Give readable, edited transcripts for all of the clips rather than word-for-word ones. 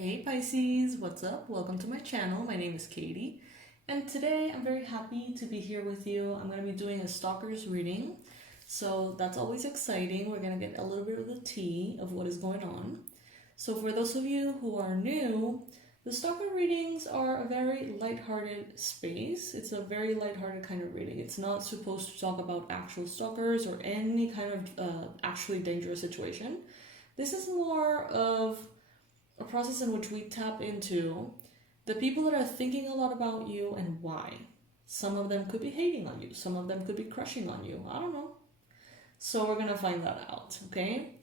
Hey Pisces, what's up? Welcome to my channel. My name is Katie, and today I'm very happy to be here with you. I'm going to be doing a stalker's reading, so that's always exciting. We're going to get a little bit of the tea of what is going on. So for those of you who are new, the stalker readings are a very lighthearted space. It's a very lighthearted kind of reading. It's not supposed to talk about actual stalkers or any kind of actually dangerous situation. This is more of a process in which we tap into the people that are thinking a lot about you and why. Some of them could be hating on you. Some of them could be crushing on you. I don't know. So we're going to find that out, okay?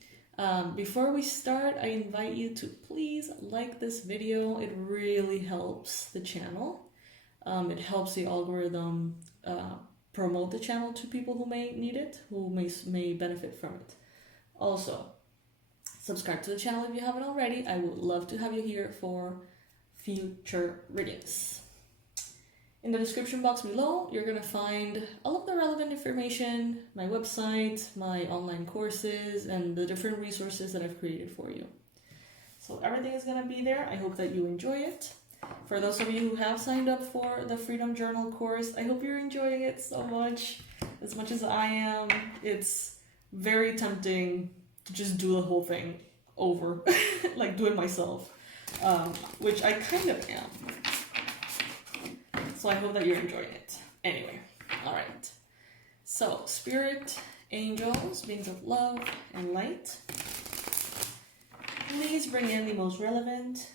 Before we start, I invite you to please like this video. It really helps the channel. It helps the algorithm promote the channel to people who may need it, who may benefit from it. Also, subscribe to the channel if you haven't already. I would love to have you here for future readings. In the description box below, you're going to find all of the relevant information, my website, my online courses, and the different resources that I've created for you. So everything is going to be there. I hope that you enjoy it. For those of you who have signed up for the Freedom Journal course, I hope you're enjoying it so much as I am. It's very tempting to just do the whole thing over, like do it myself, which I kind of am. So I hope that you're enjoying it. Anyway, all right. So spirit, angels, beings of love and light, please bring in the most relevant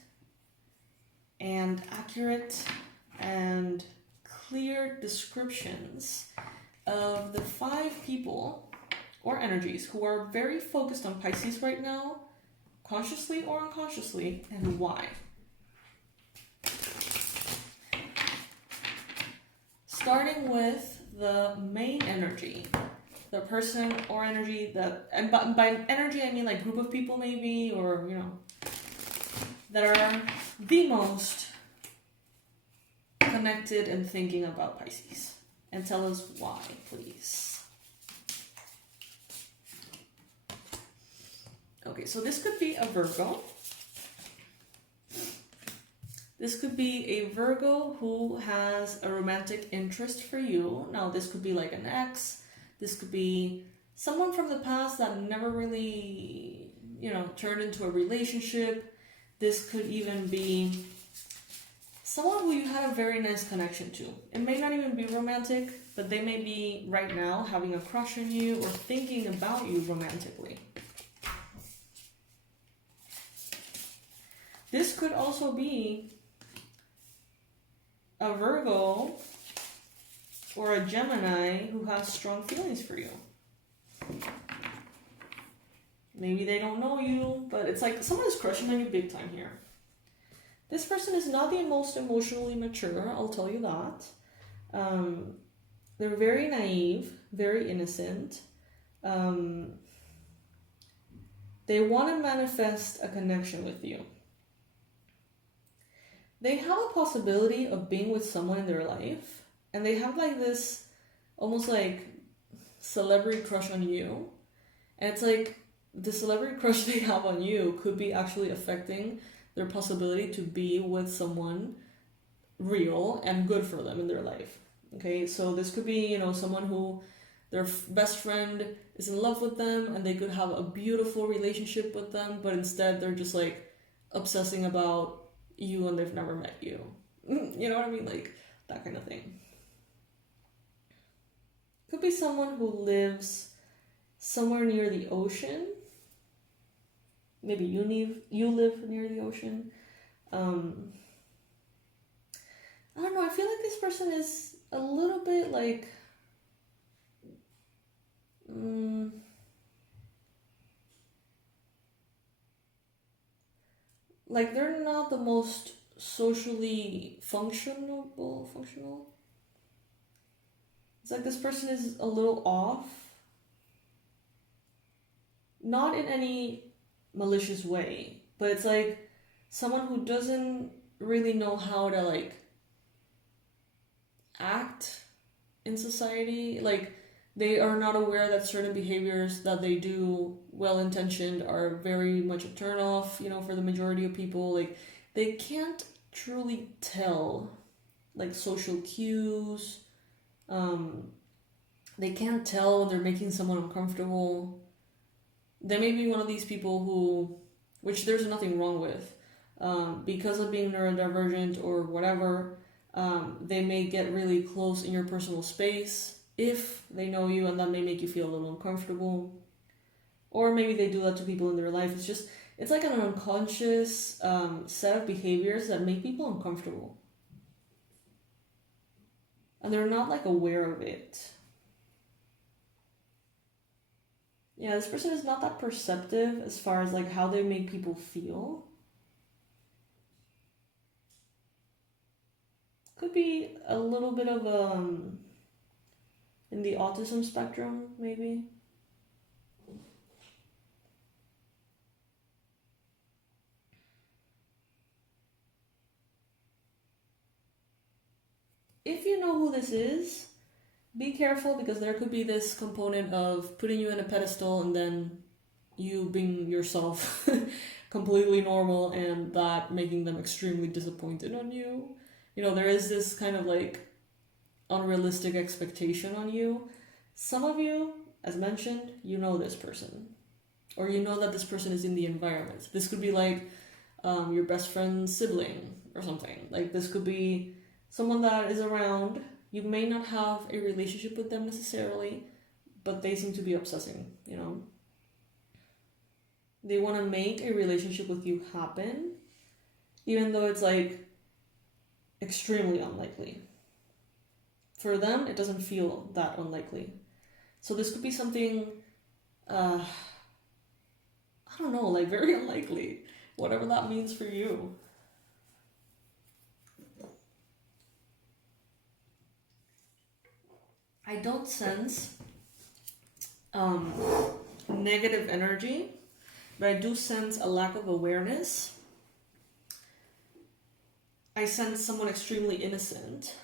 and accurate and clear descriptions of the 5 people or energies who are very focused on Pisces right now, consciously or unconsciously, and why. Starting with the main energy, the person or energy that, and by energy I mean like group of people maybe, or that are the most connected and thinking about Pisces. And tell us why, please. Okay, so this could be a Virgo. This could be a Virgo who has a romantic interest for you. Now, this could be like an ex. This could be someone from the past that never really, turned into a relationship. This could even be someone who you had a very nice connection to. It may not even be romantic, but they may be right now having a crush on you or thinking about you romantically. This could also be a Virgo or a Gemini who has strong feelings for you. Maybe they don't know you, but it's like someone is crushing on you big time here. This person is not the most emotionally mature, I'll tell you that. They're very naive, very innocent. They want to manifest a connection with you. They have a possibility of being with someone in their life, and they have like this almost like celebrity crush on you. And it's like the celebrity crush they have on you could be actually affecting their possibility to be with someone real and good for them in their life. Okay, so this could be, someone who their best friend is in love with them and they could have a beautiful relationship with them, but instead they're just like obsessing about you and they've never met you. You know what I mean? Like that kind of thing. Could be someone who lives somewhere near the ocean. Maybe you live near the ocean. I don't know. I feel like this person is a little bit like like they're not the most socially functional. It's like this person is a little off. Not in any malicious way, but it's like someone who doesn't really know how to like act in society. Like they are not aware that certain behaviors that they do, well-intentioned, are very much a turn-off, you know, for the majority of people. Like, they can't truly tell, like, social cues. They can't tell when they're making someone uncomfortable. They may be one of these people who, which there's nothing wrong with, because of being neurodivergent or whatever, they may get really close in your personal space if they know you, and that may make you feel a little uncomfortable. Or maybe they do that to people in their life. It's like an unconscious set of behaviors that make people uncomfortable. And they're not like aware of it. Yeah, this person is not that perceptive as far as like how they make people feel. Could be a little bit of in the autism spectrum, maybe. If you know who this is, be careful, because there could be this component of putting you in a pedestal and then you being yourself completely normal, and that making them extremely disappointed on you. You know, there is this kind of like unrealistic expectation on you. Some of you, as mentioned, you know this person, or you know that this person is in the environment. This could be like your best friend's sibling or something. Like, this could be someone that is around. You may not have a relationship with them necessarily, but they seem to be obsessing, you know. They want to make a relationship with you happen, even though it's like extremely unlikely. For them, it doesn't feel that unlikely. So this could be something, I don't know, like very unlikely, whatever that means for you. I don't sense negative energy, but I do sense a lack of awareness. I sense someone extremely innocent.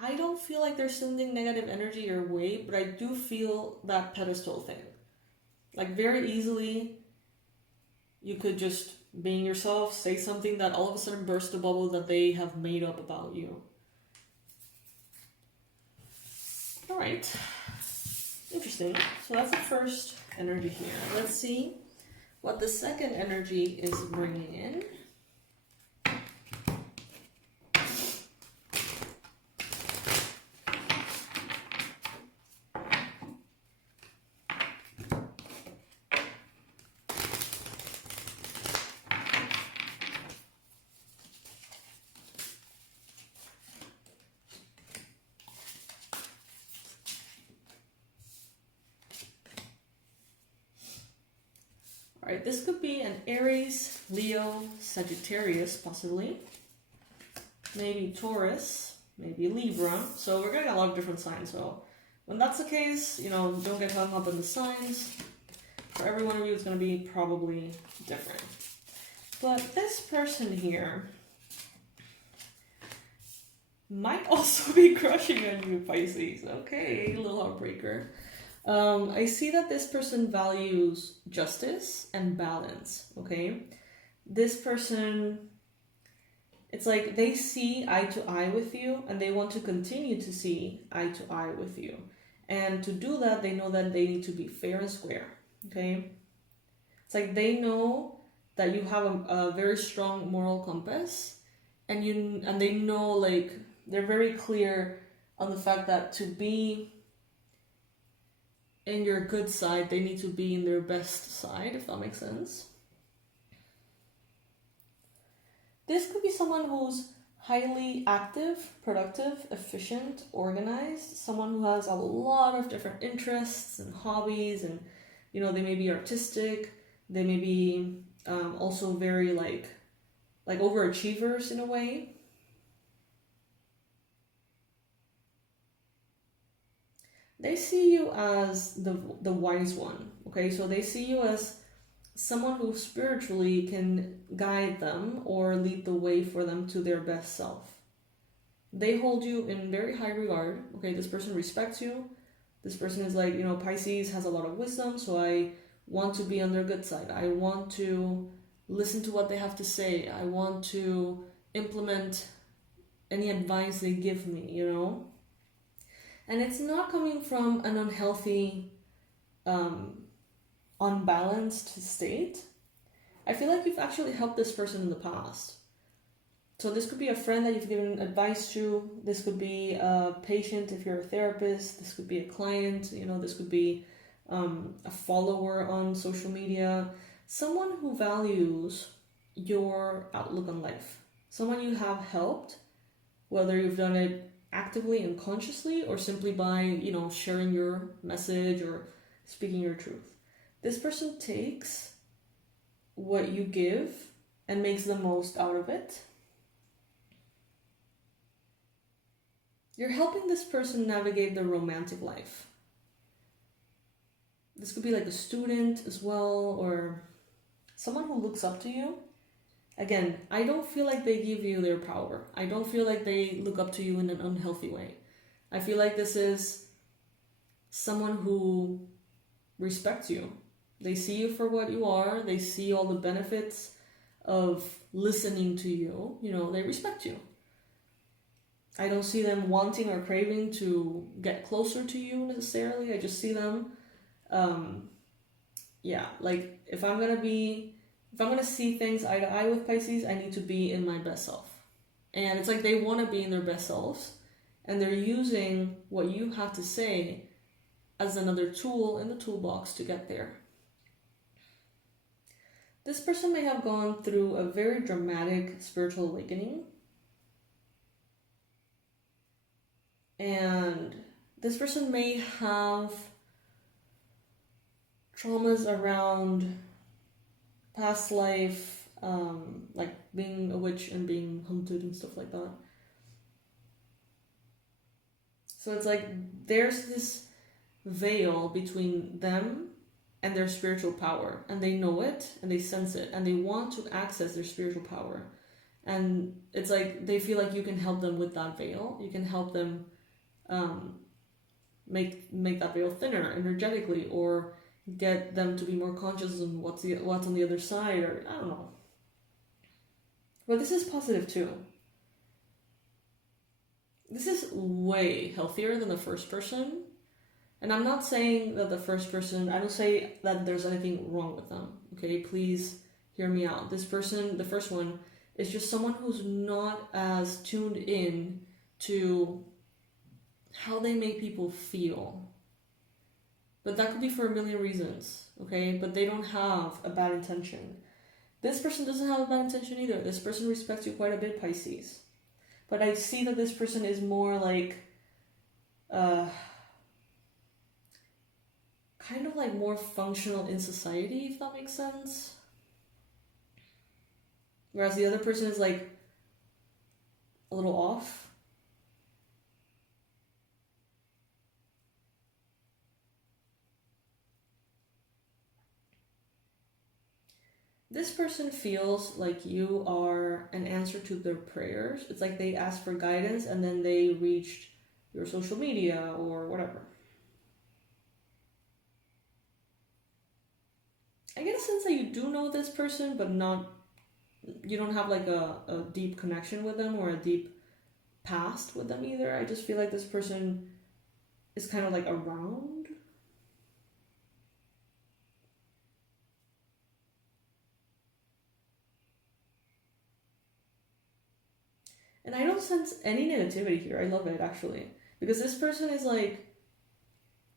I don't feel like they're sending negative energy your way, but I do feel that pedestal thing. Like, very easily, you could just, being yourself, say something that all of a sudden bursts the bubble that they have made up about you. Alright. Interesting. So that's the first energy here. Let's see what the second energy is bringing in. Alright, this could be an Aries, Leo, Sagittarius, possibly. Maybe Taurus, maybe Libra. So we're getting a lot of different signs. So when that's the case, you know, don't get hung up in the signs. For every one of you, it's going to be probably different. But this person here might also be crushing on you, Pisces. Okay, little heartbreaker. I see that this person values justice and balance, okay? This person, it's like they see eye to eye with you, and they want to continue to see eye to eye with you. And to do that, they know that they need to be fair and square, okay? It's like they know that you have a very strong moral compass, and they know, like, they're very clear on the fact that to be in your good side, they need to be in their best side, if that makes sense. This could be someone who's highly active, productive, efficient, organized, someone who has a lot of different interests and hobbies, and, you know, they may be artistic, they may be also very like overachievers in a way. They see you as the wise one, okay? So they see you as someone who spiritually can guide them or lead the way for them to their best self. They hold you in very high regard. Okay, this person respects you. This person is like, Pisces has a lot of wisdom, so I want to be on their good side. I want to listen to what they have to say. I want to implement any advice they give me, And it's not coming from an unhealthy, unbalanced state. I feel like you've actually helped this person in the past. So this could be a friend that you've given advice to. This could be a patient if you're a therapist. This could be a client. This could be a follower on social media. Someone who values your outlook on life. Someone you have helped, whether you've done it actively and consciously or simply by, sharing your message or speaking your truth. This person takes what you give and makes the most out of it. You're helping this person navigate their romantic life. This could be like a student as well, or someone who looks up to you. Again, I don't feel like they give you their power. I don't feel like they look up to you in an unhealthy way. I feel like this is someone who respects you. They see you for what you are. They see all the benefits of listening to you. They respect you. I don't see them wanting or craving to get closer to you necessarily. I just see them, if I'm gonna see things eye to eye with Pisces, I need to be in my best self. And it's like they want to be in their best selves, and they're using what you have to say as another tool in the toolbox to get there. This person may have gone through a very dramatic spiritual awakening. And this person may have traumas around past life, like being a witch and being hunted and stuff like that. So it's like there's this veil between them and their spiritual power, and they know it and they sense it and they want to access their spiritual power. And it's like they feel like you can help them with that veil. You can help them make that veil thinner energetically, or get them to be more conscious of what's on the other side, or I don't know. But this is positive too. This is way healthier than the first person. And I'm not saying that the first person, I don't say that there's anything wrong with them. Okay, please hear me out. This person, the first one, is just someone who's not as tuned in to how they make people feel. But that could be for a million reasons, okay? But they don't have a bad intention. This person doesn't have a bad intention either. This person respects you quite a bit, Pisces. But I see that this person is more like, kind of like more functional in society, if that makes sense. Whereas the other person is like a little off. This person feels like you are an answer to their prayers. It's like they asked for guidance and then they reached your social media or whatever. I get a sense that you do know this person, but you don't have like a deep connection with them or a deep past with them either. I just feel like this person is kind of like around. And I don't sense any negativity here. I love it, actually. Because this person is like,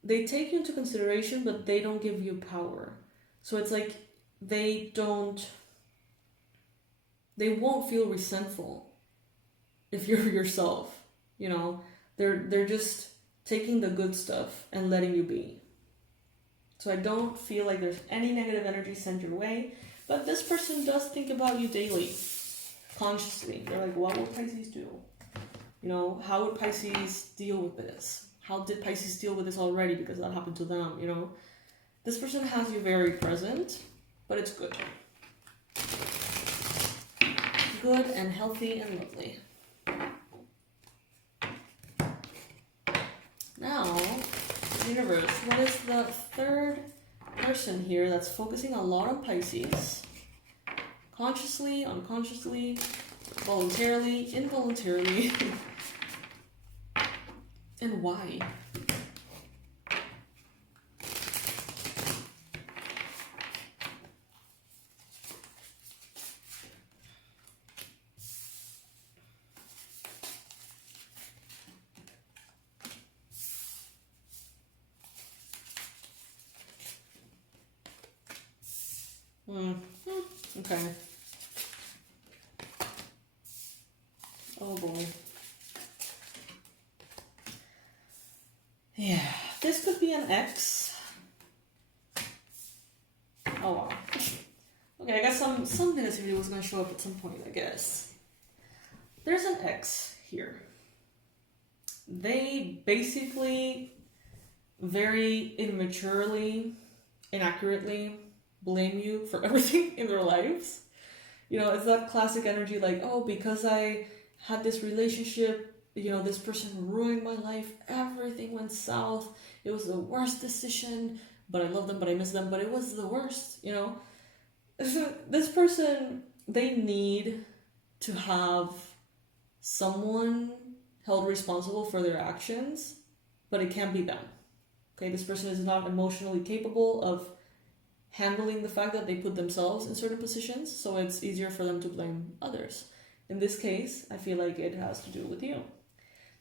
they take you into consideration, but they don't give you power. So it's like they won't feel resentful if you're yourself. They're just taking the good stuff and letting you be. So I don't feel like there's any negative energy sent your way. But this person does think about you daily. Consciously. They're like, what would Pisces do? How would Pisces deal with this? How did Pisces deal with this already? Because that happened to them, This person has you very present, but it's good. Good and healthy and lovely. Now, universe, what is the third person here that's focusing a lot on Pisces? Consciously, unconsciously, voluntarily, involuntarily, and why? Okay. Oh boy. Yeah, this could be an ex. Oh wow. Okay, I guess some negativity was going to show up at some point, I guess. There's an ex here. They basically very immaturely, inaccurately blame you for everything in their lives. You know, it's that classic energy like, oh, because I had this relationship, you know, this person ruined my life, everything went south, it was the worst decision, but I love them, but I miss them, but it was the worst, you know. This person, they need to have someone held responsible for their actions, but it can't be them. Okay, this person is not emotionally capable of handling the fact that they put themselves in certain positions, so it's easier for them to blame others. In this case, I feel like it has to do with you.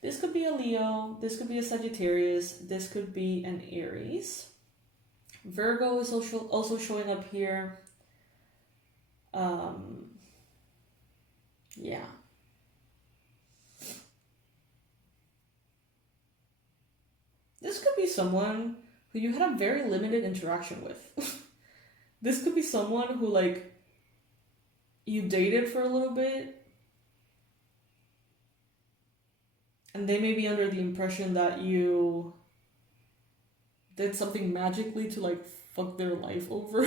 This could be a Leo, this could be a Sagittarius, this could be an Aries. Virgo is also showing up here. Yeah. This could be someone who you had a very limited interaction with. This could be someone who, like, you dated for a little bit, and they may be under the impression that you did something magically to, like, fuck their life over.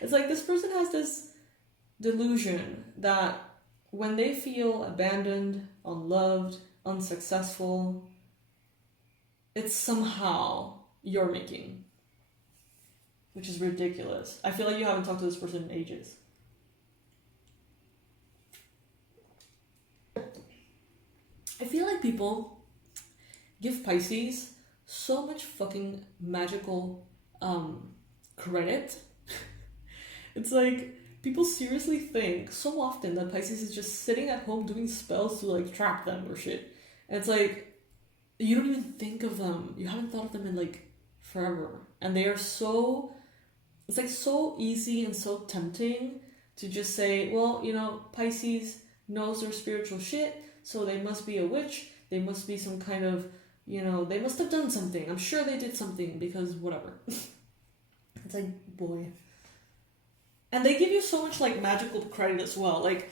It's like this person has this delusion that when they feel abandoned, unloved, unsuccessful, it's somehow your making, which is ridiculous. I feel like you haven't talked to this person in ages. I feel like people give Pisces so much fucking magical credit. It's like people seriously think so often that Pisces is just sitting at home doing spells to, like, trap them or shit. And it's like, you don't even think of them. You haven't thought of them in, like, forever. And they are so, it's like so easy and so tempting to just say, well, you know, Pisces knows their spiritual shit, so they must be a witch. They must be some kind of, you know, they must have done something. I'm sure they did something because whatever. It's like, boy. And they give you so much, like, magical credit as well. Like,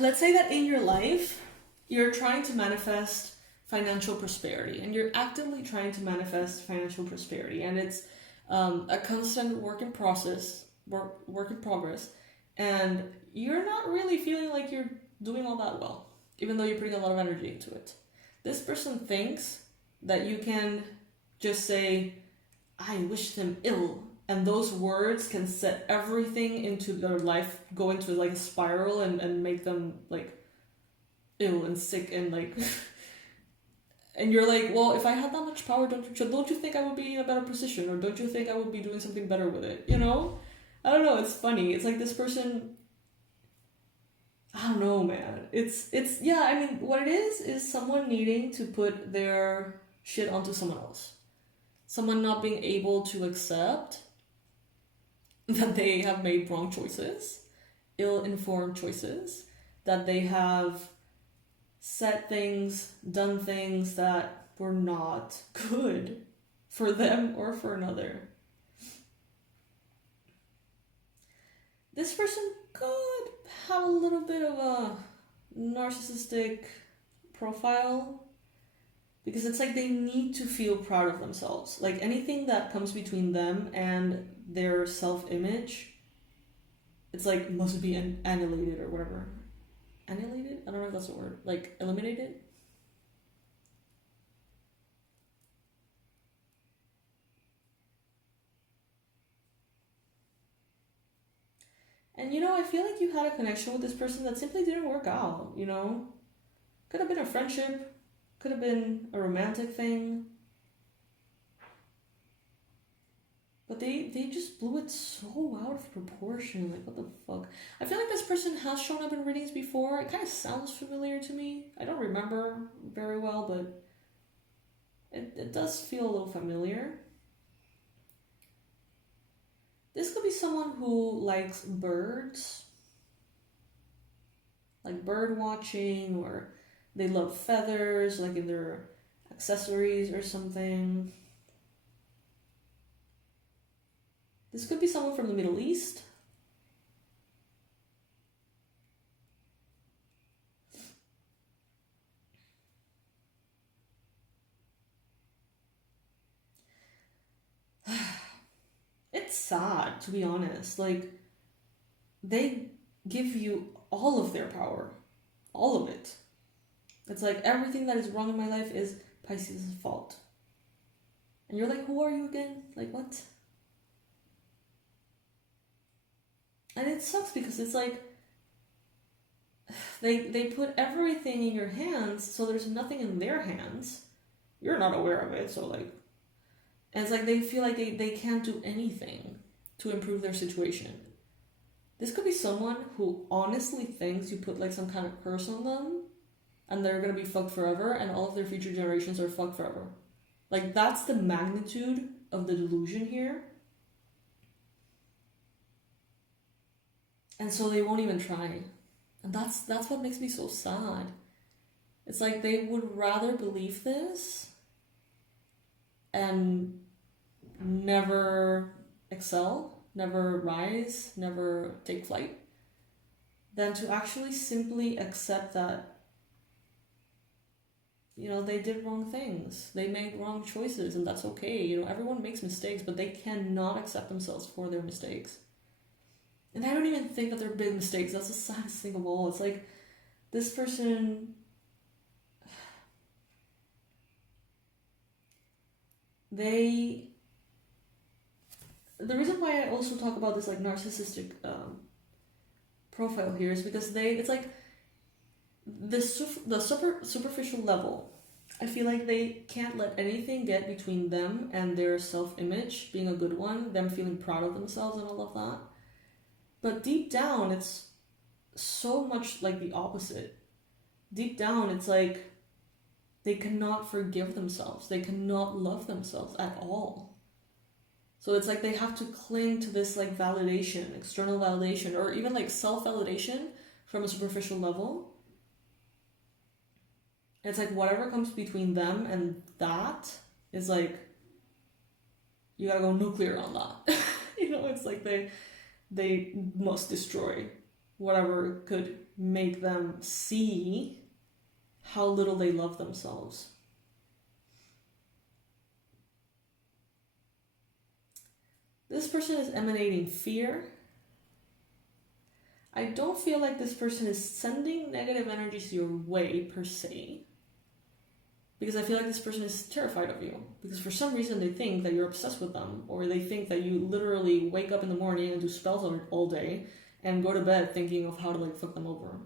let's say that in your life, you're trying to manifest financial prosperity, and you're actively trying to manifest financial prosperity, and it's a constant work in progress, and you're not really feeling like you're doing all that well, even though you're putting a lot of energy into it. This person thinks that you can just say, I wish them ill, and those words can set everything into their life, go into, like, a spiral and make them, like, ill and sick and, like... And you're like, well, if I had that much power, don't you think I would be in a better position? Or don't you think I would be doing something better with it? You know? I don't know, it's funny. It's like this person... I don't know, man. It's yeah, I mean, what it is someone needing to put their shit onto someone else. Someone not being able to accept that they have made wrong choices, ill-informed choices, that they have said things, done things that were not good for them or for another. This person could have a little bit of a narcissistic profile. Because it's like they need to feel proud of themselves. Like anything that comes between them and their self-image, it's like must be annihilated or whatever. Annihilated? I don't know if that's a word. Like eliminated? And you know, I feel like you had a connection with this person that simply didn't work out, you know? Could have been a friendship, could have been a romantic thing. But they just blew it so out of proportion. Like, what the fuck? I feel like this person has shown up in readings before. It kind of sounds familiar to me. I don't remember very well, but it does feel a little familiar. This could be someone who likes birds, like bird watching, or they love feathers, like in their accessories or something. This could be someone from the Middle East. It's sad, to be honest. Like, they give you all of their power. All of it. It's like, everything that is wrong in my life is Pisces' fault. And you're like, who are you again? Like, what? And it sucks because it's like, they put everything in your hands, so there's nothing in their hands. You're not aware of it, so like, and it's like they feel like they can't do anything to improve their situation. This could be someone who honestly thinks you put like some kind of curse on them and they're gonna be fucked forever and all of their future generations are fucked forever. Like, that's the magnitude of the delusion here. And so they won't even try. And that's what makes me so sad. It's like they would rather believe this and never excel, never rise, never take flight, than to actually simply accept that, you know, they did wrong things. They made wrong choices, and that's okay. You know, everyone makes mistakes, but they cannot accept themselves for their mistakes. And I don't even think that they're big mistakes. That's the saddest thing of all. It's like, this person, the reason why I also talk about this like narcissistic profile here is because it's like the superficial level. I feel like they can't let anything get between them and their self-image being a good one, them feeling proud of themselves and all of that. But deep down, it's so much like the opposite. Deep down, it's like they cannot forgive themselves. They cannot love themselves at all. So it's like they have to cling to this like validation, external validation, or even like self-validation from a superficial level. It's like whatever comes between them and that is like, you gotta go nuclear on that. You know, it's like they must destroy whatever could make them see how little they love themselves. This person is emanating fear. I don't feel like this person is sending negative energies your way per se, because I feel like this person is terrified of you, because for some reason they think that you're obsessed with them, or they think that you literally wake up in the morning and do spells on it all day and go to bed thinking of how to like fuck them over.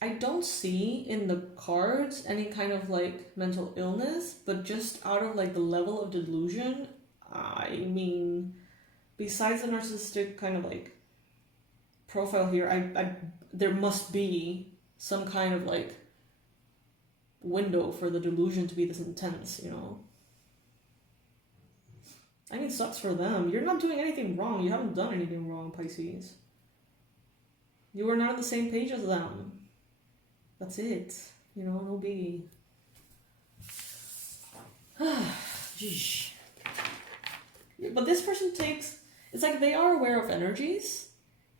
I don't see in the cards any kind of like mental illness, but just out of like the level of delusion, I mean, besides the narcissistic kind of like profile here, I there must be some kind of like window for the delusion to be this intense, you know? I mean, sucks for them. You're not doing anything wrong. You haven't done anything wrong, Pisces. You are not on the same page as them. That's it. You know, no biggie. Jeez. But this person it's like they are aware of energies,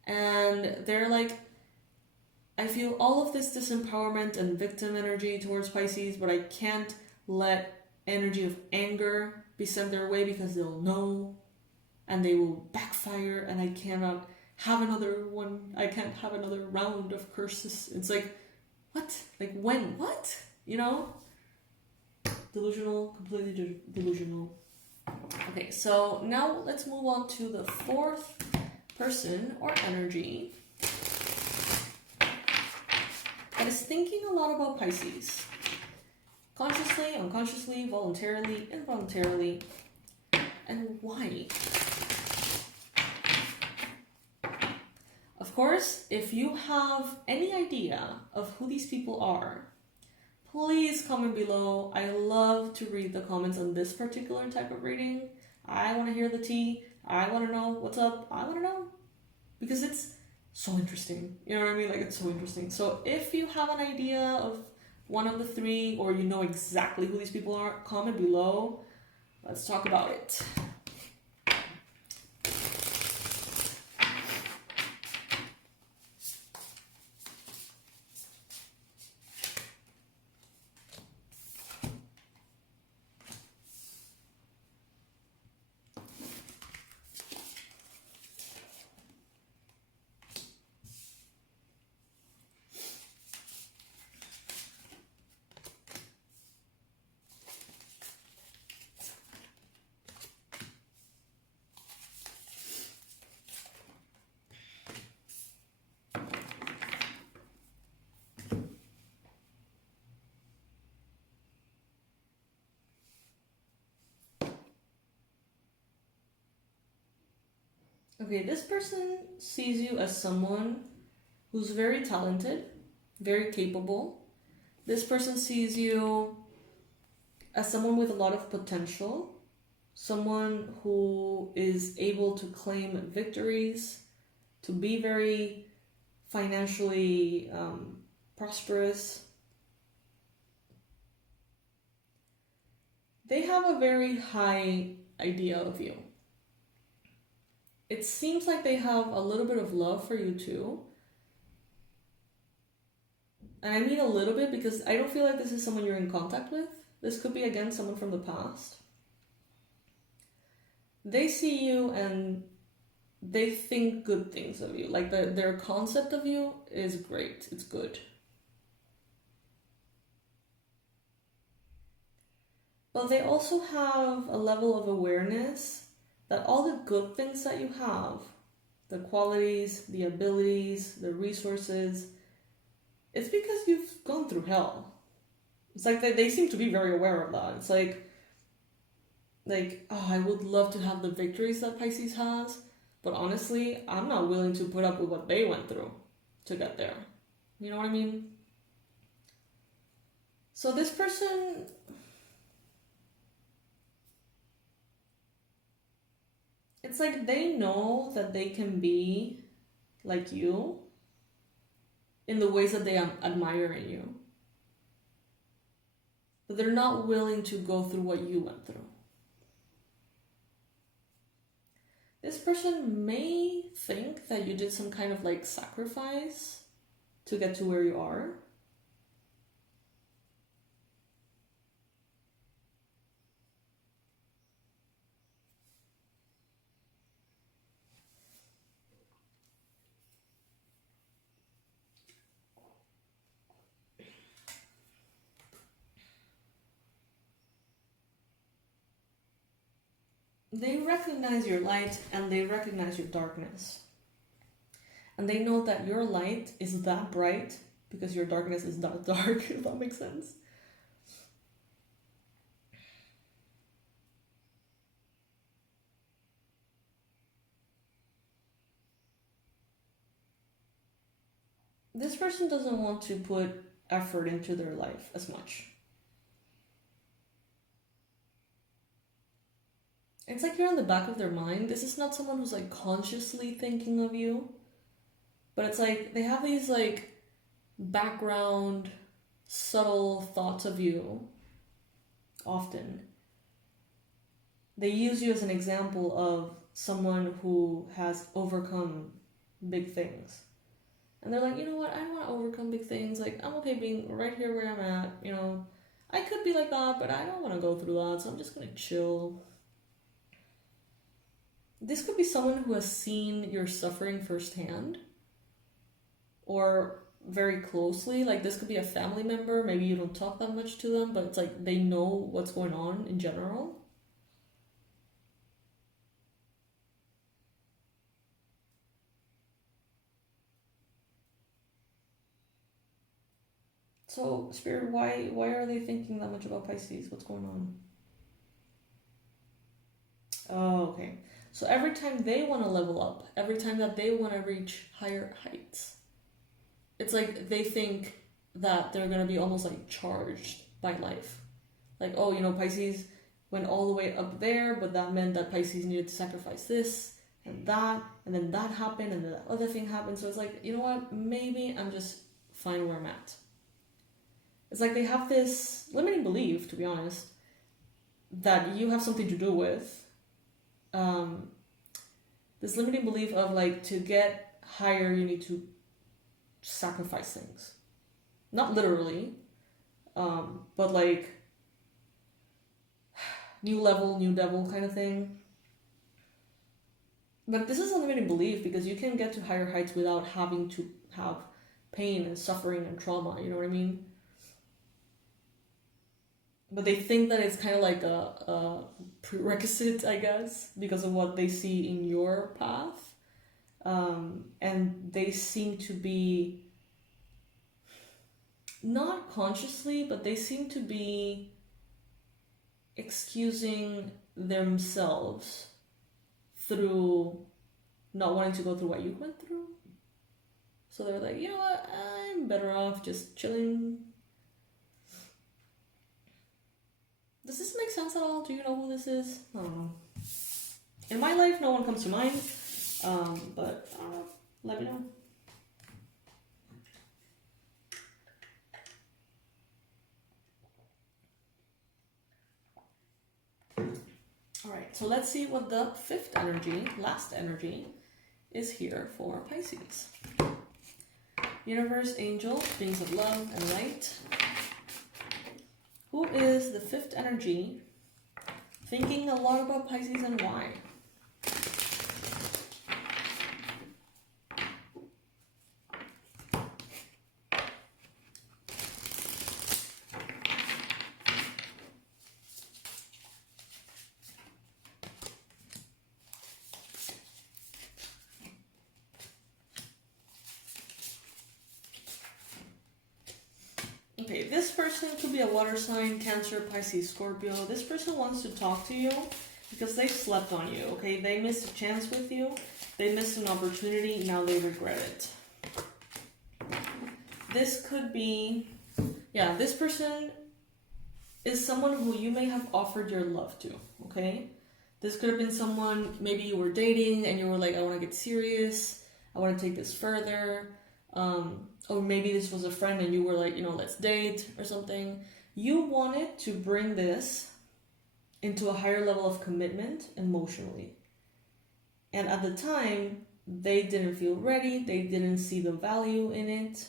and they're like, I feel all of this disempowerment and victim energy towards Pisces, but I can't let energy of anger be sent their way because they'll know and they will backfire, and I cannot have another one. I can't have another round of curses. It's like, what? Like when? What? You know? Delusional, completely delusional. Okay, so now let's move on to the fourth person or energy that is thinking a lot about Pisces. Consciously, unconsciously, voluntarily, involuntarily. And why? Of course, if you have any idea of who these people are, please comment below. I love to read the comments on this particular type of reading. I want to hear the tea. I want to know what's up. I want to know. Because it's so interesting. You know what I mean? Like, it's so interesting. So if you have an idea of one of the three, or you know exactly who these people are, comment below. Let's talk about it. Okay, this person sees you as someone who's very talented, very capable. This person sees you as someone with a lot of potential, someone who is able to claim victories, to be very financially prosperous. They have a very high idea of you. It seems like they have a little bit of love for you too. And I mean a little bit because I don't feel like this is someone you're in contact with. This could be, again, someone from the past. They see you and they think good things of you. Like their concept of you is great. It's good. But they also have a level of awareness that all the good things that you have, the qualities, the abilities, the resources, it's because you've gone through hell. It's like they seem to be very aware of that. It's like, oh, I would love to have the victories that Pisces has, but honestly, I'm not willing to put up with what they went through to get there. You know what I mean? So this person, it's like they know that they can be like you in the ways that they admire in you. But they're not willing to go through what you went through. This person may think that you did some kind of like sacrifice to get to where you are. They recognize your light and they recognize your darkness. And they know that your light is that bright because your darkness is that dark, if that makes sense. This person doesn't want to put effort into their life as much. It's like you're in the back of their mind. This is not someone who's like consciously thinking of you, but it's like they have these like background, subtle thoughts of you often. They use you as an example of someone who has overcome big things. And they're like, you know what, I don't want to overcome big things. Like, I'm okay being right here where I'm at, you know. I could be like that, but I don't want to go through that, so I'm just going to chill. This could be someone who has seen your suffering firsthand or very closely. Like, this could be a family member. Maybe you don't talk that much to them, but it's like they know what's going on in general. So, Spirit, why are they thinking that much about Pisces? What's going on? Oh, okay. So every time they want to level up, every time that they want to reach higher heights, it's like they think that they're going to be almost like charged by life. Like, oh, you know, Pisces went all the way up there, but that meant that Pisces needed to sacrifice this and that, and then that happened, and then that other thing happened. So it's like, you know what, maybe I'm just fine where I'm at. It's like they have this limiting belief, to be honest, that you have something to do with. This limiting belief of like, to get higher, you need to sacrifice things. Not literally, but like new level, new devil kind of thing. But this is a limiting belief because you can get to higher heights without having to have pain and suffering and trauma, you know what I mean? But they think that it's kind of like a prerequisite, I guess, because of what they see in your path. And they seem to be, not consciously, but they seem to be excusing themselves through not wanting to go through what you went through. So they're like, you know what, I'm better off just chilling. Does this make sense at all? Do you know who this is? I don't know. In my life, no one comes to mind. But I don't know. Let me know. Alright, so let's see what the fifth energy, last energy, is here for Pisces. Universe, angel, beings of love and light. Who is the fifth energy thinking a lot about Pisces and why? Okay, this person could be a water sign, Cancer, Pisces, Scorpio. This person wants to talk to you because they slept on you, okay? They missed a chance with you. They missed an opportunity. Now they regret it. This could be, yeah, this person is someone who you may have offered your love to, okay? This could have been someone, maybe you were dating and you were like, I want to get serious. I want to take this further. Or maybe this was a friend and you were like, you know, let's date or something. You wanted to bring this into a higher level of commitment emotionally. And at the time, they didn't feel ready. They didn't see the value in it.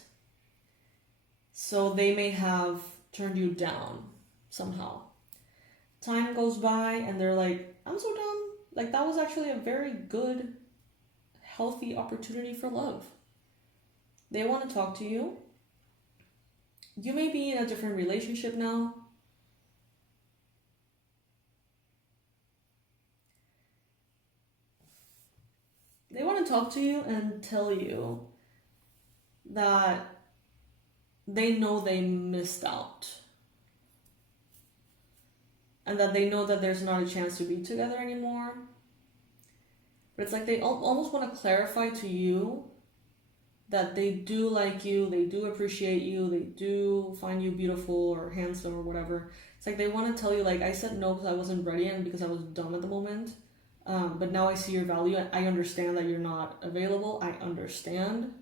So they may have turned you down somehow. Time goes by and they're like, I'm so dumb. Like, that was actually a very good, healthy opportunity for love. They want to talk to you. You may be in a different relationship now. They want to talk to you and tell you that they know they missed out. And that they know that there's not a chance to be together anymore. But it's like they almost want to clarify to you that they do like you, they do appreciate you, they do find you beautiful or handsome or whatever. It's like they want to tell you, like, I said no because I wasn't ready and because I was dumb at the moment. But now I see your value. I understand that you're not available. I understand.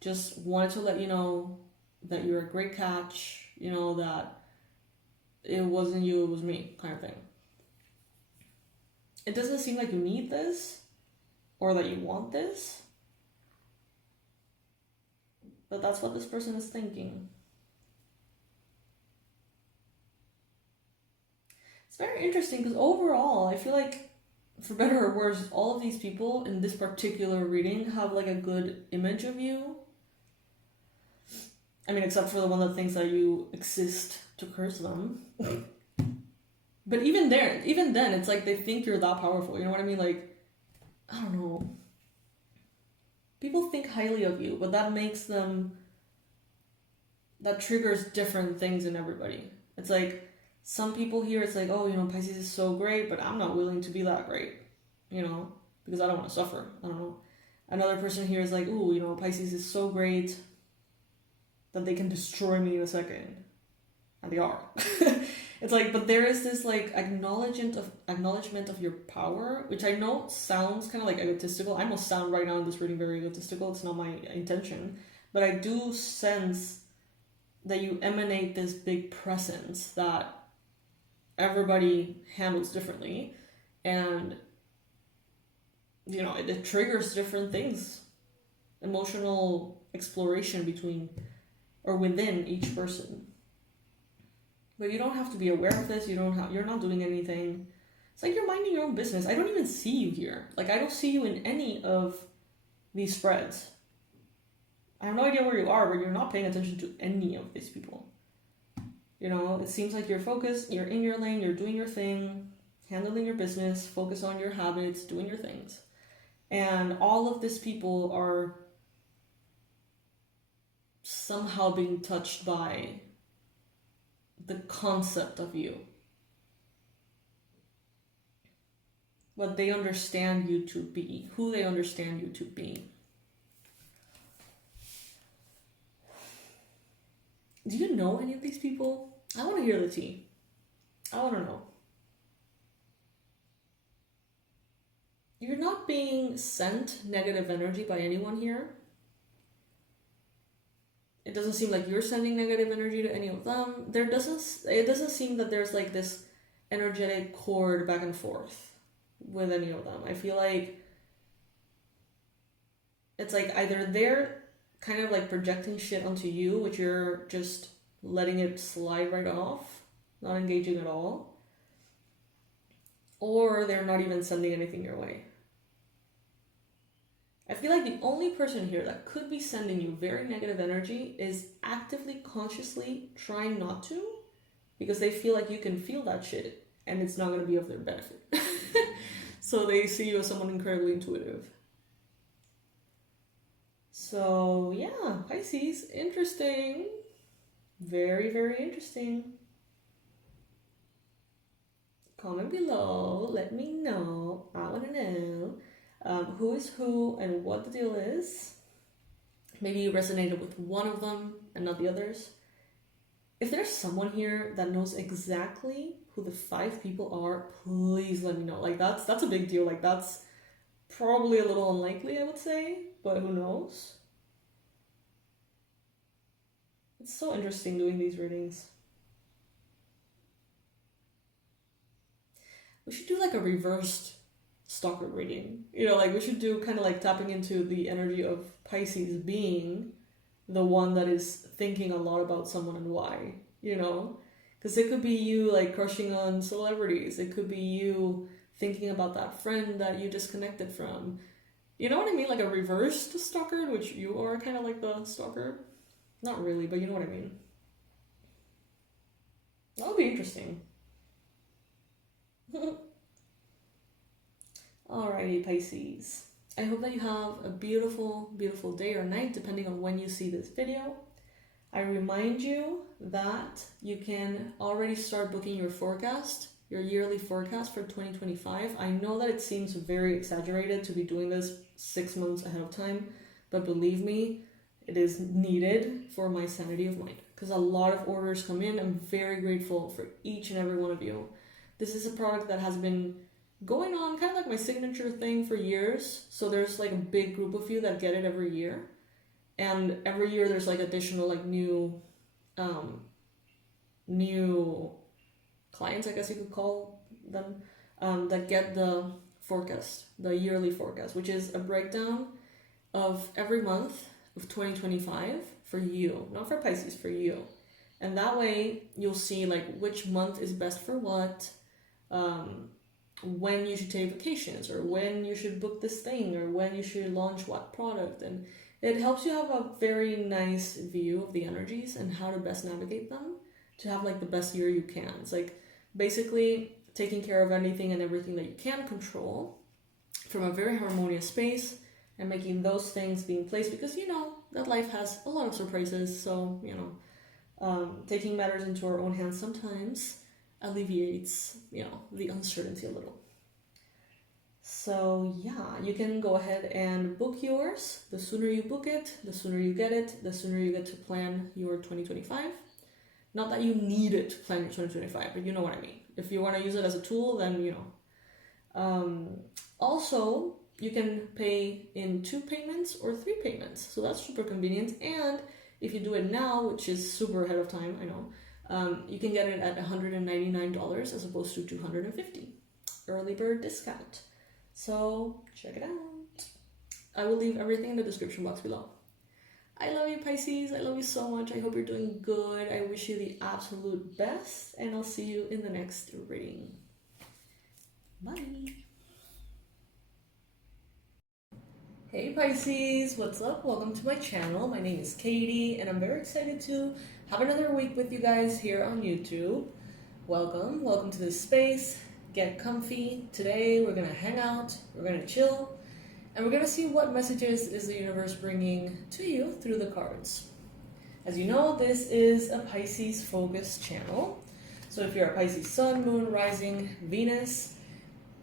Just wanted to let you know that you're a great catch. You know, that it wasn't you, it was me, kind of thing. It doesn't seem like you need this or that you want this. But that's what this person is thinking. It's very interesting because overall, I feel like, for better or worse, all of these people in this particular reading have like a good image of you. I mean, except for the one that thinks that you exist to curse them. But even then, it's like they think you're that powerful. You know what I mean? Like, I don't know. People think highly of you, but that triggers different things in everybody. It's like, some people here, it's like, oh, you know, Pisces is so great, but I'm not willing to be that great, you know, because I don't want to suffer. I don't know. Another person here is like, ooh, you know, Pisces is so great that they can destroy me in a second. And they are. It's like, but there is this like acknowledgement of your power, which I know sounds kind of like egotistical. I almost sound right now in this reading very egotistical. It's not my intention, but I do sense that you emanate this big presence that everybody handles differently, and you know, it triggers different things, emotional exploration between or within each person. But you don't have to be aware of this. You're not doing anything. It's like you're minding your own business. I don't even see you here. Like, I don't see you in any of these spreads. I have no idea where you are, but you're not paying attention to any of these people. You know, it seems like you're focused, you're in your lane, you're doing your thing, handling your business, focus on your habits, doing your things. And all of these people are somehow being touched by the concept of you. What they understand you to be, who they understand you to be. Do you know any of these people? I want to hear the tea. I want to know. You're not being sent negative energy by anyone here. It doesn't seem like you're sending negative energy to any of them. It doesn't seem that there's like this energetic cord back and forth with any of them. I feel like it's like either they're kind of like projecting shit onto you, which you're just letting it slide right off, not engaging at all, or they're not even sending anything your way. I feel like the only person here that could be sending you very negative energy is actively, consciously trying not to, because they feel like you can feel that shit and it's not going to be of their benefit. So they see you as someone incredibly intuitive. So yeah, Pisces, interesting. Very, very interesting. Comment below, let me know. I want to know who is who and what the deal is. Maybe you resonated with one of them and not the others. If there's someone here that knows exactly who the 5 people are, please let me know. Like, that's a big deal. Like, that's probably a little unlikely, I would say, but who knows? It's so interesting doing these readings. We should do like a reversed stalker reading. You know, like we should do kind of like tapping into the energy of Pisces being the one that is thinking a lot about someone and why, you know? Because it could be you like crushing on celebrities. It could be you thinking about that friend that you disconnected from. You know what I mean? Like a reversed stalker, in which you are kind of like the stalker. Not really, but you know what I mean. That would be interesting. Alrighty, Pisces. I hope that you have a beautiful, beautiful day or night, depending on when you see this video. I remind you that you can already start booking your forecast, your yearly forecast for 2025. I know that it seems very exaggerated to be doing this 6 months ahead of time, but believe me, it is needed for my sanity of mind, because a lot of orders come in. I'm very grateful for each and every one of you. This is a product that has been going on, kind of like my signature thing, for years. So there's like a big group of you that get it every year. And every year there's like additional like new clients, I guess you could call them, that get the forecast, the yearly forecast, which is a breakdown of every month of 2025 for you, not for Pisces, for you. And that way you'll see like which month is best for what, when you should take vacations, or when you should book this thing, or when you should launch what product. And it helps you have a very nice view of the energies and how to best navigate them to have like the best year you can. It's like basically taking care of anything and everything that you can control from a very harmonious space, and making those things being placed, because you know that life has a lot of surprises. So, you know, taking matters into our own hands sometimes alleviates, you know, the uncertainty a little. So yeah, you can go ahead and book yours. The sooner you book it, the sooner you get it, the sooner you get to plan your 2025. Not that you need it to plan your 2025, but you know what I mean. If you want to use it as a tool, then you know. Also, you can pay in 2 payments or 3 payments. So that's super convenient. And if you do it now, which is super ahead of time, I know, you can get it at $199 as opposed to $250. Early bird discount. So check it out. I will leave everything in the description box below. I love you, Pisces. I love you so much. I hope you're doing good. I wish you the absolute best. And I'll see you in the next reading. Bye. Hey Pisces, what's up? Welcome to my channel. My name is Katie, and I'm very excited to have another week with you guys here on YouTube. Welcome to this space. Get comfy. Today we're gonna hang out, we're gonna chill, and we're gonna see what messages is the universe bringing to you through the cards. As you know, this is a Pisces focused channel. So if you're a Pisces sun, moon, rising, Venus,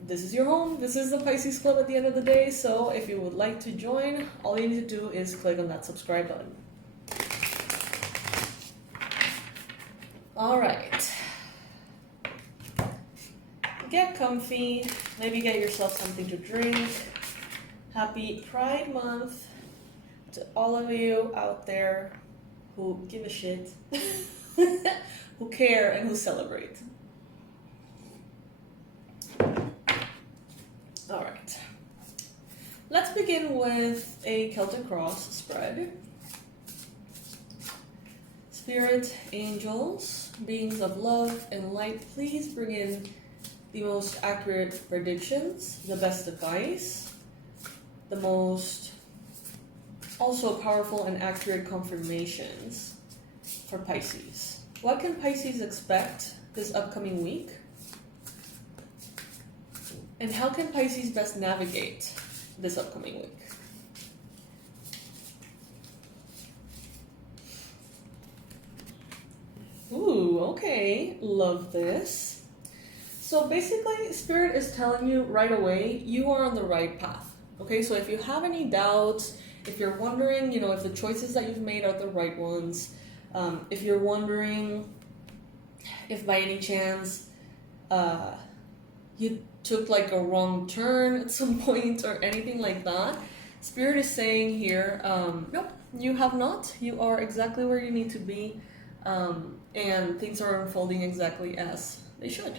this is your home. This is the Pisces Club at the end of the day. So if you would like to join, all you need to do is click on that subscribe button. All right. Get comfy. Maybe get yourself something to drink. Happy Pride Month to all of you out there who give a shit, who care, and who celebrate. All right, let's begin with a Celtic Cross spread. Spirit, angels, beings of love and light, please bring in the most accurate predictions, the best advice, the most also powerful and accurate confirmations for Pisces. What can Pisces expect this upcoming week? And how can Pisces best navigate this upcoming week? Ooh, okay. Love this. So basically, Spirit is telling you right away, you are on the right path. Okay, so if you have any doubts, if you're wondering, you know, if the choices that you've made are the right ones, if you're wondering if by any chance you took like a wrong turn at some point or anything like that, Spirit is saying here, nope, you have not. You are exactly where you need to be, and things are unfolding exactly as they should.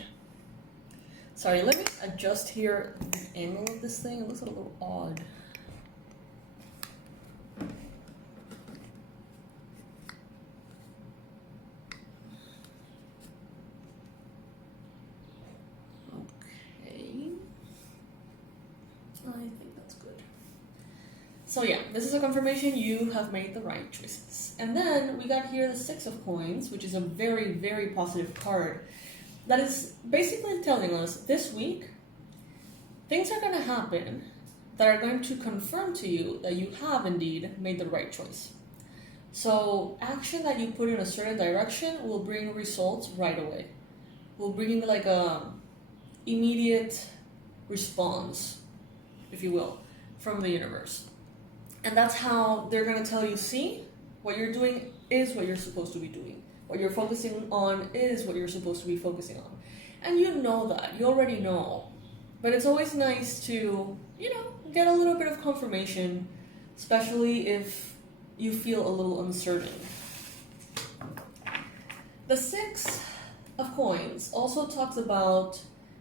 Sorry, let me adjust here the angle of this thing. It looks a little odd. I think that's good. So yeah, this is a confirmation you have made the right choices. And then we got here the 6 of Coins, which is a very, very positive card. That is basically telling us this week, things are going to happen that are going to confirm to you that you have indeed made the right choice. So action that you put in a certain direction will bring results right away. Will bring like a immediate response, if you will, from the universe. And that's how they're going to tell you, see, what you're doing is what you're supposed to be doing. What you're focusing on is what you're supposed to be focusing on. And you know that. You already know. But it's always nice to, you know, get a little bit of confirmation, especially if you feel a little uncertain. The 6 of Coins also talks about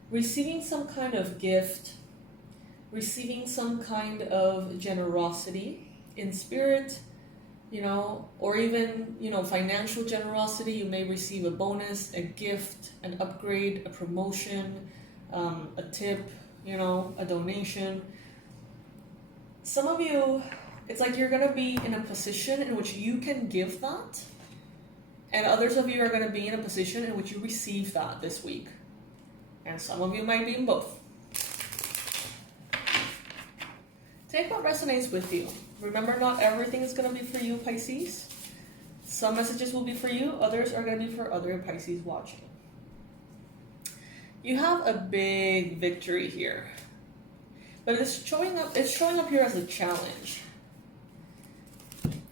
receiving some kind of gift, receiving some kind of generosity in spirit, you know, or even, you know, financial generosity. You may receive a bonus, a gift, an upgrade, a promotion, a tip, you know, a donation. Some of you, it's like you're going to be in a position in which you can give that, and others of you are going to be in a position in which you receive that this week. And some of you might be in both. Take what resonates with you. Remember, not everything is going to be for you, Pisces. Some messages will be for you, others are going to be for other Pisces watching. You have a big victory here. But it's showing up here as a challenge.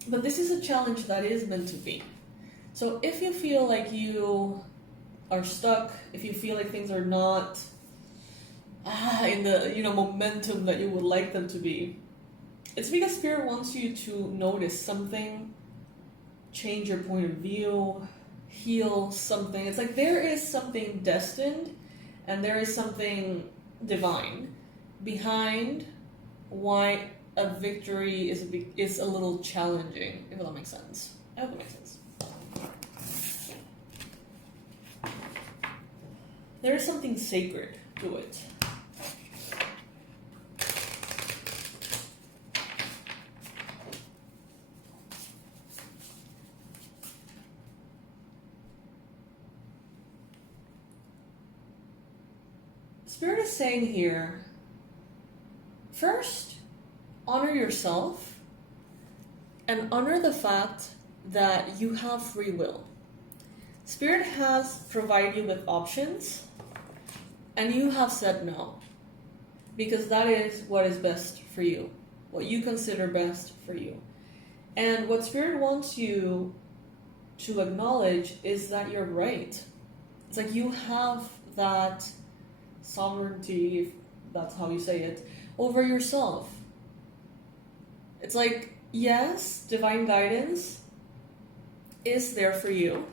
But this is a challenge that is meant to be. So if you feel like you are stuck, if you feel like things are not in the, you know, momentum that you would like them to be, it's because Spirit wants you to notice something, change your point of view, heal something. It's like there is something destined and there is something divine behind why a victory is a little challenging, if that makes sense. I hope it makes sense. There is something sacred to it. Spirit is saying here, first, honor yourself and honor the fact that you have free will. Spirit has provided you with options and you have said no, because that is what is best for you, what you consider best for you. And what Spirit wants you to acknowledge is that you're right. It's like you have that sovereignty, if that's how you say it, over yourself. It's like, yes, divine guidance is there for you.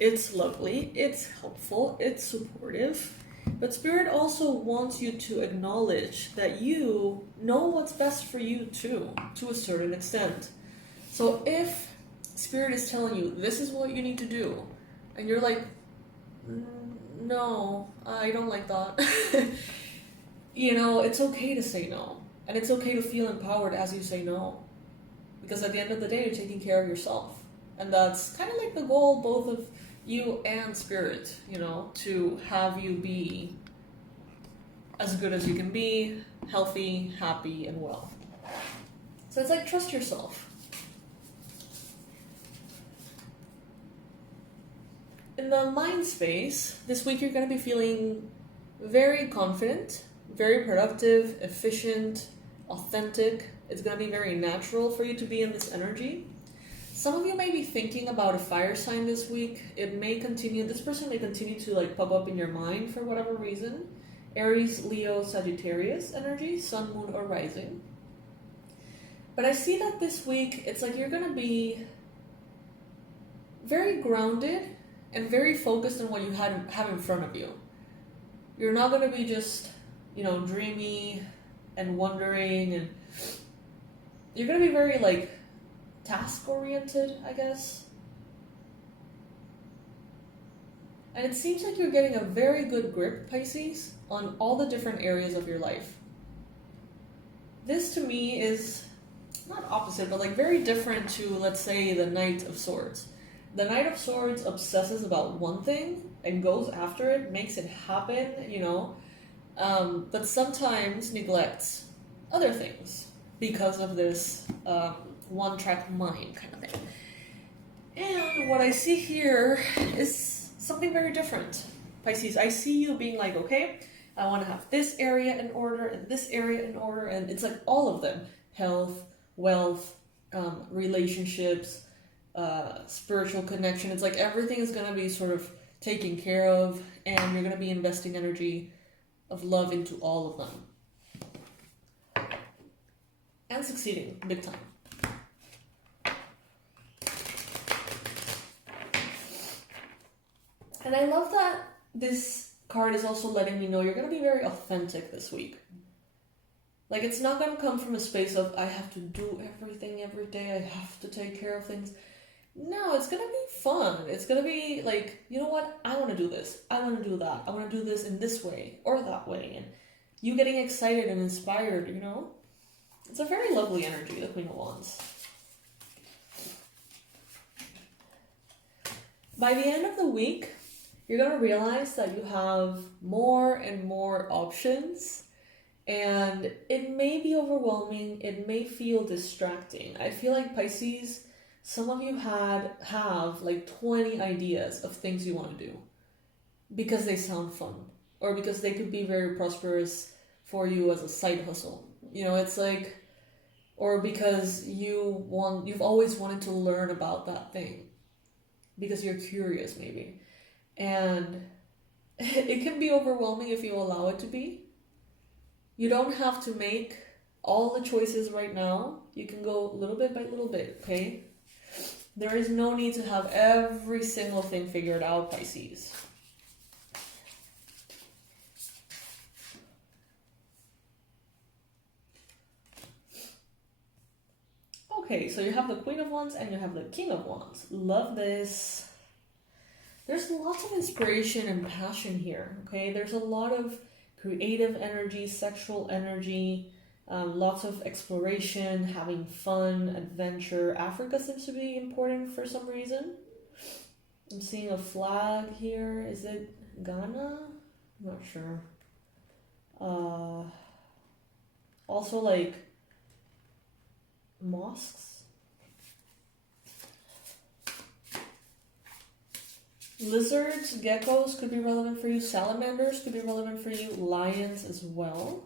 It's lovely, it's helpful, it's supportive. But Spirit also wants you to acknowledge that you know what's best for you too, to a certain extent. So if Spirit is telling you, this is what you need to do, and you're like, no, I don't like that. You know, it's okay to say no. And it's okay to feel empowered as you say no. Because at the end of the day, you're taking care of yourself. And that's kind of like the goal, both of you and Spirit, you know, to have you be as good as you can be, healthy, happy, and well. So it's like, trust yourself. In the mind space, this week you're going to be feeling very confident, very productive, efficient, authentic. It's going to be very natural for you to be in this energy. Some of you may be thinking about a fire sign this week. This person may continue to like pop up in your mind for whatever reason. Aries, Leo, Sagittarius energy, sun, moon, or rising. But I see that this week, it's like you're going to be very grounded and very focused on what you have in front of you. You're not going to be just, you know, dreamy and wondering, and you're going to be very like task-oriented, I guess. And it seems like you're getting a very good grip, Pisces, on all the different areas of your life. This to me is not opposite, but like very different to, let's say, the Knight of Swords. The Knight of Swords obsesses about one thing and goes after it, makes it happen, you know, but sometimes neglects other things because of this one-track mind kind of thing. And what I see here is something very different, Pisces. I see you being like, okay, I want to have this area in order and this area in order, and it's like all of them: health, wealth, relationships, spiritual connection. It's like everything is going to be sort of taken care of, and you're going to be investing energy of love into all of them. And succeeding big time. And I love that this card is also letting me know you're going to be very authentic this week. Like, it's not going to come from a space of, I have to do everything every day, I have to take care of things. No, it's going to be fun. It's going to be like, you know what? I want to do this. I want to do that. I want to do this in this way or that way. And you getting excited and inspired, you know? It's a very lovely energy, the Queen of Wands. By the end of the week, you're going to realize that you have more and more options, and it may be overwhelming. It may feel distracting. I feel like Pisces, some of you have like 20 ideas of things you want to do because they sound fun, or because they could be very prosperous for you as a side hustle. You know, it's like, or because you've always wanted to learn about that thing because you're curious maybe. And it can be overwhelming if you allow it to be. You don't have to make all the choices right now. You can go little bit by little bit, okay? There is no need to have every single thing figured out, Pisces. Okay, so you have the Queen of Wands and you have the King of Wands. Love this. There's lots of inspiration and passion here, okay? There's a lot of creative energy, sexual energy, lots of exploration, having fun, adventure. Africa seems to be important for some reason. I'm seeing a flag here. Is it Ghana? I'm not sure. Also like mosques. Lizards, geckos could be relevant for you. Salamanders could be relevant for you. Lions as well.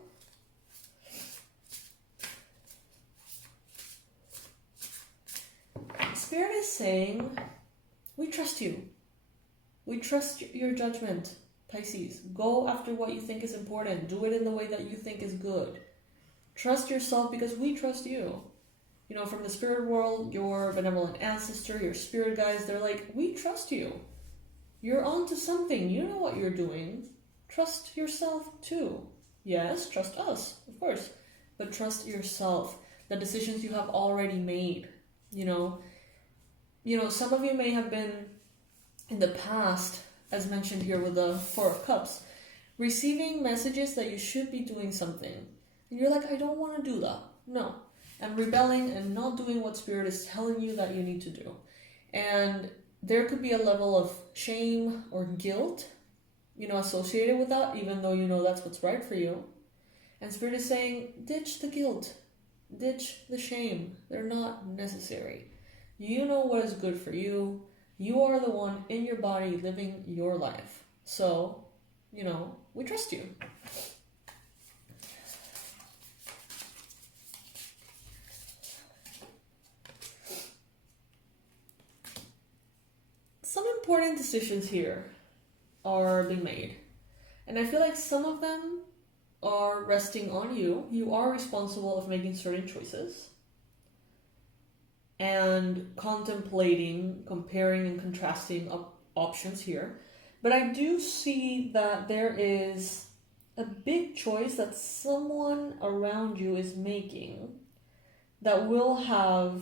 Spirit is saying, we trust you. We trust your judgment, Pisces. Go after what you think is important. Do it in the way that you think is good. Trust yourself because we trust you. You know, from the spirit world, your benevolent ancestor, your spirit guides, they're like, we trust you. You're on to something. You know what you're doing. Trust yourself too. Yes, trust us, of course. But trust yourself. The decisions you have already made. You know, some of you may have been in the past, as mentioned here with the Four of Cups, receiving messages that you should be doing something. And you're like, I don't want to do that. No. And rebelling and not doing what Spirit is telling you that you need to do. And there could be a level of shame or guilt, associated with that, even though you know that's what's right for you. And Spirit is saying, ditch the guilt, ditch the shame. They're not necessary. You know what is good for you. You are the one in your body living your life. So, we trust you. Some important decisions here are being made. And I feel like some of them are resting on you. You are responsible of making certain choices and contemplating, comparing and contrasting options here. But I do see that there is a big choice that someone around you is making that will have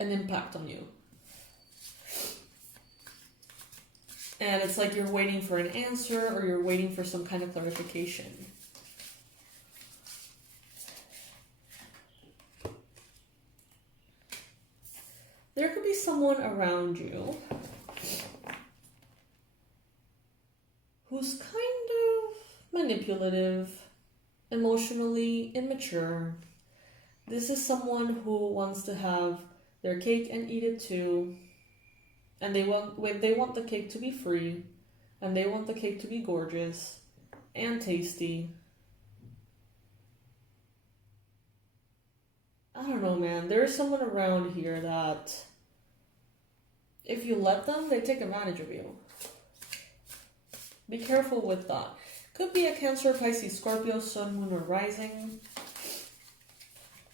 an impact on you. And it's like you're waiting for an answer or you're waiting for some kind of clarification. There could be someone around you who's kind of manipulative, emotionally immature. This is someone who wants to have their cake and eat it too. And they want the cake to be free, and they want the cake to be gorgeous and tasty. I don't know, man. There's someone around here that, if you let them, they take advantage of you. Be careful with that. Could be a Cancer, Pisces, Scorpio, Sun, Moon, or Rising.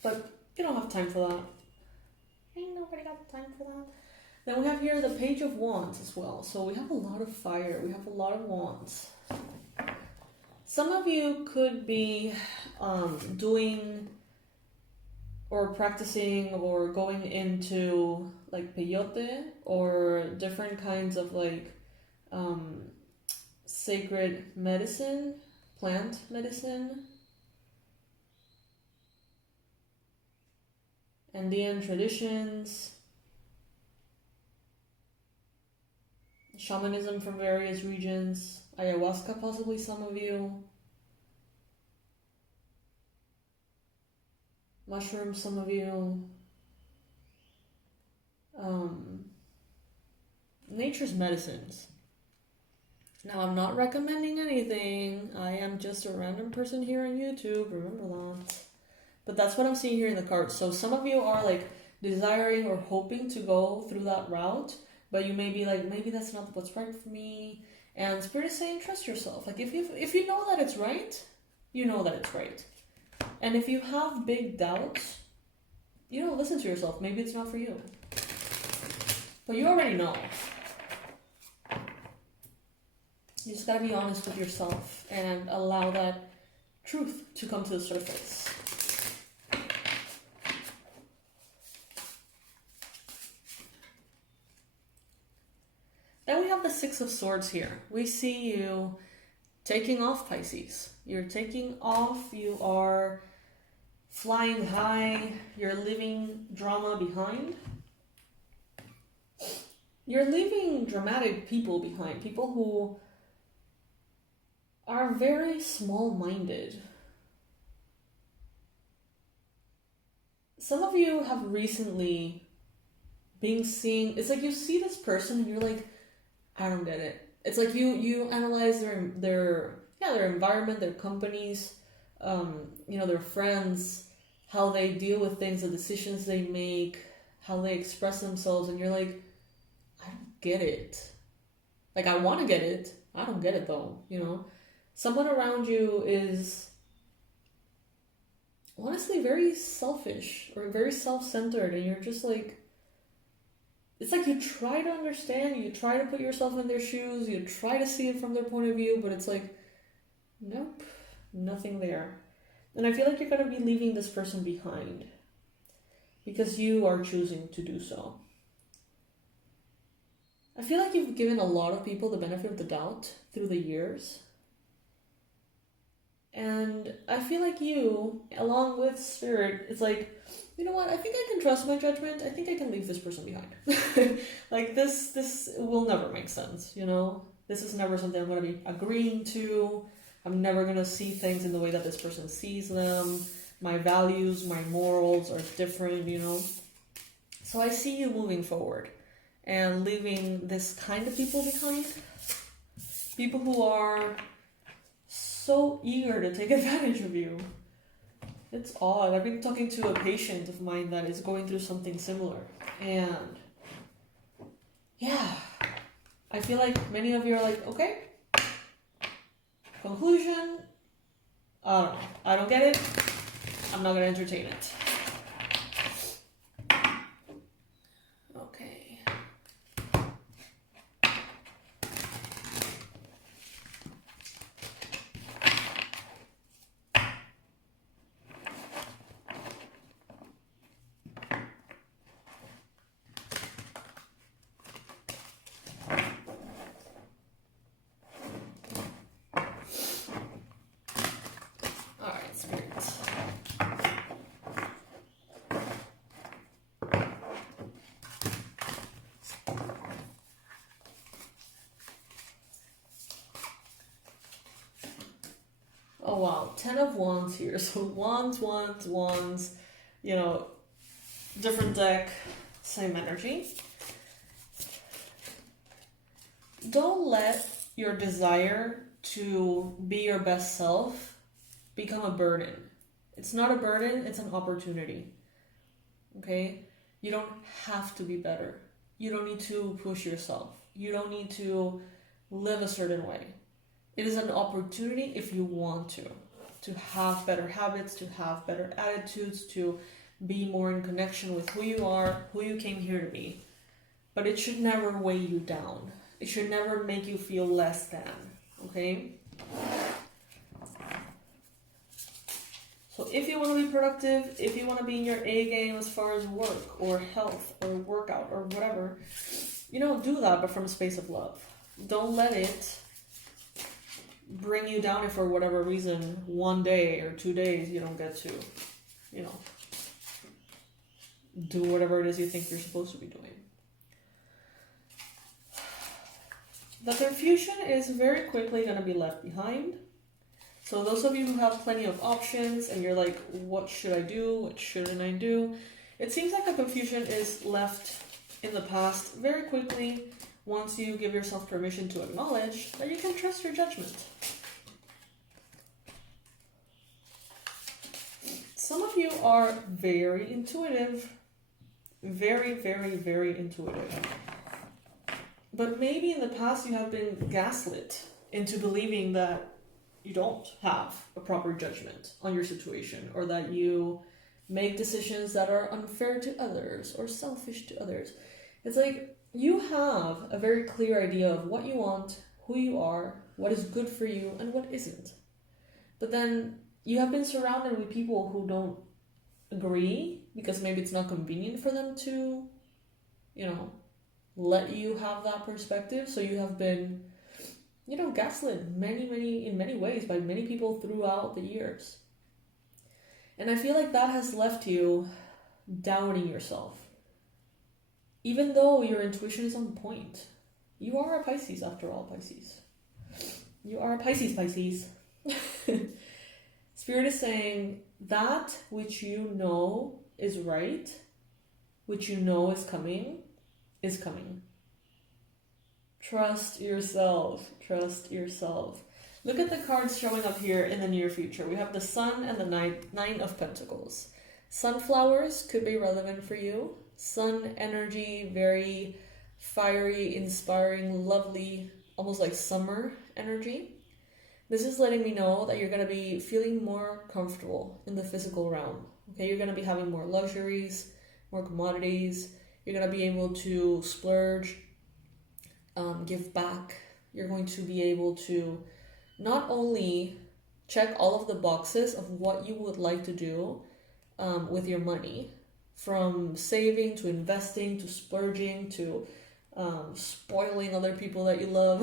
But you don't have time for that. Ain't nobody got time for that. Then we have here the Page of Wands as well. So we have a lot of fire. We have a lot of wands. Some of you could be doing or practicing or going into like peyote or different kinds of like sacred medicine, plant medicine, Andean traditions, shamanism from various regions, ayahuasca possibly some of you, mushrooms some of you, nature's medicines. Now, I'm not recommending anything. I am just a random person here on YouTube, remember that. But that's what I'm seeing here in the cards. So some of you are like desiring or hoping to go through that route, but you may be like, maybe that's not what's right for me. And Spirit is saying, trust yourself. Like if you know that it's right, you know that it's right. And if you have big doubts, you know, listen to yourself. Maybe it's not for you. But you already know. You just gotta be honest with yourself and allow that truth to come to the surface. Then we have the Six of Swords here. We see you taking off, Pisces. You're taking off, you are flying high, you're leaving drama behind. You're leaving dramatic people behind, people who are very small-minded. Some of you have recently been seeing, it's like you see this person and you're like, I don't get it. It's like you analyze their environment, their companies, their friends, how they deal with things, the decisions they make, how they express themselves, and you're like, I don't get it. Like, I want to get it. I don't get it though, you know? Someone around you is honestly very selfish or very self-centered, and you're just like, it's like you try to understand, you try to put yourself in their shoes, you try to see it from their point of view, but it's like, nope, nothing there. And I feel like you're going to be leaving this person behind because you are choosing to do so. I feel like you've given a lot of people the benefit of the doubt through the years. And I feel like you, along with Spirit, it's like, you know what, I think I can trust my judgment. I think I can leave this person behind. Like, this will never make sense, you know? This is never something I'm going to be agreeing to. I'm never going to see things in the way that this person sees them. My values, my morals are different, you know? So I see you moving forward and leaving this kind of people behind. People who are so eager to take advantage of you. It's odd. I've been talking to a patient of mine that is going through something similar. And yeah, I feel like many of you are like, okay, conclusion, I don't get it. I'm not going to entertain it. Okay. Oh wow, 10 of Wands here. So wands, you know, different deck, same energy. Don't let your desire to be your best self become a burden. It's not a burden, it's an opportunity. Okay? You don't have to be better. You don't need to push yourself. You don't need to live a certain way. It is an opportunity if you want to have better habits, to have better attitudes, to be more in connection with who you are, who you came here to be. But it should never weigh you down. It should never make you feel less than, okay? So if you want to be productive, if you want to be in your A game as far as work or health or workout or whatever, do that, but from a space of love. Don't let it bring you down if for whatever reason 1 day or 2 days you don't get to, do whatever it is you think you're supposed to be doing. The confusion is very quickly going to be left behind. So those of you who have plenty of options and you're like, what should I do? What shouldn't I do? It seems like the confusion is left in the past very quickly once you give yourself permission to acknowledge that you can trust your judgment. Some of you are very intuitive. Very, very, very intuitive. But maybe in the past you have been gaslit into believing that you don't have a proper judgment on your situation, or that you make decisions that are unfair to others or selfish to others. It's like you have a very clear idea of what you want, who you are, what is good for you, and what isn't. But then you have been surrounded with people who don't agree because maybe it's not convenient for them to, let you have that perspective. So you have been gaslit in many ways by many people throughout the years. And I feel like that has left you doubting yourself. Even though your intuition is on point. You are a Pisces after all, Pisces. You are a Pisces. Spirit is saying that which you know is right, which you know is coming, is coming. Trust yourself. Trust yourself. Look at the cards showing up here in the near future. We have the Sun and the Nine of Pentacles. Sunflowers could be relevant for you. Sun energy, very fiery, inspiring, lovely, almost like summer energy. This is letting me know that you're going to be feeling more comfortable in the physical realm. Okay, you're going to be having more luxuries, more commodities. You're going to be able to splurge, give back. You're going to be able to not only check all of the boxes of what you would like to do with your money, from saving to investing to splurging to spoiling other people that you love.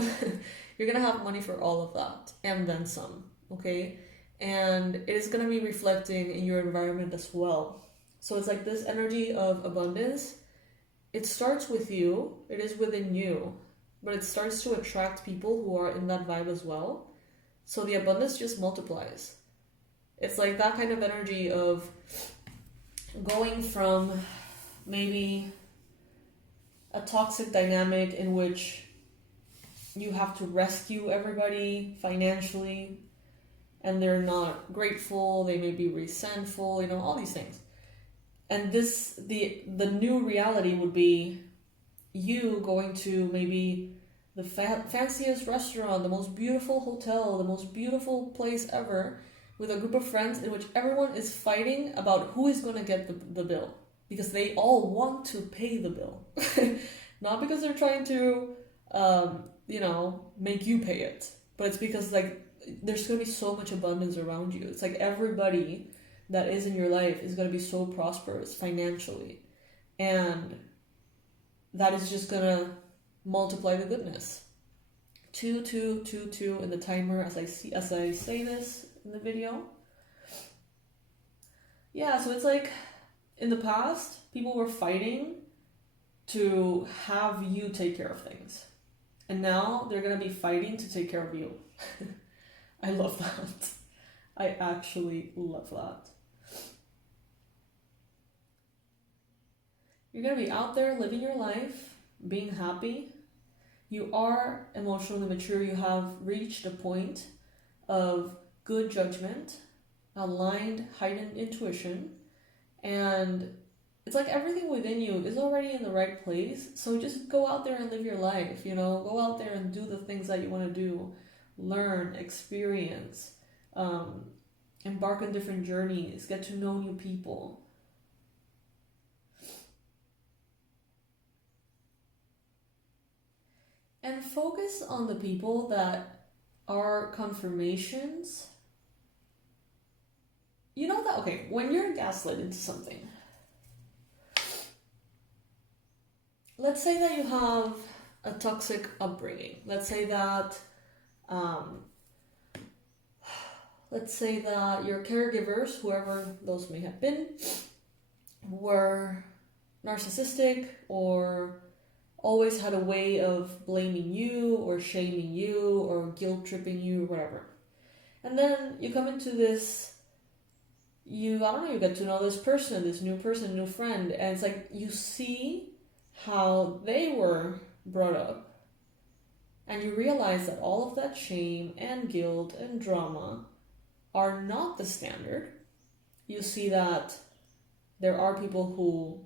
You're going to have money for all of that and then some, okay? And it is going to be reflecting in your environment as well. So it's like this energy of abundance. It starts with you. It is within you. But it starts to attract people who are in that vibe as well. So the abundance just multiplies. It's like that kind of energy of going from maybe a toxic dynamic in which you have to rescue everybody financially and they're not grateful, they may be resentful, all these things. And the new reality would be you going to maybe the fanciest restaurant, the most beautiful hotel, the most beautiful place ever, with a group of friends in which everyone is fighting about who is going to get the bill. Because they all want to pay the bill. Not because they're trying to, make you pay it. But it's because, there's going to be so much abundance around you. It's like everybody that is in your life is going to be so prosperous financially. And that is just going to multiply the goodness. 2, 2, 2, 2 in the timer as I say this in the video. Yeah, so it's like in the past, people were fighting to have you take care of things. And now they're going to be fighting to take care of you. I love that. I actually love that. You're going to be out there living your life, being happy. You are emotionally mature. You have reached a point of good judgment, aligned, heightened intuition, and it's like everything within you is already in the right place. So just go out there and live your life, go out there and do the things that you want to do, learn, experience, embark on different journeys, get to know new people. And focus on the people that are confirmations you know that, okay, when you're gaslit into something, let's say that you have a toxic upbringing. Let's say that your caregivers, whoever those may have been, were narcissistic or always had a way of blaming you or shaming you or guilt tripping you or whatever. And then you come into this, you get to know this person, new friend, and it's like you see how they were brought up, and you realize that all of that shame and guilt and drama are not the standard. You see that there are people who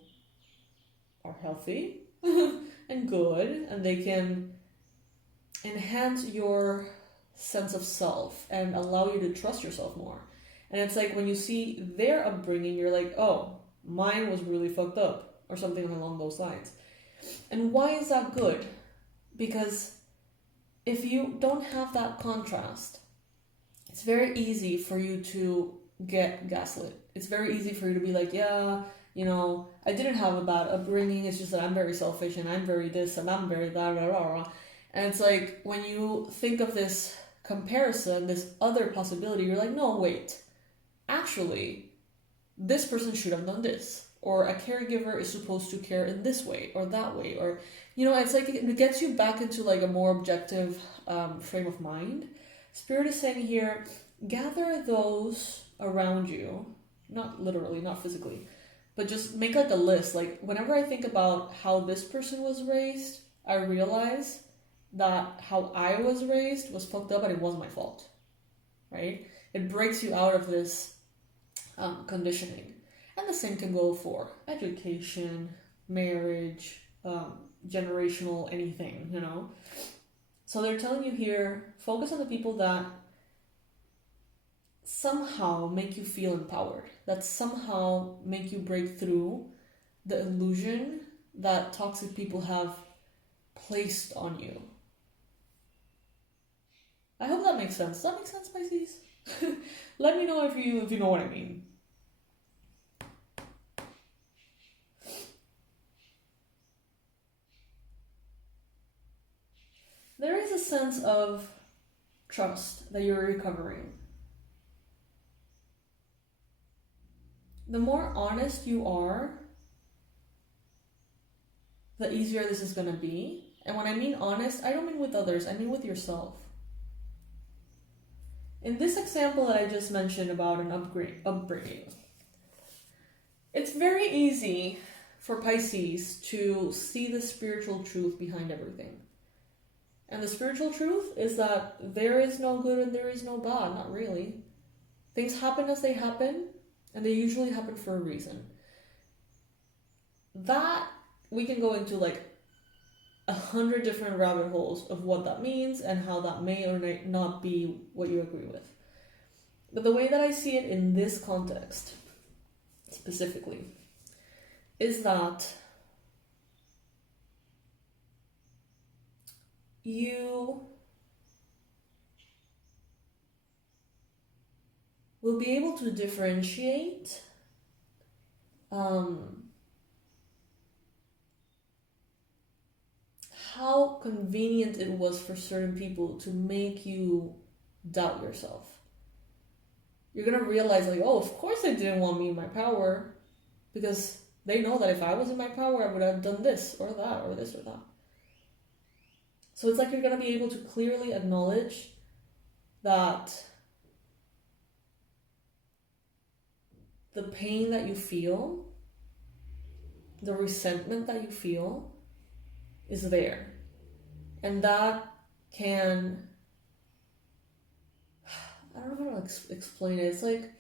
are healthy and good, and they can enhance your sense of self and allow you to trust yourself more. And it's like when you see their upbringing, you're like, oh, mine was really fucked up, or something along those lines. And why is that good? Because if you don't have that contrast, it's very easy for you to get gaslit. It's very easy for you to be like, yeah, I didn't have a bad upbringing, it's just that I'm very selfish and I'm very this and I'm very that, blah, blah, blah. And it's like when you think of this comparison, this other possibility, you're like, no, wait. Actually, this person should have done this, or a caregiver is supposed to care in this way or that way, or it's like it gets you back into like a more objective frame of mind. Spirit is saying here, gather those around you, not literally, not physically, but just make like a list. Like whenever I think about how this person was raised, I realize that how I was raised was fucked up and it wasn't my fault, right? It breaks you out of this conditioning. And the same can go for education, marriage, generational, anything, So they're telling you here, focus on the people that somehow make you feel empowered, that somehow make you break through the illusion that toxic people have placed on you. I hope that makes sense. Does that make sense, Pisces? Let me know if you know what I mean. There is a sense of trust that you're recovering. The more honest you are, the easier this is going to be. And when I mean honest, I don't mean with others, I mean with yourself. In this example that I just mentioned about an upbringing, it's very easy for Pisces to see the spiritual truth behind everything. And the spiritual truth is that there is no good and there is no bad, not really. Things happen as they happen, and they usually happen for a reason. That, we can go into like 100 different rabbit holes of what that means and how that may or may not be what you agree with. But the way that I see it in this context, specifically, is that you will be able to differentiate how convenient it was for certain people to make you doubt yourself. You're going to realize like, oh, of course they didn't want me in my power, because they know that if I was in my power, I would have done this or that or this or that. So it's like you're going to be able to clearly acknowledge that the pain that you feel, the resentment that you feel is there. And that can, I don't know how to explain it. It's like,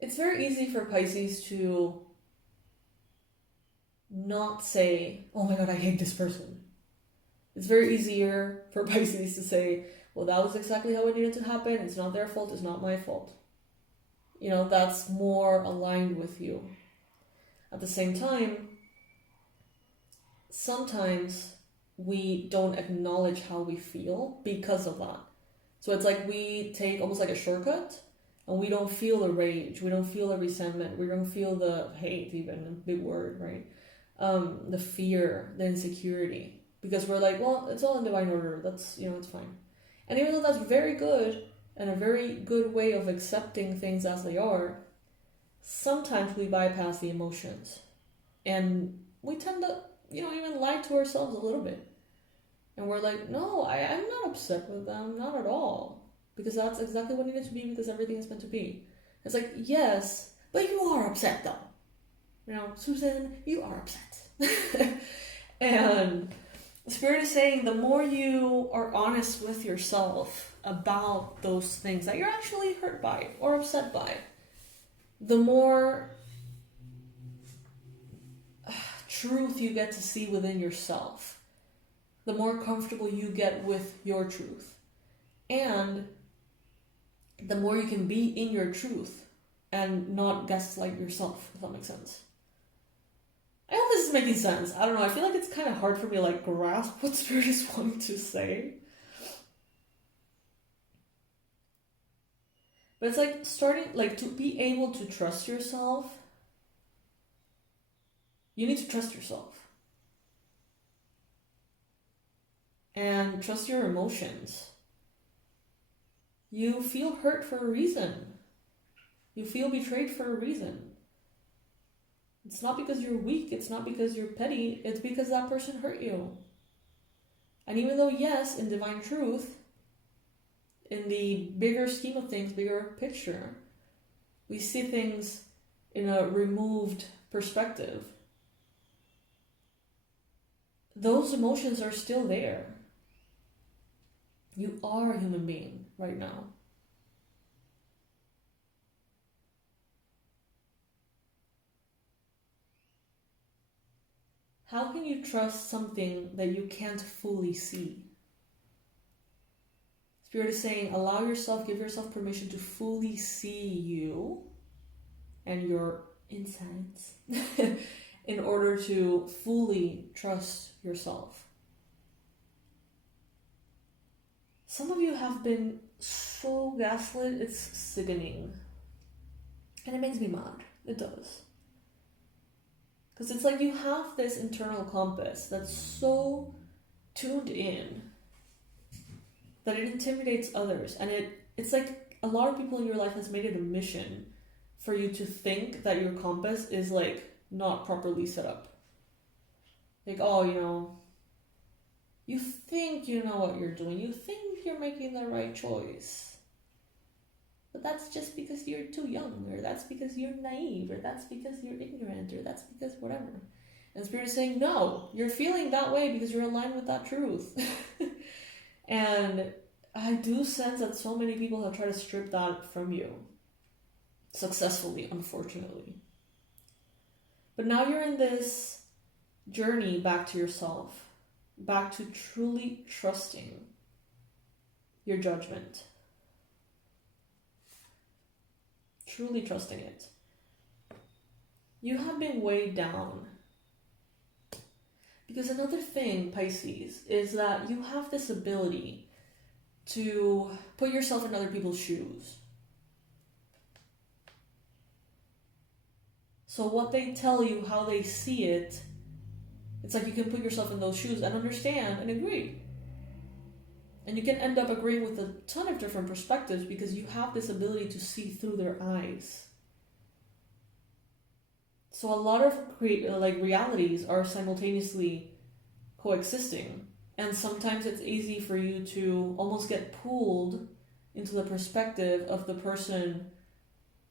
it's very easy for Pisces to not say, oh my god, I hate this person. It's very easier for Pisces to say, well, that was exactly how it needed to happen. It's not their fault. It's not my fault. That's more aligned with you. At the same time, sometimes we don't acknowledge how we feel because of that. So it's like we take almost like a shortcut, and we don't feel the rage, we don't feel the resentment, we don't feel the hate, even a big word, right? The fear, the insecurity, because we're like, well, it's all in divine order, that's, it's fine. And even though that's very good and a very good way of accepting things as they are, sometimes we bypass the emotions, and we tend to, even lie to ourselves a little bit. And we're like, no, I'm not upset with them, not at all. Because that's exactly what it needed to be, because everything is meant to be. It's like, yes, but you are upset though. Susan, you are upset. And Spirit is saying the more you are honest with yourself about those things that you're actually hurt by or upset by, the more truth you get to see within yourself. The more comfortable you get with your truth. And the more you can be in your truth and not gaslight yourself, if that makes sense. I hope this is making sense. I don't know, I feel like it's kind of hard for me to grasp what Spirit is wanting to say. But it's starting, to be able to trust yourself, you need to trust yourself. And trust your emotions. You feel hurt for a reason. You feel betrayed for a reason. It's not because you're weak, it's not because you're petty, it's because that person hurt you. And even though, yes, in divine truth, in the bigger scheme of things, bigger picture, we see things in a removed perspective, those emotions are still there. You are a human being right now. How can you trust something that you can't fully see? Spirit is saying, give yourself permission to fully see you and your insides in order to fully trust yourself. Some of you have been so gaslit, it's sickening. And it makes me mad. It does. Because it's like you have this internal compass that's so tuned in that it intimidates others. And it's like a lot of people in your life has made it a mission for you to think that your compass is not properly set up. You think you know what you're doing. You think you're making the right choice. But that's just because you're too young, or that's because you're naive, or that's because you're ignorant, or that's because whatever. And Spirit is saying, no, you're feeling that way because you're aligned with that truth. And I do sense that so many people have tried to strip that from you. Successfully, unfortunately. But now you're in this journey back to yourself. Back to truly trusting your judgment. Truly trusting it. You have been weighed down. Because another thing, Pisces, is that you have this ability to put yourself in other people's shoes. So what they tell you, how they see it, it's like you can put yourself in those shoes and understand and agree. And you can end up agreeing with a ton of different perspectives because you have this ability to see through their eyes. So a lot of realities are simultaneously coexisting. And sometimes it's easy for you to almost get pulled into the perspective of the person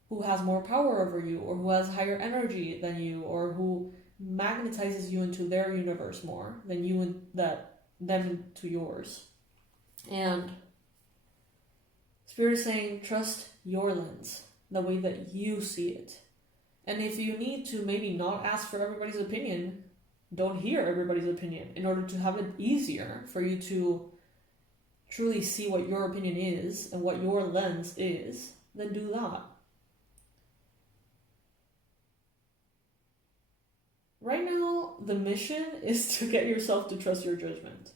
who has more power over you, or who has higher energy than you, or who magnetizes you into their universe more than you and them to yours. And Spirit is saying, trust your lens, the way that you see it. And if you need to maybe not ask for everybody's opinion, don't hear everybody's opinion in order to have it easier for you to truly see what your opinion is and what your lens is, then do that. Right now, now the mission is to get yourself to trust your judgment.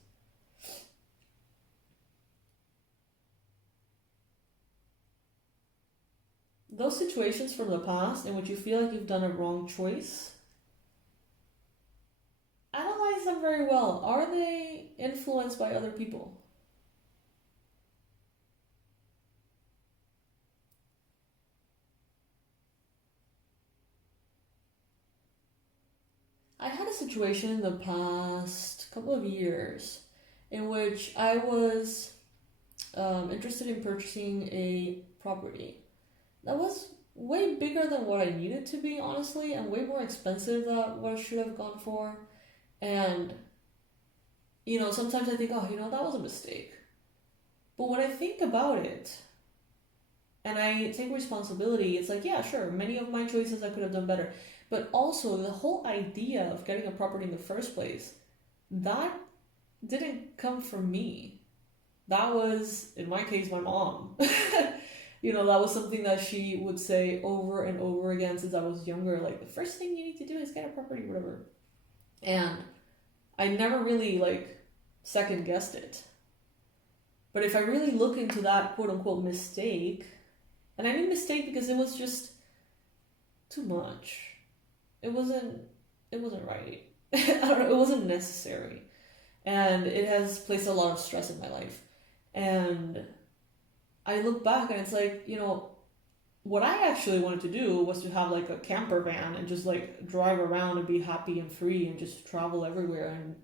Those situations from the past in which you feel like you've done a wrong choice, analyze them very well. Are they influenced by other people? I had a situation in the past couple of years in which I was interested in purchasing a property that was way bigger than what I needed to be, honestly, and way more expensive than what I should have gone for. And, sometimes I think, that was a mistake. But when I think about it, and I take responsibility, it's like, yeah, sure, many of my choices I could have done better. But also, the whole idea of getting a property in the first place, that didn't come from me. That was, in my case, my mom. That was something that she would say over and over again since I was younger. Like, the first thing you need to do is get a property, whatever. And I never really, second guessed it. But if I really look into that quote-unquote mistake, and I mean mistake because it was just too much. It wasn't right. I don't know, it wasn't necessary. And it has placed a lot of stress in my life. And I look back and it's like, what I actually wanted to do was to have a camper van and just drive around and be happy and free and just travel everywhere. And,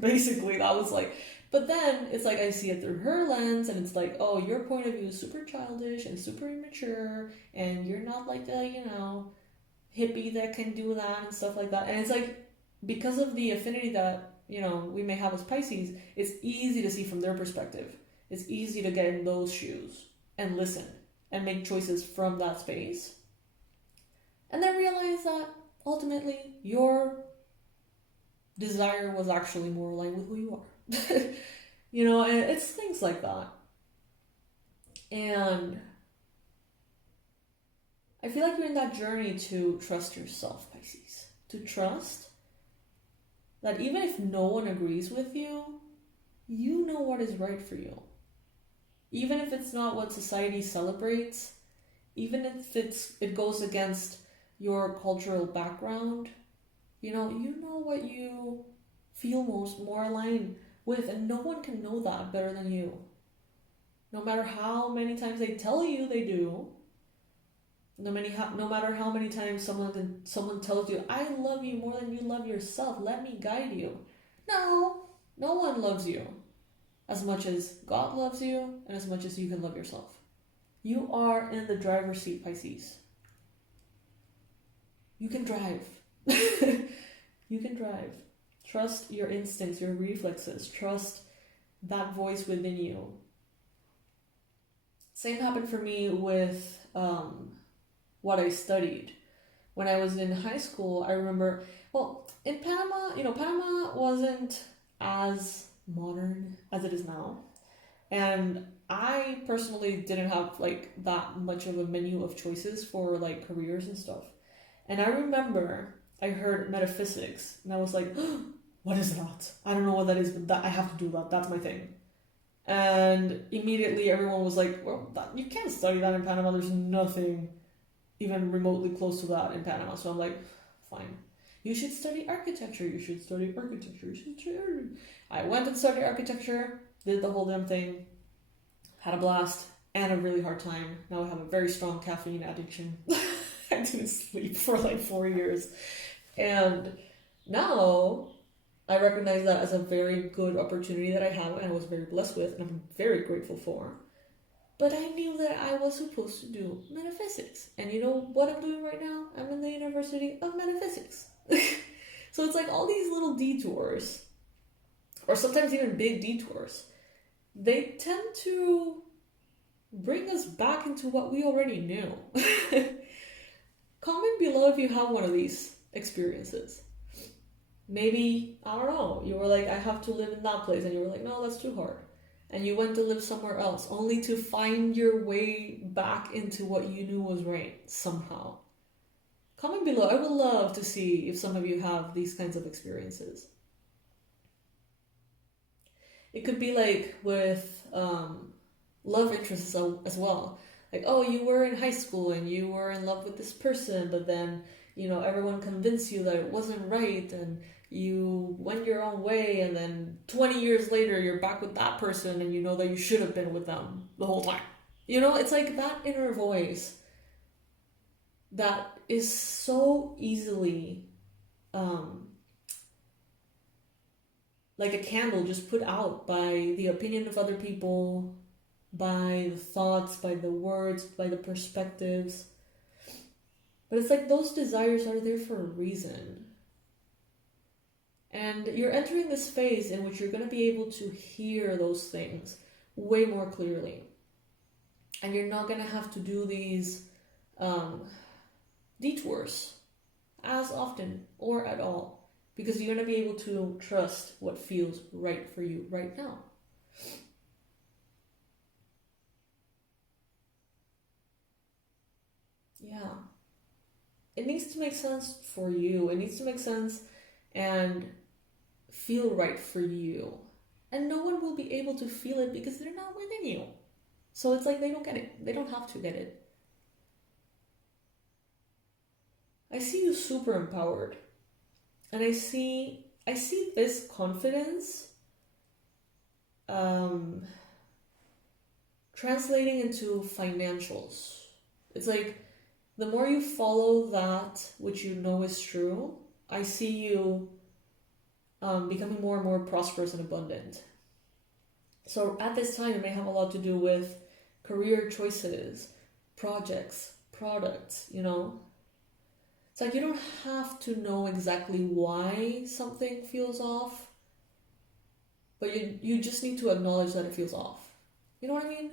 basically that was but then it's I see it through her lens and it's oh, your point of view is super childish and super immature and you're not the, hippie that can do that and stuff like that. And it's because of the affinity that, we may have as Pisces, it's easy to see from their perspective. It's easy to get in those shoes and listen and make choices from that space. And then realize that ultimately your desire was actually more aligned with who you are. And it's things like that. And I feel like you're in that journey to trust yourself, Pisces. To trust that even if no one agrees with you, you know what is right for you. Even if it's not what society celebrates, even if it goes against your cultural background, you know what you feel more aligned with, and no one can know that better than you. No matter how many times they tell you they do, no matter how many times someone tells you, I love you more than you love yourself, let me guide you. No one loves you as much as God loves you and as much as you can love yourself. You are in the driver's seat, Pisces. You can drive. You can drive. Trust your instincts, your reflexes. Trust that voice within you. Same happened for me with what I studied. When I was in high school, I remember, in Panama, Panama wasn't as modern as it is now. And I personally didn't have that much of a menu of choices for careers and stuff. And I remember I heard metaphysics and I was like, what is that? I don't know what that is, but I have to do that. That's my thing. And immediately everyone was like, you can't study that in Panama. There's nothing even remotely close to that in Panama. So I'm like, fine. You should study architecture. I went and studied architecture, did the whole damn thing, had a blast and a really hard time. Now I have a very strong caffeine addiction. I didn't sleep for 4 years. And now I recognize that as a very good opportunity that I have and I was very blessed with and I'm very grateful for. But I knew that I was supposed to do metaphysics. And you know what I'm doing right now? I'm in the University of Metaphysics. So it's all these little detours, or sometimes even big detours, they tend to bring us back into what we already knew. Comment below if you have one of these experiences. Maybe, I don't know, you were I have to live in that place, and you were no, that's too hard. And you went to live somewhere else, only to find your way back into what you knew was right, somehow. Comment below. I would love to see if some of you have these kinds of experiences. It could be like with love interests as well. Like, oh, you were in high school and you were in love with this person, but then, you know, everyone convinced you that it wasn't right and you went your own way, and then 20 years later you're back with that person and you know that you should have been with them the whole time. You know, it's like that inner voice that is so easily like a candle just put out by the opinion of other people, by the thoughts, by the words, by the perspectives. But it's like those desires are there for a reason. And you're entering this phase in which you're going to be able to hear those things way more clearly. And you're not going to have to do these detours as often or at all, because you're going to be able to trust what feels right for you right now. Yeah. It needs to make sense for you. It needs to make sense and feel right for you. And no one will be able to feel it because they're not within you. So it's like they don't get it. They don't have to get it. I see you super empowered. And I see this confidence translating into financials. It's like the more you follow that which you know is true, I see you becoming more and more prosperous and abundant. So at this time, it may have a lot to do with career choices, projects, products, you know. It's like you don't have to know exactly why something feels off, but you just need to acknowledge that it feels off. You know what I mean?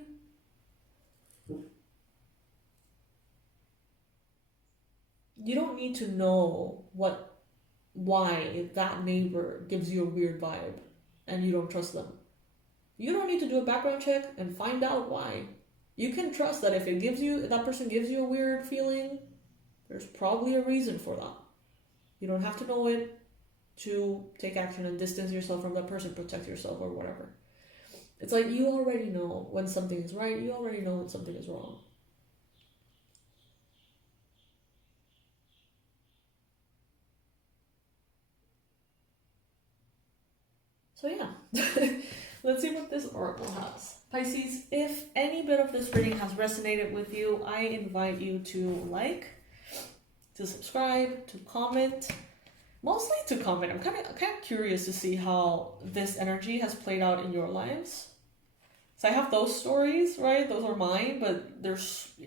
You don't need to know why that neighbor gives you a weird vibe and you don't trust them. You don't need to do a background check and find out why. You can trust that if that person gives you a weird feeling, there's probably a reason for that. You don't have to know it to take action and distance yourself from that person, protect yourself or whatever. It's like you already know when something is right, you already know when something is wrong. So yeah, let's see what this oracle has. Pisces, if any bit of this reading has resonated with you, I invite you to like, to subscribe, to comment, mostly to comment. I'm kind of curious to see how this energy has played out in your lives. So I have those stories, right? Those are mine, but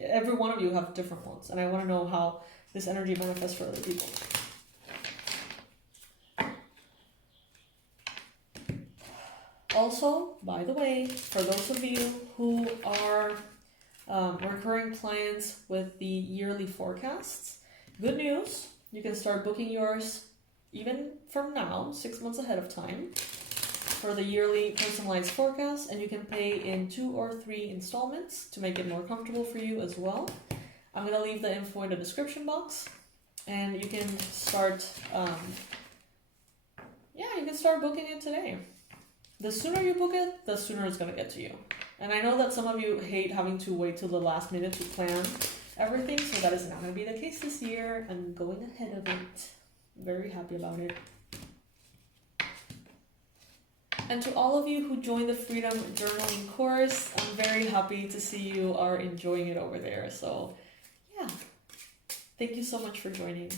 every one of you have different ones, and I want to know how this energy manifests for other people. Also, by the way, for those of you who are recurring clients with the yearly forecasts, good news, you can start booking yours even from now, 6 months ahead of time, for the yearly personalized forecast, and you can pay in 2 or 3 installments to make it more comfortable for you as well. I'm going to leave the info in the description box, and you can start, you can start booking it today. The sooner you book it, the sooner it's going to get to you. And I know that some of you hate having to wait till the last minute to plan everything, so that is not going to be the case this year. I'm going ahead of it. I'm very happy about it. And to all of you who joined the Freedom Journaling course, I'm very happy to see you are enjoying it over there. So, yeah. Thank you so much for joining.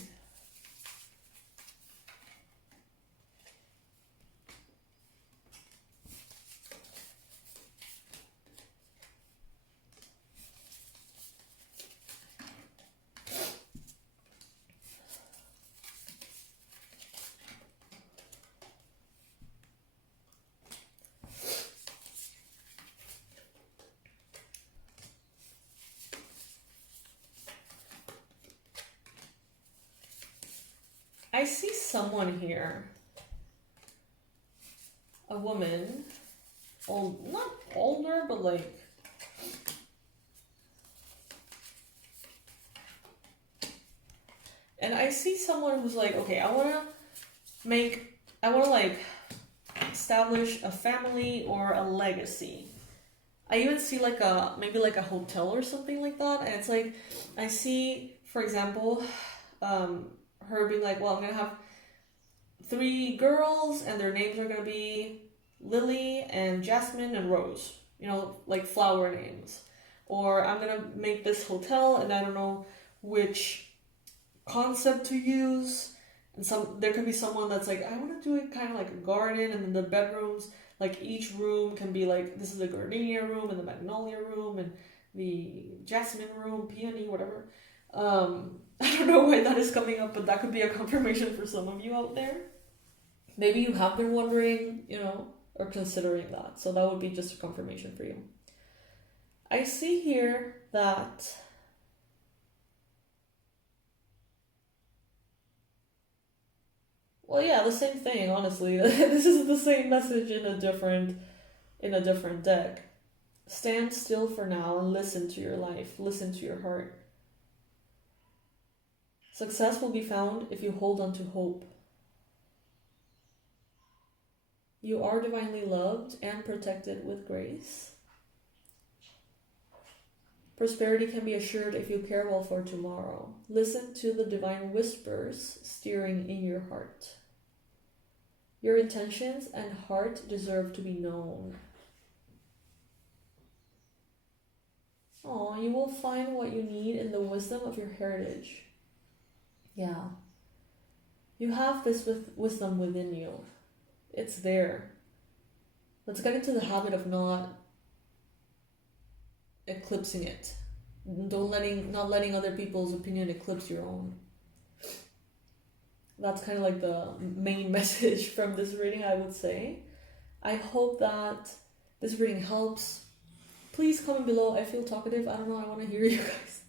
I see someone here, a woman, not older, but like, And I see someone who's like, okay, I want to like establish a family or a legacy. I even see like maybe like a hotel or something like that. And it's like, I see, for example, her being like, well, I'm going to have 3 girls and their names are going to be Lily and Jasmine and Rose, like flower names. Or I'm going to make this hotel and I don't know which concept to use. And there could be someone that's like, I want to do it kind of like a garden, and then the bedrooms, like each room can be like, this is the gardenia room and the magnolia room and the jasmine room, peony, whatever. I don't know why that is coming up, but that could be a confirmation for some of you out there. Maybe you have been wondering, or considering that. So that would be just a confirmation for you. I see here that well, yeah, the same thing, honestly. This is the same message in a different deck. Stand still for now and listen to your life. Listen to your heart. Success will be found if you hold on to hope. You are divinely loved and protected with grace. Prosperity can be assured if you care well for tomorrow. Listen to the divine whispers steering in your heart. Your intentions and heart deserve to be known. Oh, you will find what you need in the wisdom of your heritage. Yeah. You have this wisdom within you. It's there. Let's get into the habit of not eclipsing it. Not letting other people's opinion eclipse your own. That's kind of like the main message from this reading, I would say. I hope that this reading helps. Please comment below. I feel talkative. I don't know. I want to hear you guys.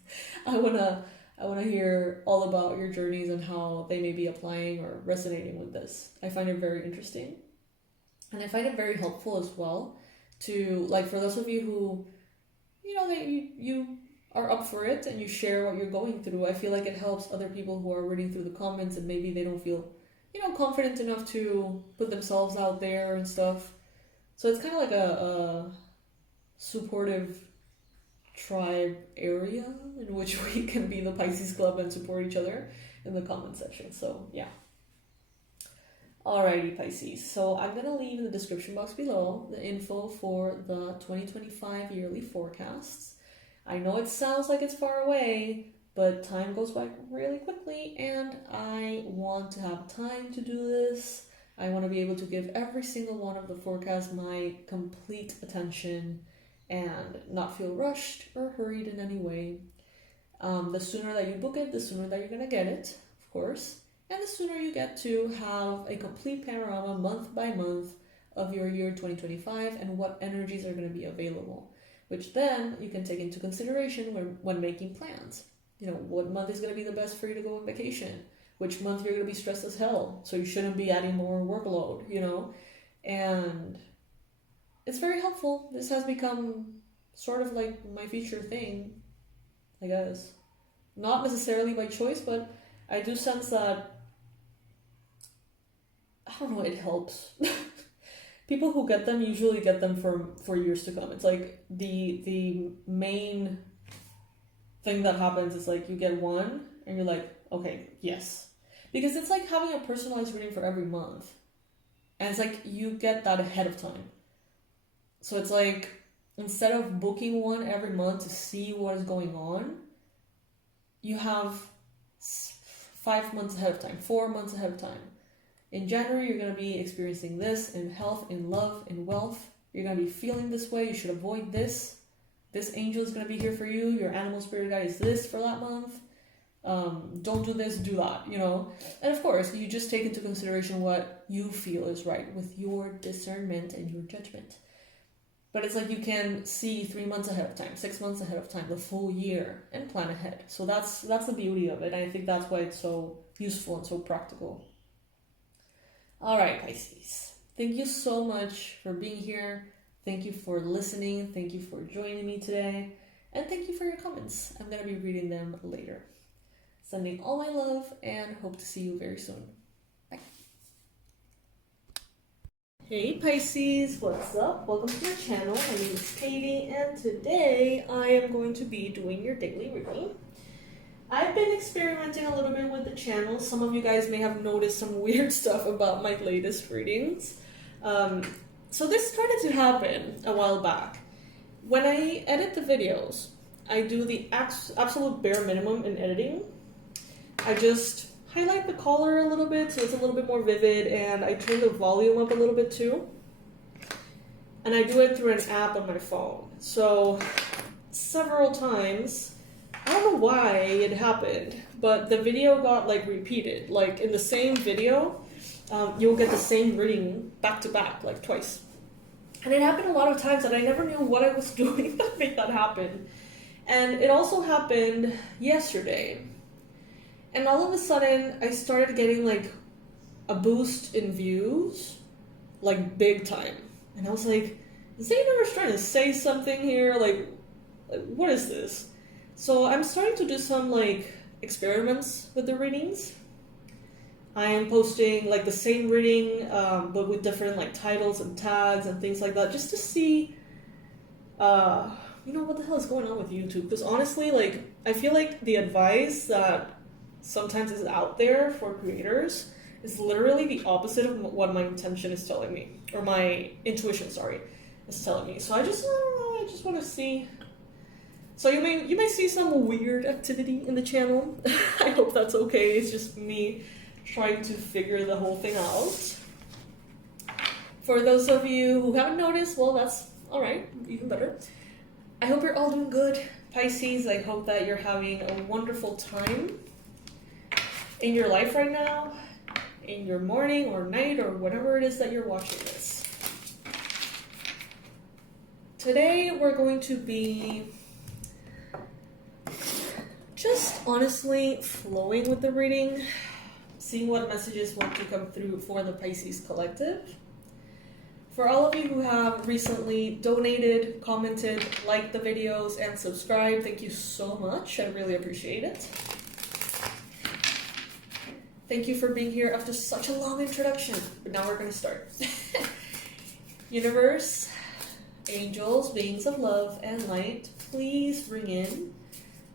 I want to hear all about your journeys and how they may be applying or resonating with this. I find it very interesting. And I find it very helpful as well to, like, for those of you who, that you are up for it and you share what you're going through. I feel like it helps other people who are reading through the comments and maybe they don't feel, confident enough to put themselves out there and stuff. So it's kind of like a supportive tribe area in which we can be the Pisces Club and support each other in the comment section. So yeah. Alrighty, Pisces. So I'm going to leave in the description box below the info for the 2025 yearly forecasts. I know it sounds like it's far away, but time goes by really quickly and I want to have time to do this. I want to be able to give every single one of the forecasts my complete attention and not feel rushed or hurried in any way. The sooner that you book it, the sooner that you're going to get it, of course. And the sooner you get to have a complete panorama month by month of your year 2025 and what energies are going to be available, which then you can take into consideration when making plans. What month is going to be the best for you to go on vacation? Which month you're going to be stressed as hell, so you shouldn't be adding more workload, And it's very helpful. This has become sort of like my future thing, I guess. Not necessarily by choice, but I do sense that I don't know, it helps. People who get them usually get them for years to come. It's like the main thing that happens is like you get one and you're like, okay, yes. Because it's like having a personalized reading for every month. And it's like you get that ahead of time. So it's like instead of booking one every month to see what is going on, you have 5 months ahead of time, 4 months ahead of time. In January, you're going to be experiencing this in health, in love, in wealth. You're going to be feeling this way. You should avoid this. This angel is going to be here for you. Your animal spirit guide is this for that month. Don't do this, do that, And of course, you just take into consideration what you feel is right with your discernment and your judgment. But it's like you can see 3 months ahead of time, 6 months ahead of time, the full year, and plan ahead. So that's the beauty of it. And I think that's why it's so useful and so practical. All right, Pisces. Thank you so much for being here. Thank you for listening. Thank you for joining me today. And thank you for your comments. I'm going to be reading them later. Sending all my love and hope to see you very soon. Bye. Hey Pisces, what's up? Welcome to my channel. My name is Katie and today I am going to be doing your daily reading. I've been experimenting a little bit with the channel. Some of you guys may have noticed some weird stuff about my latest readings. So this started to happen a while back. When I edit the videos, I do the absolute bare minimum in editing. I just highlight the color a little bit so it's a little bit more vivid, and I turn the volume up a little bit too. And I do it through an app on my phone. So several times, I don't know why it happened, but the video got like repeated. Like in the same video, you'll get the same reading back to back, like twice. And it happened a lot of times and I never knew what I was doing to make that happen. And it also happened yesterday. And all of a sudden, I started getting like a boost in views, like big time. And I was like, is the universe trying to say something here? Like what is this? So I'm starting to do some like experiments with the readings. I am posting like the same reading, but with different like titles and tags and things like that, just to see, what the hell is going on with YouTube? Because honestly, like I feel like the advice that sometimes is out there for creators is literally the opposite of what my intention is telling me, or my intuition, sorry, is telling me. So I just want to see. So you may see some weird activity in the channel. I hope that's okay. It's just me trying to figure the whole thing out. For those of you who haven't noticed, well, that's all right, even better. I hope you're all doing good, Pisces. I hope that you're having a wonderful time in your life right now, in your morning or night or whatever it is that you're watching this. Today we're going to be just honestly flowing with the reading, seeing what messages want to come through for the Pisces collective. For all of you who have recently donated, commented, liked the videos, and subscribed, thank you so much. I really appreciate it. Thank you for being here after such a long introduction, but now we're going to start. Universe, angels, beings of love and light, please bring in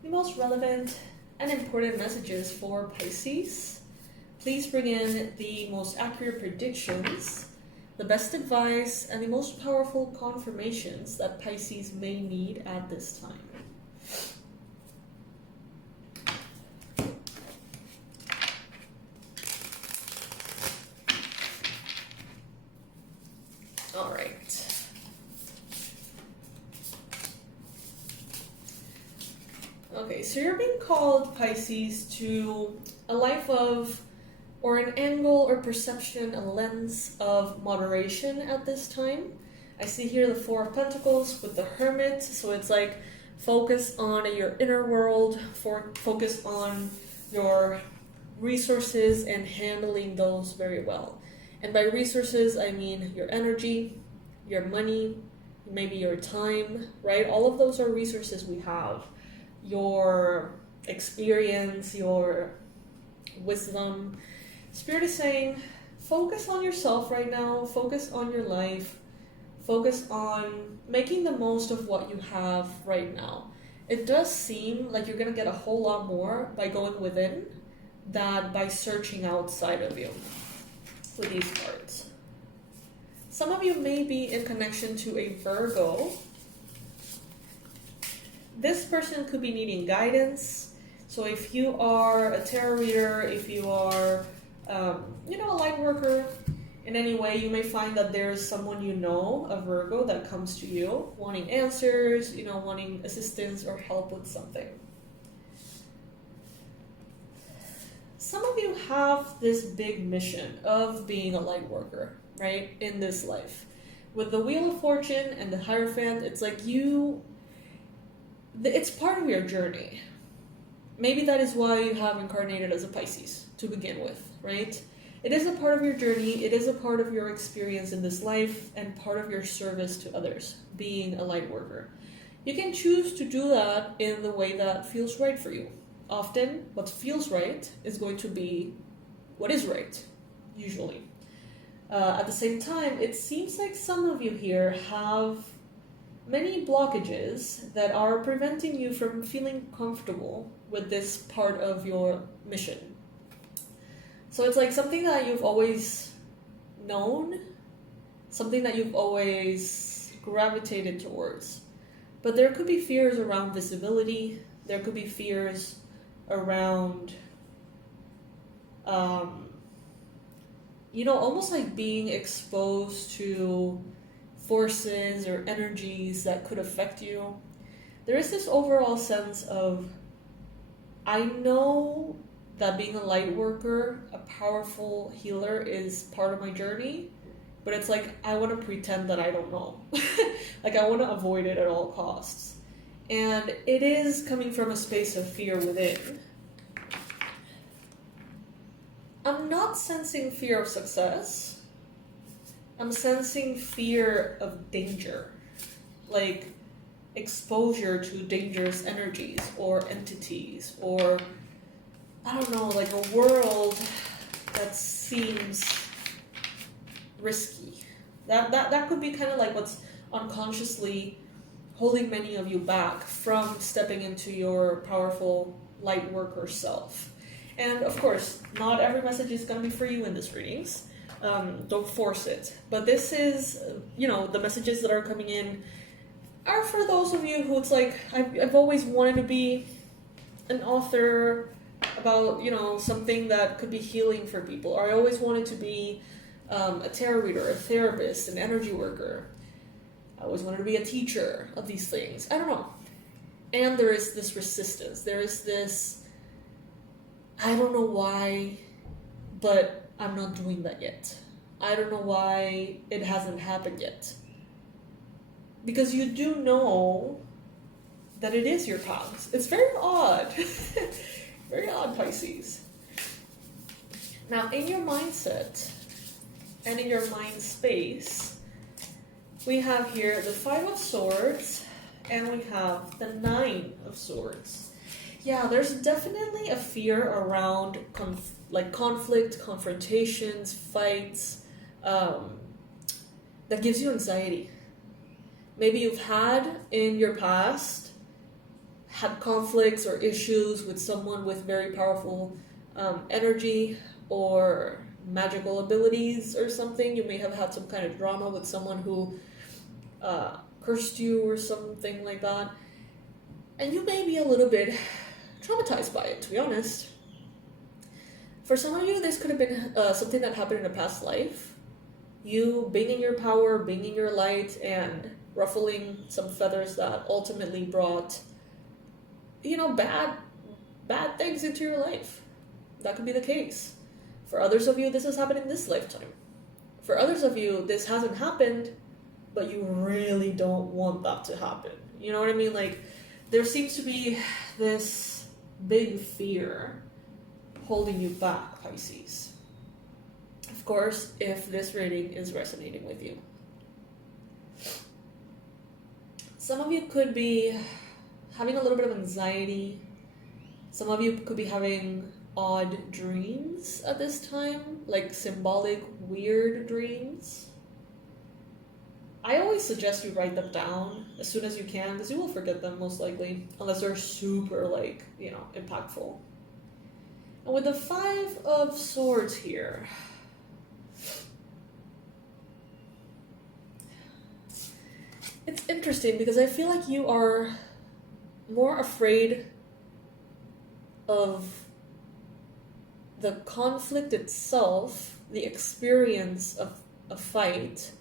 the most relevant and important messages for Pisces. Please bring in the most accurate predictions, the best advice, and the most powerful confirmations that Pisces may need at this time. All right. Okay, so you're being called, Pisces, to a life of, or an angle or perception, a lens of moderation at this time. I see here the Four of Pentacles with the Hermit, so it's like focus on your inner world, focus on your resources and handling those very well. And by resources, I mean your energy, your money, maybe your time, right? All of those are resources we have. Your experience, your wisdom. Spirit is saying, focus on yourself right now, focus on your life, focus on making the most of what you have right now. It does seem like you're going to get a whole lot more by going within than by searching outside of you with these cards. Some of you may be in connection to a Virgo. This person could be needing guidance. So if you are a tarot reader, if you are a light worker in any way, you may find that there's someone a Virgo, that comes to you wanting answers, wanting assistance or help with something. Some of you have this big mission of being a light worker, right, in this life. With the Wheel of Fortune and the Hierophant, it's like it's part of your journey. Maybe that is why you have incarnated as a Pisces to begin with, right? It is a part of your journey, it is a part of your experience in this life, and part of your service to others, being a light worker. You can choose to do that in the way that feels right for you. often what feels right is going to be what is right, usually. At the same time, it seems like some of you here have many blockages that are preventing you from feeling comfortable with this part of your mission. So it's like something that you've always known, something that you've always gravitated towards. But there could be fears around visibility, there could be fears around, almost like being exposed to forces or energies that could affect you. There is this overall sense of, I know that being a light worker, a powerful healer, is part of my journey, but it's like I want to pretend that I don't know. Like I want to avoid it at all costs. And it is coming from a space of fear within. I'm not sensing fear of success. I'm sensing fear of danger, like exposure to dangerous energies or entities, or I don't know, like a world that seems risky. That could be kind of like what's unconsciously holding many of you back from stepping into your powerful light worker self. And of course, not every message is going to be for you in this readings. Don't force it. But this is, the messages that are coming in are for those of you who it's like, I've always wanted to be an author about, something that could be healing for people. Or I always wanted to be a tarot reader, a therapist, an energy worker. I always wanted to be a teacher of these things. I don't know. And there is this resistance. There is this, I don't know why, but I'm not doing that yet. I don't know why it hasn't happened yet. Because you do know that it is your path. It's very odd. Very odd, Pisces. Now, in your mindset and in your mind space, we have here the 5 of Swords and we have the 9 of Swords. Yeah, there's definitely a fear around conflict, confrontations, fights, that gives you anxiety. Maybe you've had in your past had conflicts or issues with someone with very powerful energy or magical abilities or something. You may have had some kind of drama with someone who cursed you or something like that. And you may be a little bit traumatized by it, to be honest. For some of you, this could have been something that happened in a past life. You being in your power, being in your light, and ruffling some feathers that ultimately brought, bad things into your life. That could be the case. For others of you, this has happened in this lifetime. For others of you, this hasn't happened, but you really don't want that to happen. You know what I mean? Like, there seems to be this big fear holding you back, Pisces. Of course, if this reading is resonating with you. Some of you could be having a little bit of anxiety. Some of you could be having odd dreams at this time, like symbolic, weird dreams. I always suggest you write them down as soon as you can, because you will forget them most likely, unless they're super, impactful. And with the 5 of Swords here, it's interesting because I feel like you are more afraid of the conflict itself, the experience of a fight,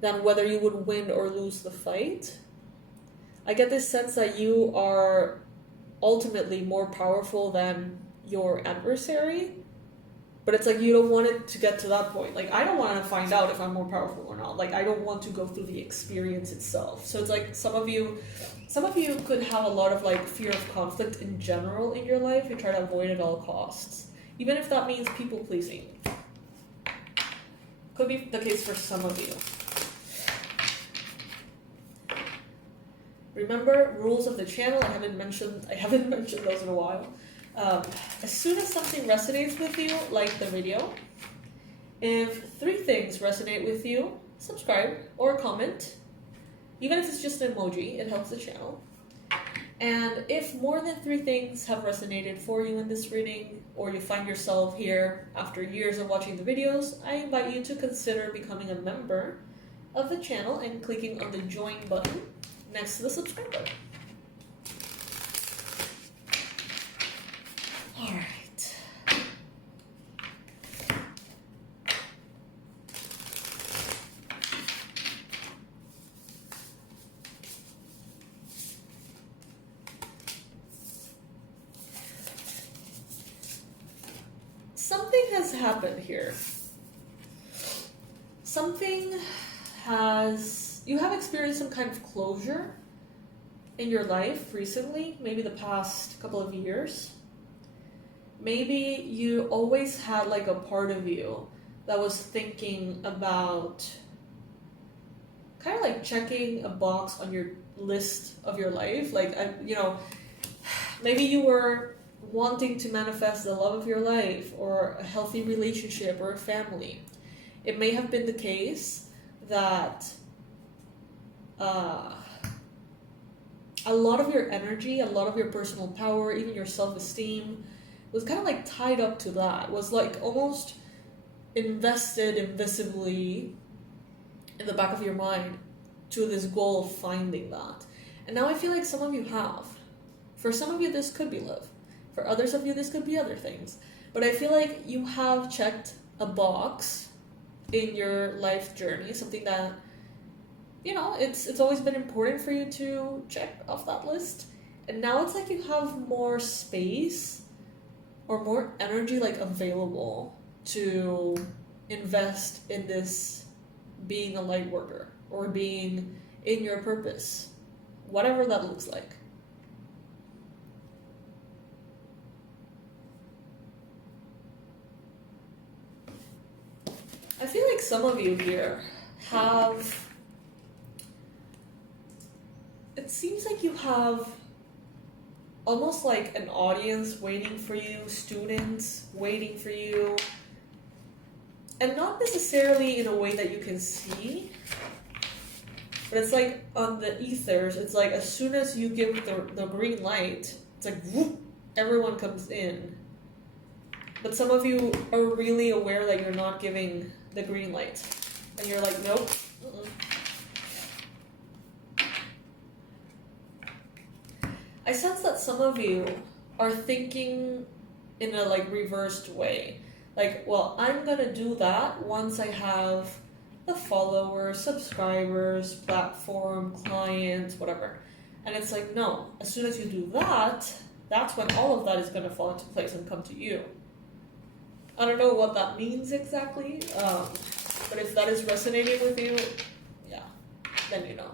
than whether you would win or lose the fight. I get this sense that you are ultimately more powerful than your adversary, but it's like you don't want it to get to that point. Like, I don't want to find out if I'm more powerful or not. Like, I don't want to go through the experience itself. So it's like some of you could have a lot of fear of conflict in general in your life. You try to avoid it at all costs, even if that means people pleasing. Could be the case for some of you. remember, rules of the channel, I haven't mentioned those in a while. As soon as something resonates with you, like the video. If 3 things resonate with you, subscribe or comment. Even if it's just an emoji, it helps the channel. And if more than 3 things have resonated for you in this reading, or you find yourself here after years of watching the videos, I invite you to consider becoming a member of the channel and clicking on the join button next to the subscribe button. Alright. Something has happened here. You have experienced some kind of closure in your life recently, maybe the past couple of years. Maybe you always had like a part of you that was thinking about kind of like checking a box on your list of your life. Like, maybe you were wanting to manifest the love of your life or a healthy relationship or a family. It may have been the case that a lot of your energy, a lot of your personal power, even your self-esteem was kind of like tied up to that, was like almost invested invisibly in the back of your mind to this goal of finding that. And now I feel like some of you have. For some of you, this could be love. For others of you, this could be other things. But I feel like you have checked a box in your life journey, something that, it's always been important for you to check off that list. And now it's like you have more space or more energy like available to invest in this being a light worker or being in your purpose, whatever that looks like. I feel like some of you here have, it seems like you have almost like an audience waiting for you, students waiting for you, and not necessarily in a way that you can see, but it's like on the ethers, it's like as soon as you give the green light, it's like whoop, everyone comes in. But some of you are really aware that you're not giving the green light, and you're like, nope. I sense that some of you are thinking in a like reversed way. Like, well, I'm gonna do that once I have the followers, subscribers, platform, clients, whatever. And it's like, no, as soon as you do that, that's when all of that is gonna fall into place and come to you. I don't know what that means exactly, but if that is resonating with you, yeah, then you know.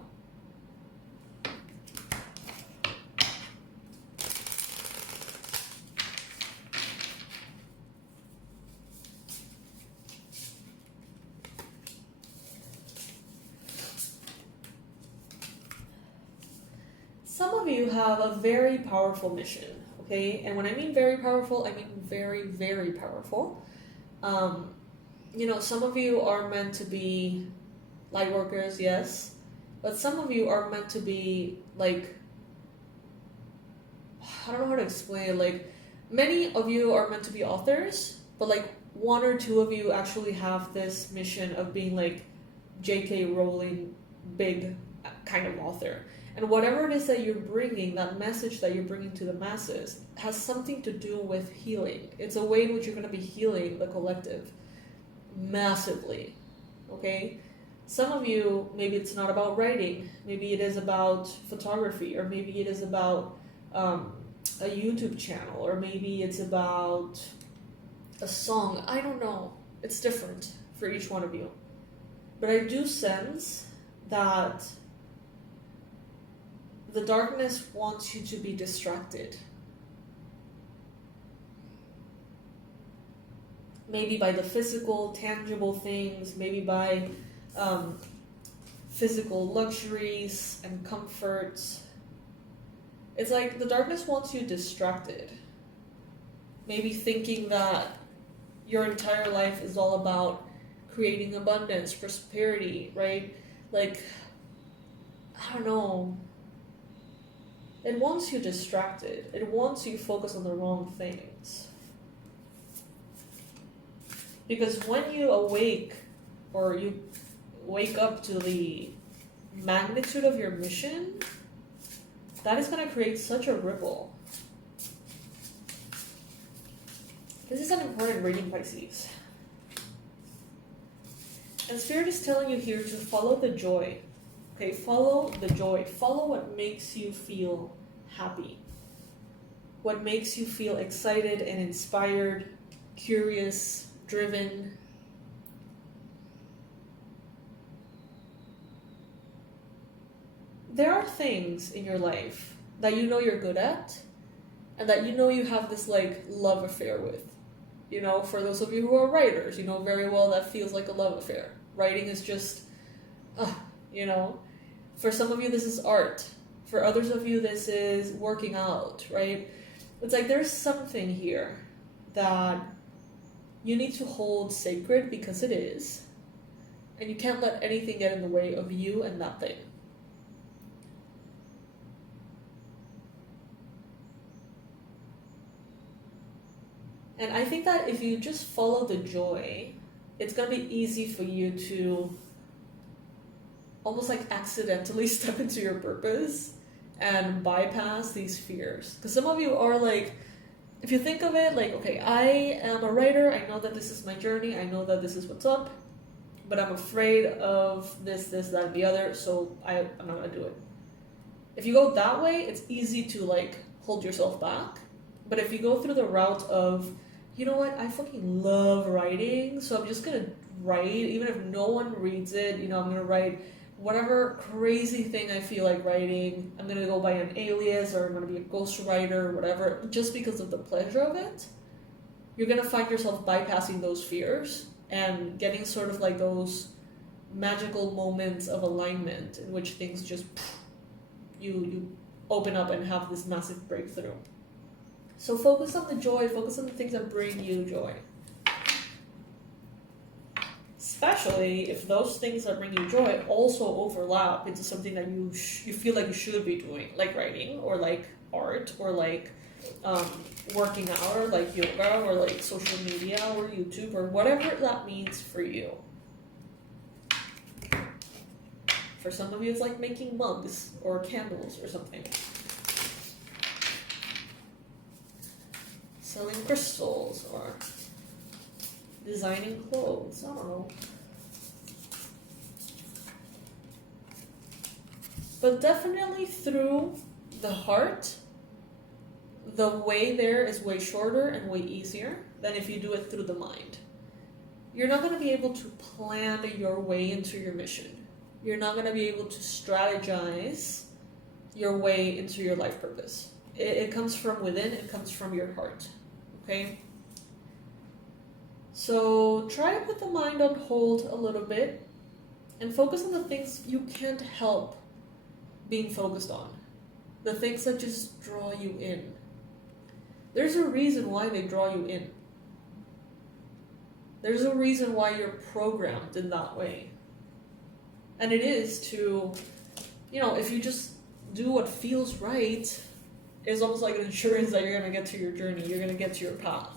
Some of you have a very powerful mission. Okay, and when I mean very powerful, I mean very, very powerful. Some of you are meant to be light workers, yes, but some of you are meant to be like, I don't know how to explain it, like many of you are meant to be authors, but like 1 or 2 of you actually have this mission of being like J.K. Rowling, big kind of author. And whatever it is that you're bringing, that message that you're bringing to the masses, has something to do with healing. It's a way in which you're going to be healing the collective massively, okay? Some of you, maybe it's not about writing. Maybe it is about photography, or maybe it is about a YouTube channel, or maybe it's about a song. I don't know. It's different for each one of you. But I do sense that the darkness wants you to be distracted. Maybe by the physical, tangible things, maybe by physical luxuries and comforts, It's like the darkness wants you distracted. Maybe thinking that your entire life is all about creating abundance, prosperity, right? Like, I don't know. It wants you distracted. It wants you focused on the wrong things. Because when you awake, or you wake up to the magnitude of your mission, that is going to create such a ripple. This is an important reading, Pisces. And Spirit is telling you here to follow the joy. Okay, follow the joy. Follow what makes you feel happy. What makes you feel excited and inspired, curious, driven. There are things in your life that you know you're good at, and that you know you have this like love affair with. You know, for those of you who are writers, you know very well that feels like a love affair. Writing is just, you know. For some of you, this is art. For others of you, this is working out, right? It's like there's something here that you need to hold sacred, because it is. And you can't let anything get in the way of you and that thing. And I think that if you just follow the joy, it's going to be easy for you to almost like accidentally step into your purpose and bypass these fears. Because some of you are like, if you think of it like, okay, I am a writer, I know that this is my journey, I know that this is what's up, but I'm afraid of this, that, and the other, so I'm not going to do it. If you go that way, it's easy to like hold yourself back. But if you go through the route of, you know what, I fucking love writing, so I'm just going to write, even if no one reads it, you know, I'm going to write whatever crazy thing I feel like writing. I'm going to go by an alias, or I'm going to be a ghostwriter, or whatever, just because of the pleasure of it. You're going to find yourself bypassing those fears and getting sort of like those magical moments of alignment in which things just, you open up and have this massive breakthrough. So focus on the joy, focus on the things that bring you joy. Especially if those things that bring you joy also overlap into something that you feel like you should be doing, like writing, or like art, or like working out, or like yoga, or like social media, or YouTube, or whatever that means for you. For some of you, it's like making mugs or candles or something. Selling crystals, or designing clothes, I don't know. But definitely through the heart, the way there is way shorter and way easier than if you do it through the mind. You're not going to be able to plan your way into your mission. You're not going to be able to strategize your way into your life purpose. It comes from within, it comes from your heart. Okay? So try to put the mind on hold a little bit and focus on the things you can't help being focused on. The things that just draw you in. There's a reason why they draw you in. There's a reason why you're programmed in that way. And it is to, you know, if you just do what feels right, it's almost like an insurance that you're going to get to your journey. You're going to get to your path.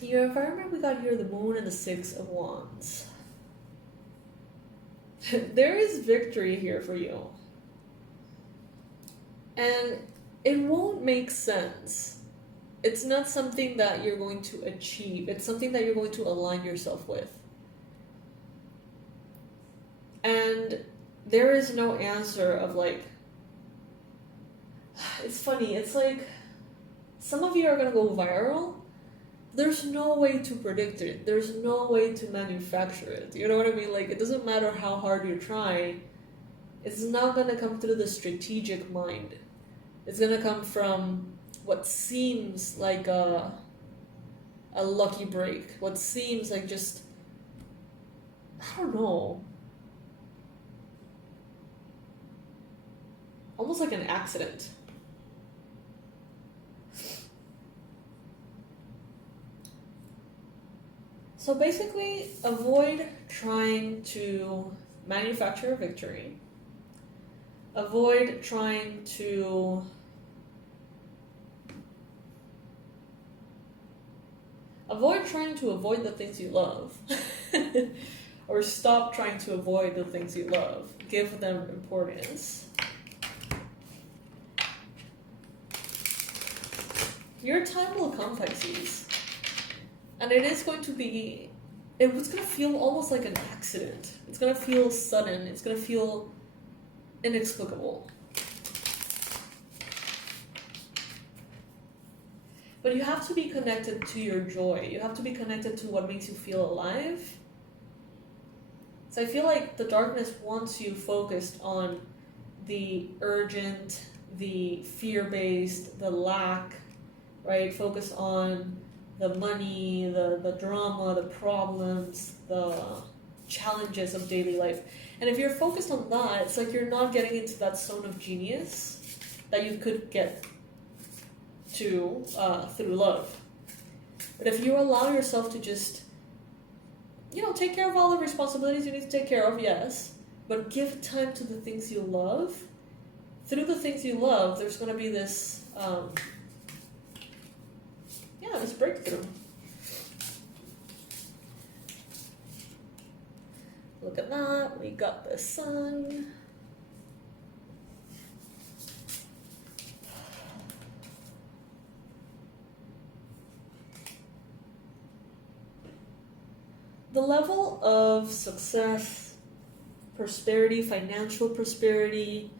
Your environment, we got here the Moon and the Six of Wands. There is victory here for you. And it won't make sense. It's not something that you're going to achieve. It's something that you're going to align yourself with. And there is no answer of like, it's funny, it's like, some of you are going to go viral. There's no way to predict it. There's no way to manufacture it. You know what I mean? Like, it doesn't matter how hard you try. It's not going to come through the strategic mind. It's going to come from what seems like a lucky break. What seems like just, I don't know, almost like an accident. So basically, avoid trying to manufacture a victory. Avoid trying to avoid the things you love. Or stop trying to avoid the things you love. Give them importance. Your time will come, Pisces. And it is going to be, it's going to feel almost like an accident. It's going to feel sudden. It's going to feel inexplicable. But you have to be connected to your joy. You have to be connected to what makes you feel alive. So I feel like the darkness wants you focused on the urgent, the fear-based, the lack, right? Focus on the money, the drama, the problems, the challenges of daily life. And if you're focused on that, it's like you're not getting into that zone of genius that you could get to through love. But if you allow yourself to just, take care of all the responsibilities you need to take care of, yes, but give time to the things you love. Through the things you love, there's going to be this this breakthrough. Look at that, we got the sun. The level of success, prosperity, financial prosperity,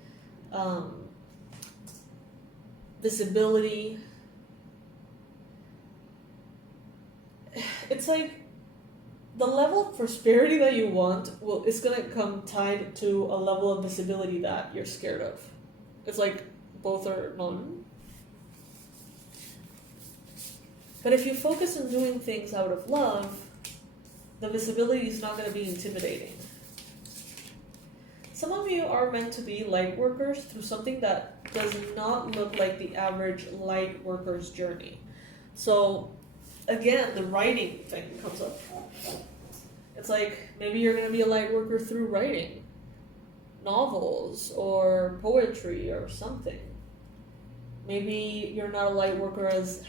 visibility, it's like the level of prosperity that you want is going to come tied to a level of visibility that you're scared of. It's like both are none. But if you focus on doing things out of love, the visibility is not going to be intimidating. Some of you are meant to be light workers through something that does not look like the average light worker's journey. So again, the writing thing comes up. It's like maybe you're going to be a light worker through writing novels or poetry or something. Maybe you're not a light worker as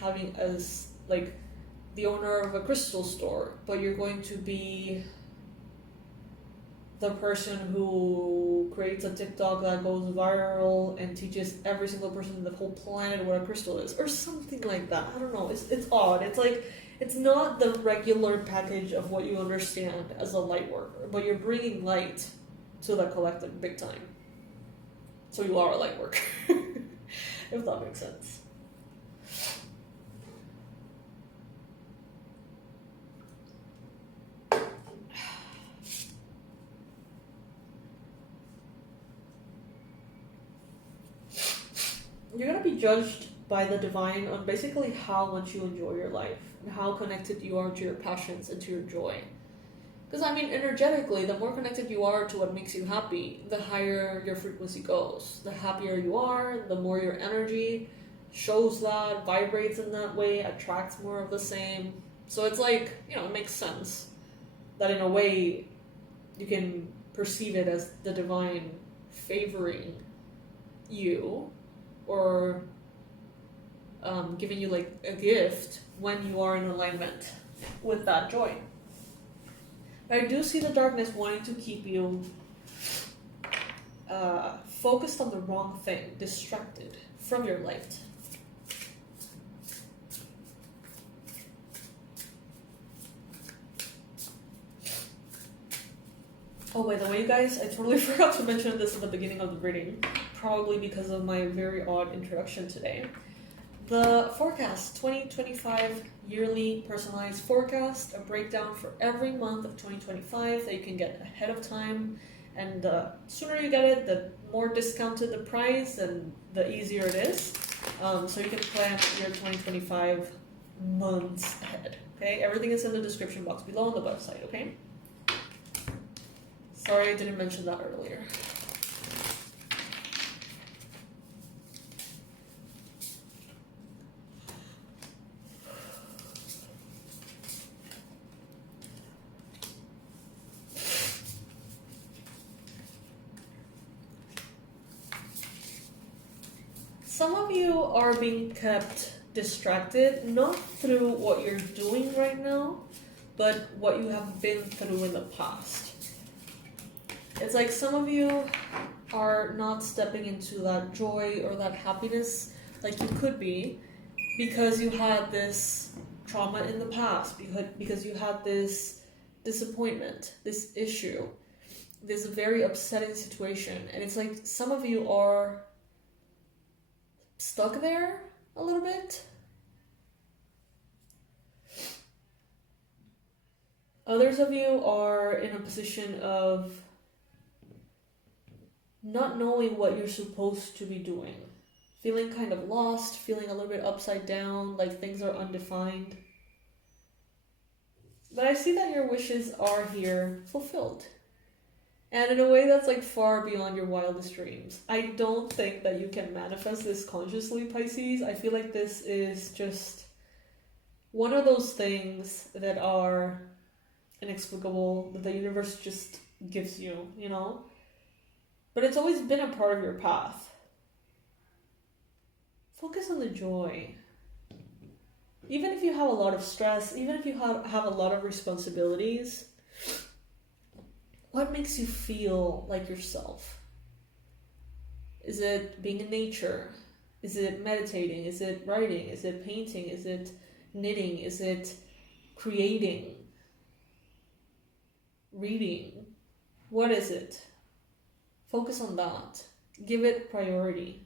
like the owner of a crystal store, but you're going to be the person who creates a TikTok that goes viral and teaches every single person on the whole planet what a crystal is, or something like that. I don't know. It's odd. It's like, it's not the regular package of what you understand as a light worker, but you're bringing light to the collective big time. So you are a light worker, if that makes sense. You're going to be judged by the divine on basically how much you enjoy your life and how connected you are to your passions and to your joy. Because, energetically, the more connected you are to what makes you happy, the higher your frequency goes. The happier you are, the more your energy shows that, vibrates in that way, attracts more of the same. So it's like, it makes sense that in a way you can perceive it as the divine favoring you, or giving you like a gift when you are in alignment with that joy. I do see the darkness wanting to keep you focused on the wrong thing, distracted from your light. Oh, by the way, guys, I totally forgot to mention this at the beginning of the reading, probably because of my very odd introduction today. The forecast, 2025 yearly personalized forecast, a breakdown for every month of 2025 that you can get ahead of time. And the sooner you get it, the more discounted the price and the easier it is. So you can plan your 2025 months ahead, okay? Everything is in the description box below on the website, okay? Sorry I didn't mention that earlier. Some of you are being kept distracted, not through what you're doing right now, but what you have been through in the past. It's like some of you are not stepping into that joy or that happiness like you could be because you had this trauma in the past, because you had this disappointment, this issue, this very upsetting situation. And it's like some of you are stuck there a little bit. Others of you are in a position of not knowing what you're supposed to be doing, feeling kind of lost, feeling a little bit upside down, like things are undefined. But I see that your wishes are here fulfilled. And in a way that's like far beyond your wildest dreams. I don't think that you can manifest this consciously, Pisces. I feel like this is just one of those things that are inexplicable, that the universe just gives you, you know? But it's always been a part of your path. Focus on the joy. Even if you have a lot of stress, even if you have a lot of responsibilities, what makes you feel like yourself? Is it being in nature? Is it meditating? Is it writing? Is it painting? Is it knitting? Is it creating? Reading? What is it? Focus on that. Give it priority.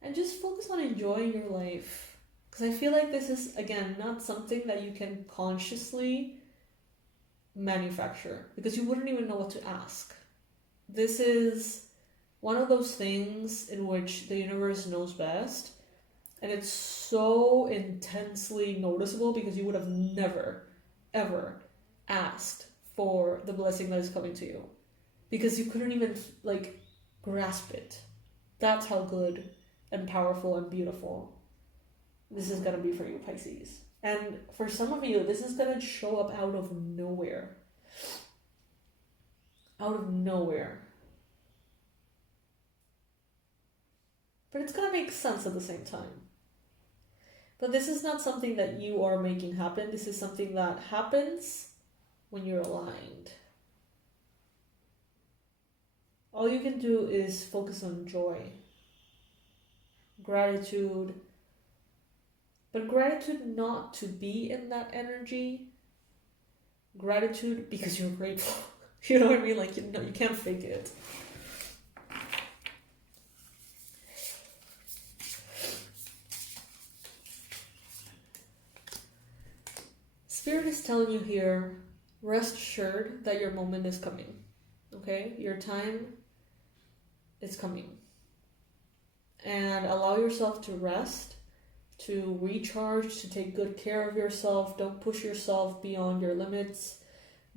And just focus on enjoying your life. Because I feel like this is, again, not something that you can consciously manufacture. Because you wouldn't even know what to ask. This is one of those things in which the universe knows best. And it's so intensely noticeable because you would have never, ever asked for the blessing that is coming to you. Because you couldn't even, like, grasp it. That's how good and powerful and beautiful this is going to be for you, Pisces. And for some of you, this is going to show up out of nowhere. Out of nowhere. But it's going to make sense at the same time. But this is not something that you are making happen. This is something that happens when you're aligned. All you can do is focus on joy, gratitude, but gratitude not to be in that energy. Gratitude because you're grateful. You know what I mean? Like, you can't fake it. Spirit is telling you here, rest assured that your moment is coming. Okay? Your time is coming. And allow yourself to rest, to recharge, to take good care of yourself. Don't push yourself beyond your limits.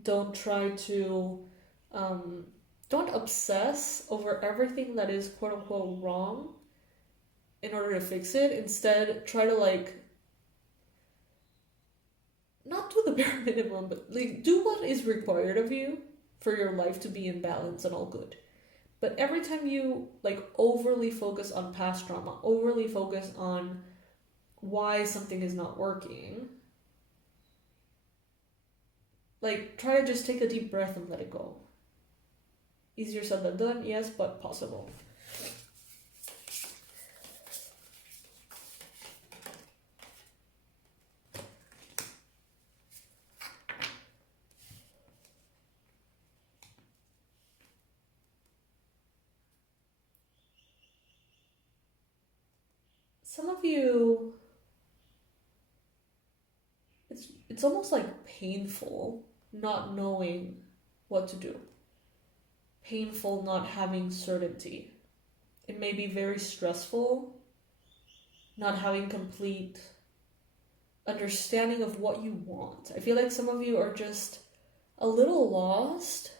Don't try to, don't obsess over everything that is quote unquote wrong in order to fix it. Instead, try to not do the bare minimum, but do what is required of you for your life to be in balance and all good. But every time you overly focus on past trauma, overly focus on why something is not working, Like, try to just take a deep breath and let it go. Easier said than done, yes, but possible. Some of you, it's almost like painful not knowing what to do. Painful not having certainty. It may be very stressful not having complete understanding of what you want. I feel like some of you are just a little lost,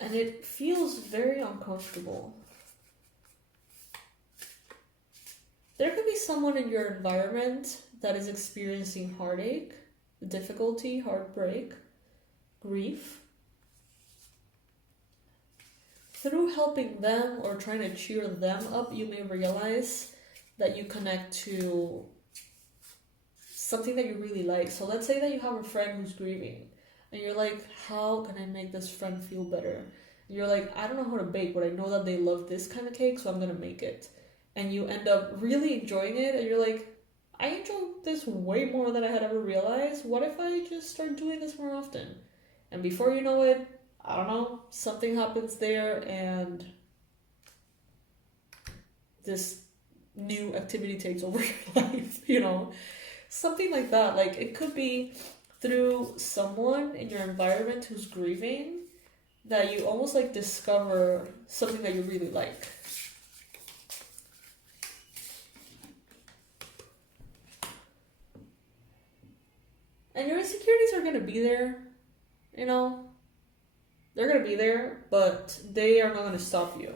and it feels very uncomfortable. There could be someone in your environment that is experiencing heartache, difficulty, heartbreak, grief. Through helping them or trying to cheer them up, you may realize that you connect to something that you really like. So let's say that you have a friend who's grieving, and you're like, how can I make this friend feel better? And you're like, I don't know how to bake, but I know that they love this kind of cake, so I'm gonna make it. And you end up really enjoying it, and you're like, I enjoy this way more than I had ever realized. What if I just start doing this more often? And before you know it, I don't know, something happens there, and this new activity takes over your life, you know? Something like that. Like, it could be through someone in your environment who's grieving that you almost like discover something that you really like. And your insecurities are going to be there, you know? They're going to be there, but they are not going to stop you.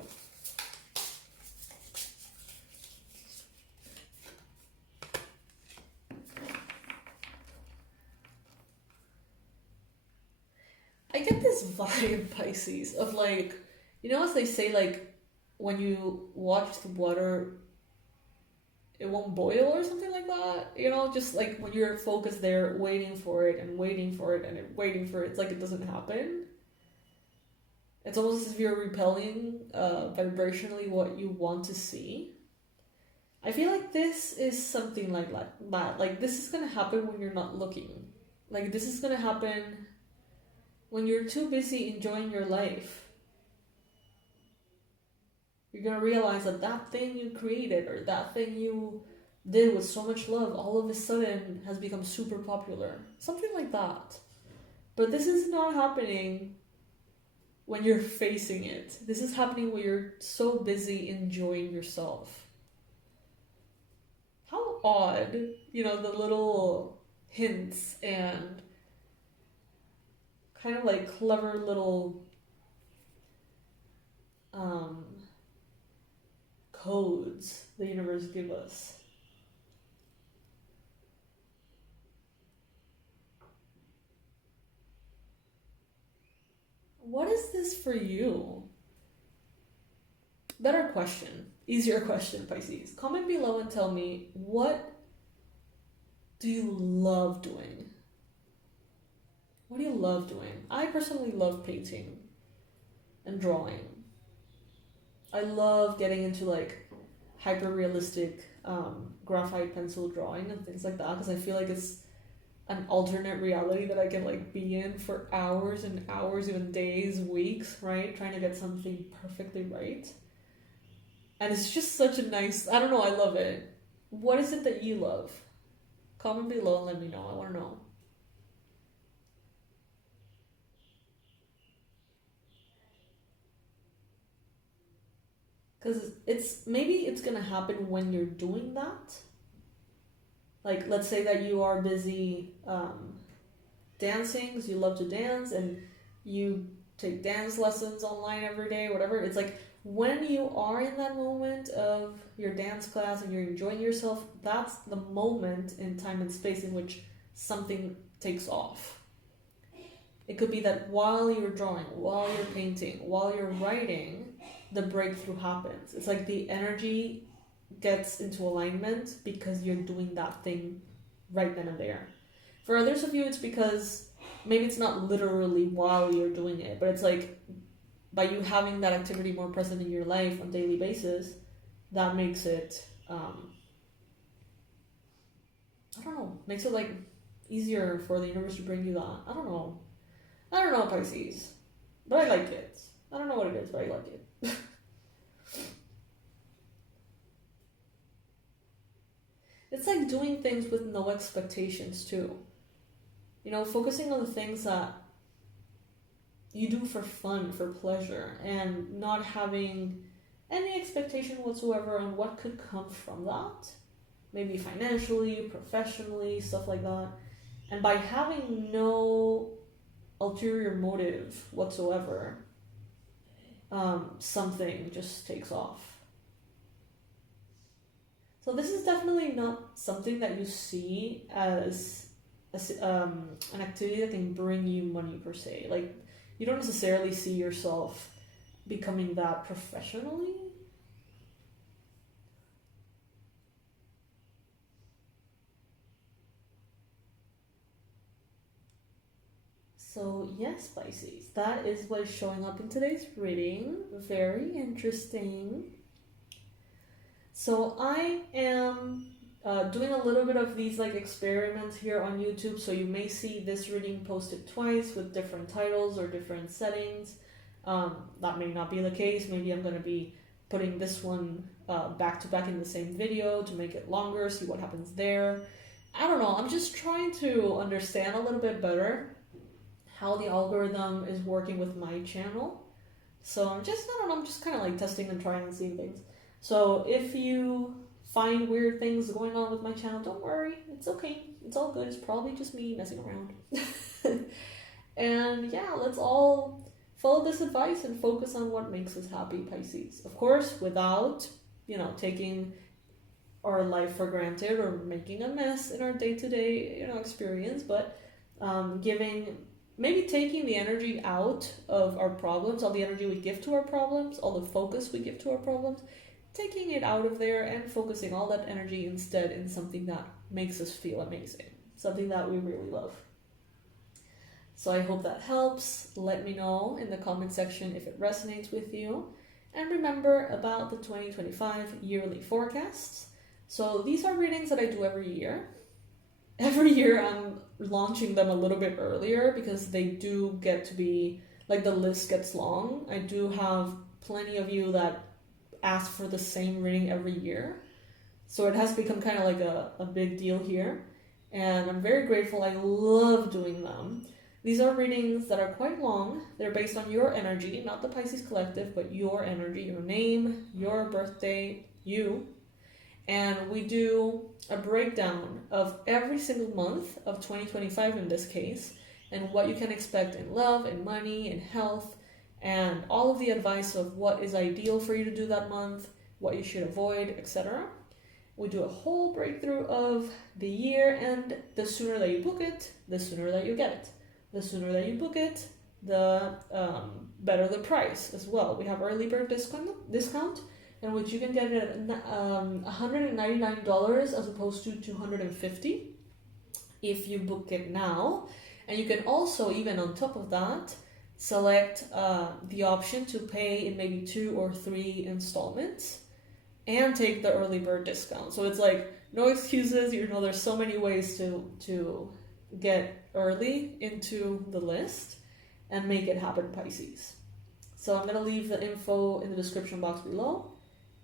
I get this vibe, Pisces, of like, you know, as they say, like, when you watch the water, it won't boil or something like that, you know, just like when you're focused there waiting for it and waiting for it and waiting for it, it's like it doesn't happen. It's almost as if you're repelling vibrationally what you want to see. I feel like this is something like that. Like, this is going to happen when you're not looking. Like, this is going to happen when you're too busy enjoying your life. You're going to realize that that thing you created or that thing you did with so much love all of a sudden has become super popular. Something like that. But this is not happening when you're facing it. This is happening when you're so busy enjoying yourself. How odd, you know, the little hints and kind of like clever little codes the universe give us. What is this for you? Better question, easier question, Pisces. Comment below and tell me, what do you love doing? What do you love doing? I personally love painting and drawing. I love getting into like hyper-realistic graphite pencil drawing and things like that, because I feel like it's an alternate reality that I can like be in for hours and hours, even days, weeks, right? Trying to get something perfectly right. And it's just such a nice, I don't know, I love it. What is it that you love? Comment below and let me know. I want to know. Because maybe it's going to happen when you're doing that. Like, let's say that you are busy dancing, because you love to dance, and you take dance lessons online every day, whatever. It's like, when you are in that moment of your dance class and you're enjoying yourself, that's the moment in time and space in which something takes off. It could be that while you're drawing, while you're painting, while you're writing, the breakthrough happens. It's like the energy gets into alignment because you're doing that thing right then and there. For others of you, it's because maybe it's not literally while you're doing it, but it's like by you having that activity more present in your life on a daily basis, that makes it, I don't know, makes it like easier for the universe to bring you that. I don't know, Pisces, but I like it. I don't know what it is, but I like it. It's like doing things with no expectations too. You know, focusing on the things that you do for fun, for pleasure, and not having any expectation whatsoever on what could come from that. Maybe financially, professionally, stuff like that. And by having no ulterior motive whatsoever, something just takes off. So this is definitely not something that you see as an activity that can bring you money per se. Like, you don't necessarily see yourself becoming that professionally. So yes, Pisces, that is what is showing up in today's reading. Very interesting. So I am doing a little bit of these like experiments here on YouTube, so you may see this reading posted twice with different titles or different settings. That may not be the case. Maybe I'm going to be putting this one back to back in the same video to make it longer, see what happens there. I don't know, I'm just trying to understand a little bit better how the algorithm is working with my channel. So I'm just kind of like testing and trying and seeing things. So if you find weird things going on with my channel, don't worry, it's okay, it's all good. It's probably just me messing around. And yeah, let's all follow this advice and focus on what makes us happy, Pisces. Of course, without, taking our life for granted or making a mess in our day-to-day, experience, but maybe taking the energy out of our problems, all the energy we give to our problems, all the focus we give to our problems, taking it out of there and focusing all that energy instead in something that makes us feel amazing, something that we really love. So I hope that helps. Let me know in the comment section if it resonates with you. And remember about the 2025 yearly forecasts. So these are readings that I do every year. Every year I'm launching them a little bit earlier because they do get to be, like, the list gets long. I do have plenty of you that ask for the same reading every year. So it has become kind of like a big deal here. And I'm very grateful. I love doing them. These are readings that are quite long. They're based on your energy, not the Pisces Collective, but your energy, your name, your birthday, you. And we do a breakdown of every single month of 2025 in this case, and what you can expect in love, in money, in health, and all of the advice of what is ideal for you to do that month, what you should avoid, etc. We do a whole breakthrough of the year, and the sooner that you book it, the sooner that you get it. The sooner that you book it, the better the price as well. We have early bird discount, in which you can get it at $199 as opposed to $250 if you book it now. And you can also, even on top of that, select the option to pay in maybe 2 or 3 installments and take the early bird discount. So it's like no excuses. There's so many ways to get early into the list and make it happen, Pisces. So I'm going to leave the info in the description box below,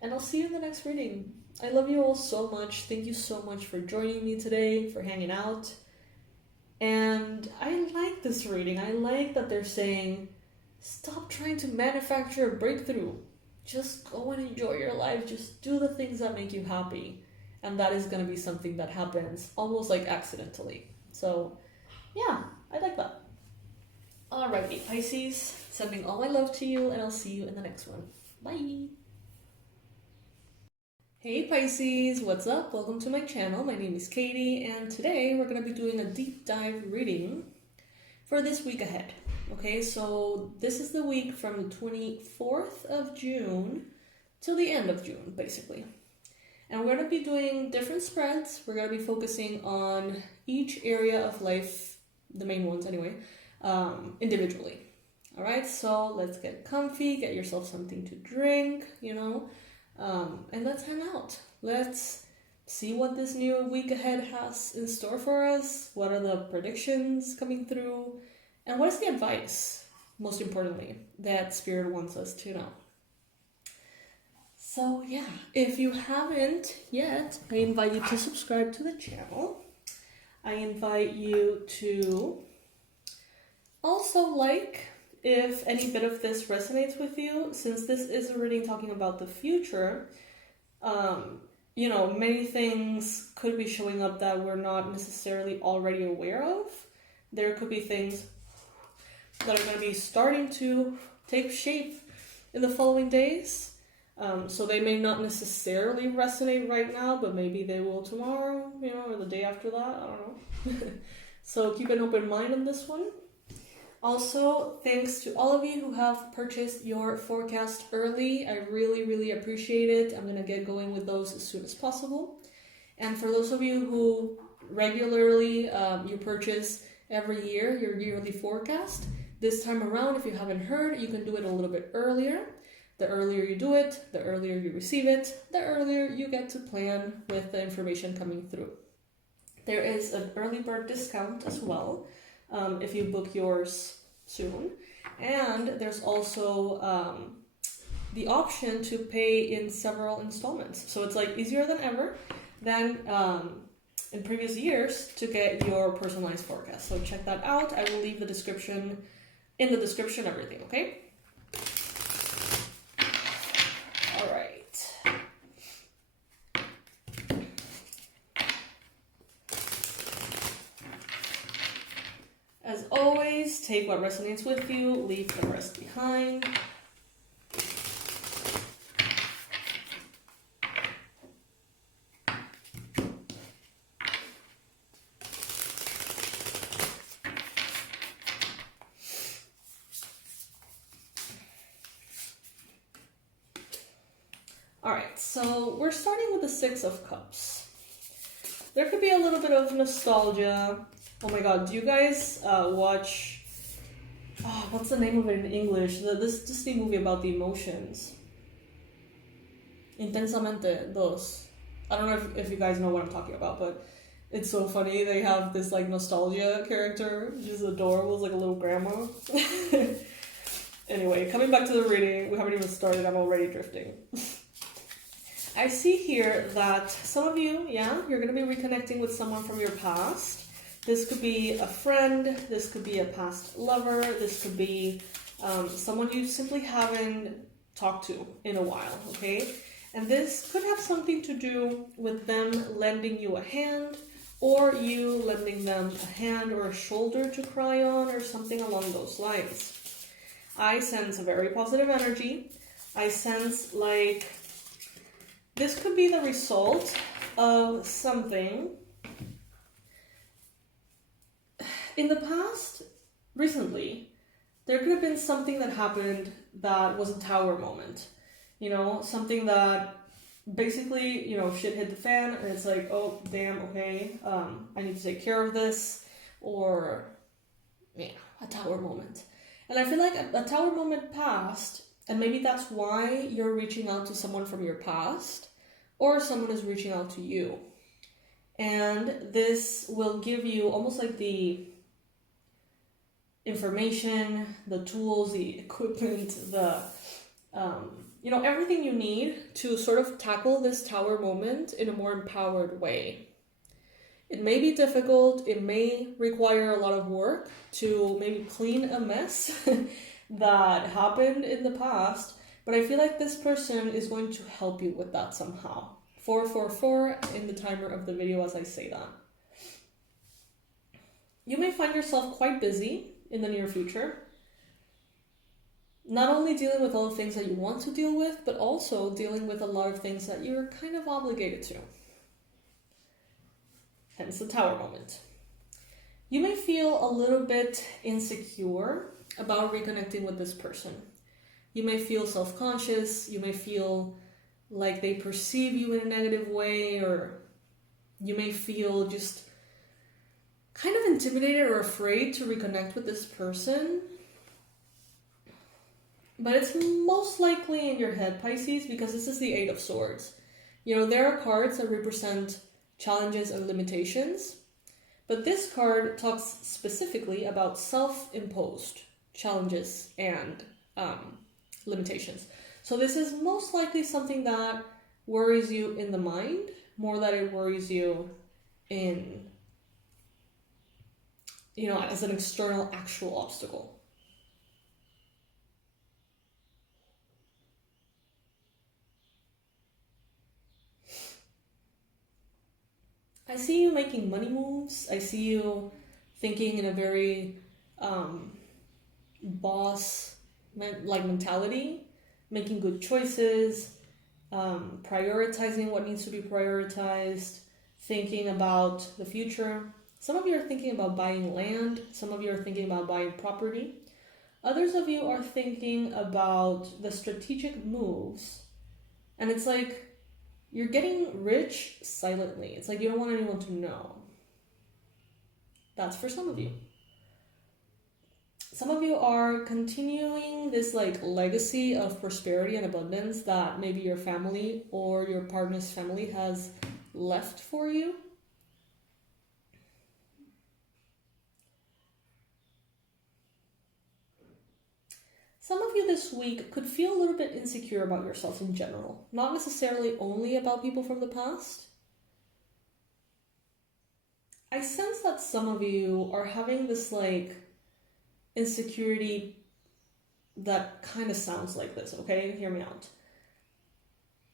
and I'll see you in the next reading. I love you all so much. Thank you so much for joining me today, for hanging out. And I like this reading. I like that they're saying, stop trying to manufacture a breakthrough. Just go and enjoy your life. Just do the things that make you happy. And that is going to be something that happens almost like accidentally. So yeah, I like that. Alrighty, Pisces, sending all my love to you, and I'll see you in the next one. Bye! Hey Pisces, what's up? Welcome to my channel. My name is Katie, and today we're going to be doing a deep dive reading for this week ahead. Okay, so this is the week from the 24th of June till the end of June, basically. And we're going to be doing different spreads. We're going to be focusing on each area of life, the main ones anyway, individually. All right, so let's get comfy, get yourself something to drink, and let's hang out. Let's see what this new week ahead has in store for us. What are the predictions coming through? And what is the advice, most importantly, that Spirit wants us to know? So yeah, if you haven't yet, I invite you to subscribe to the channel. I invite you to also like if any bit of this resonates with you, since this is a reading talking about the future. Many things could be showing up that we're not necessarily already aware of. There could be things that are going to be starting to take shape in the following days. So they may not necessarily resonate right now, but maybe they will tomorrow, or the day after that. I don't know. So keep an open mind on this one. Also, thanks to all of you who have purchased your forecast early. I really, really appreciate it. I'm going to get going with those as soon as possible. And for those of you who regularly, you purchase every year your yearly forecast, this time around, if you haven't heard, you can do it a little bit earlier. The earlier you do it, the earlier you receive it, the earlier you get to plan with the information coming through. There is an early bird discount as well. If you book yours soon. And there's also the option to pay in several installments. So it's like easier than ever than in previous years to get your personalized forecast. So check that out. I will leave in the description everything, okay? All right. As always, take what resonates with you, leave the rest behind. All right, so we're starting with the Six of Cups. There could be a little bit of nostalgia. Oh my god, do you guys watch... what's the name of it in English? This Disney movie about the emotions. Intensamente dos. I don't know if you guys know what I'm talking about, but it's so funny. They have this like nostalgia character. She's adorable, it's like a little grandma. Anyway, coming back to the reading, we haven't even started, I'm already drifting. I see here that some of you, you're going to be reconnecting with someone from your past. This could be a friend, this could be a past lover, this could be someone you simply haven't talked to in a while, okay? And this could have something to do with them lending you a hand, or you lending them a hand or a shoulder to cry on, or something along those lines. I sense a very positive energy. I sense like this could be the result of something. In the past, recently, there could have been something that happened that was a tower moment. Something that basically, shit hit the fan and it's like, oh, damn, okay, I need to take care of this. Or, a tower moment. And I feel like a tower moment passed, and maybe that's why you're reaching out to someone from your past, or someone is reaching out to you. And this will give you almost like the information, the tools, the equipment, the everything you need to sort of tackle this tower moment in a more empowered way. It may be difficult, it may require a lot of work to maybe clean a mess that happened in the past, but I feel like this person is going to help you with that somehow. 444 in the timer of the video as I say that. You may find yourself quite busy in the near future. Not only dealing with all the things that you want to deal with, but also dealing with a lot of things that you're kind of obligated to. Hence the tower moment. You may feel a little bit insecure about reconnecting with this person. You may feel self-conscious. You may feel like they perceive you in a negative way, or you may feel just kind of intimidated or afraid to reconnect with this person. But it's most likely in your head, Pisces, because this is the Eight of Swords. You know, there are cards that represent challenges and limitations, but this card talks specifically about self-imposed challenges and limitations. So this is most likely something that worries you in the mind more than it worries you in, you know, as an external actual obstacle. I see you making money moves. I see you thinking in a very boss-like mentality, making good choices, prioritizing what needs to be prioritized, thinking about the future. Some of you are thinking about buying land. Some of you are thinking about buying property. Others of you are thinking about the strategic moves. And it's like, you're getting rich silently. It's like you don't want anyone to know. That's for some of you. Some of you are continuing this like legacy of prosperity and abundance that maybe your family or your partner's family has left for you. Some of you this week could feel a little bit insecure about yourself in general, not necessarily only about people from the past. I sense that some of you are having this like insecurity that kind of sounds like this, okay? Hear me out.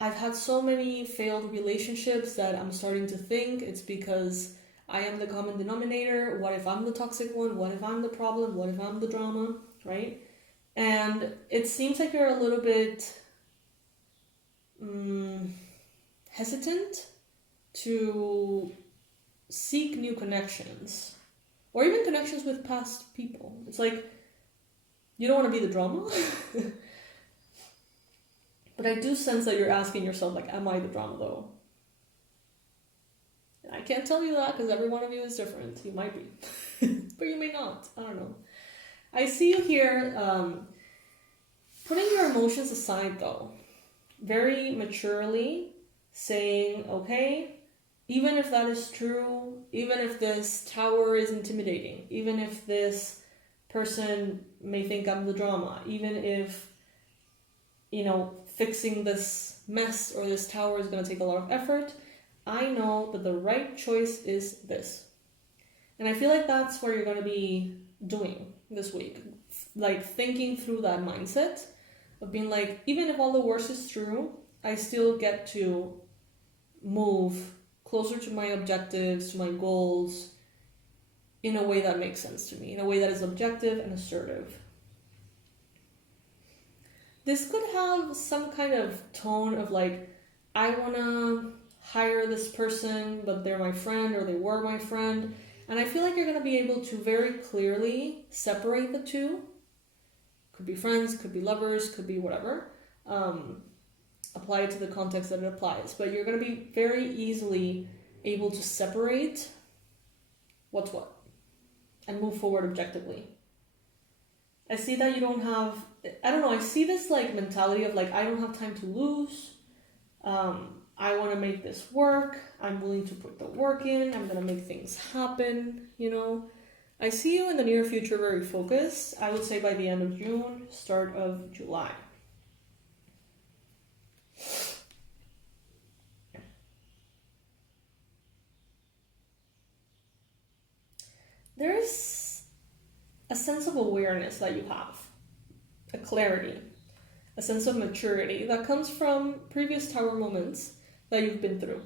I've had so many failed relationships that I'm starting to think it's because I am the common denominator. What if I'm the toxic one? What if I'm the problem? What if I'm the drama, right? And it seems like you're a little bit hesitant to seek new connections, or even connections with past people. It's like, you don't want to be the drama. But I do sense that you're asking yourself, like, am I the drama though? And I can't tell you that because every one of you is different. You might be, but you may not. I don't know. I see you here putting your emotions aside though, very maturely saying, okay, even if that is true, even if this tower is intimidating, even if this person may think I'm the drama, even if, you know, fixing this mess or this tower is going to take a lot of effort, I know that the right choice is this. And I feel like that's what you're going to be doing this week. Like thinking through that mindset of being like, even if all the worst is true, I still get to move closer to my objectives, to my goals, in a way that makes sense to me, in a way that is objective and assertive. This could have some kind of tone of like, I want to hire this person, but they're my friend or they were my friend. And I feel like you're going to be able to very clearly separate the two. Could be friends, could be lovers, could be whatever. Apply it to the context that it applies. But you're going to be very easily able to separate what's what and move forward objectively. I see that you don't have, I don't know, I see this like mentality of like, I don't have time to lose. I want to make this work. I'm willing to put the work in. I'm going to make things happen, you know. I see you in the near future very focused. I would say by the end of June, start of July. There's a sense of awareness that you have, a clarity, a sense of maturity that comes from previous tower moments that you've been through.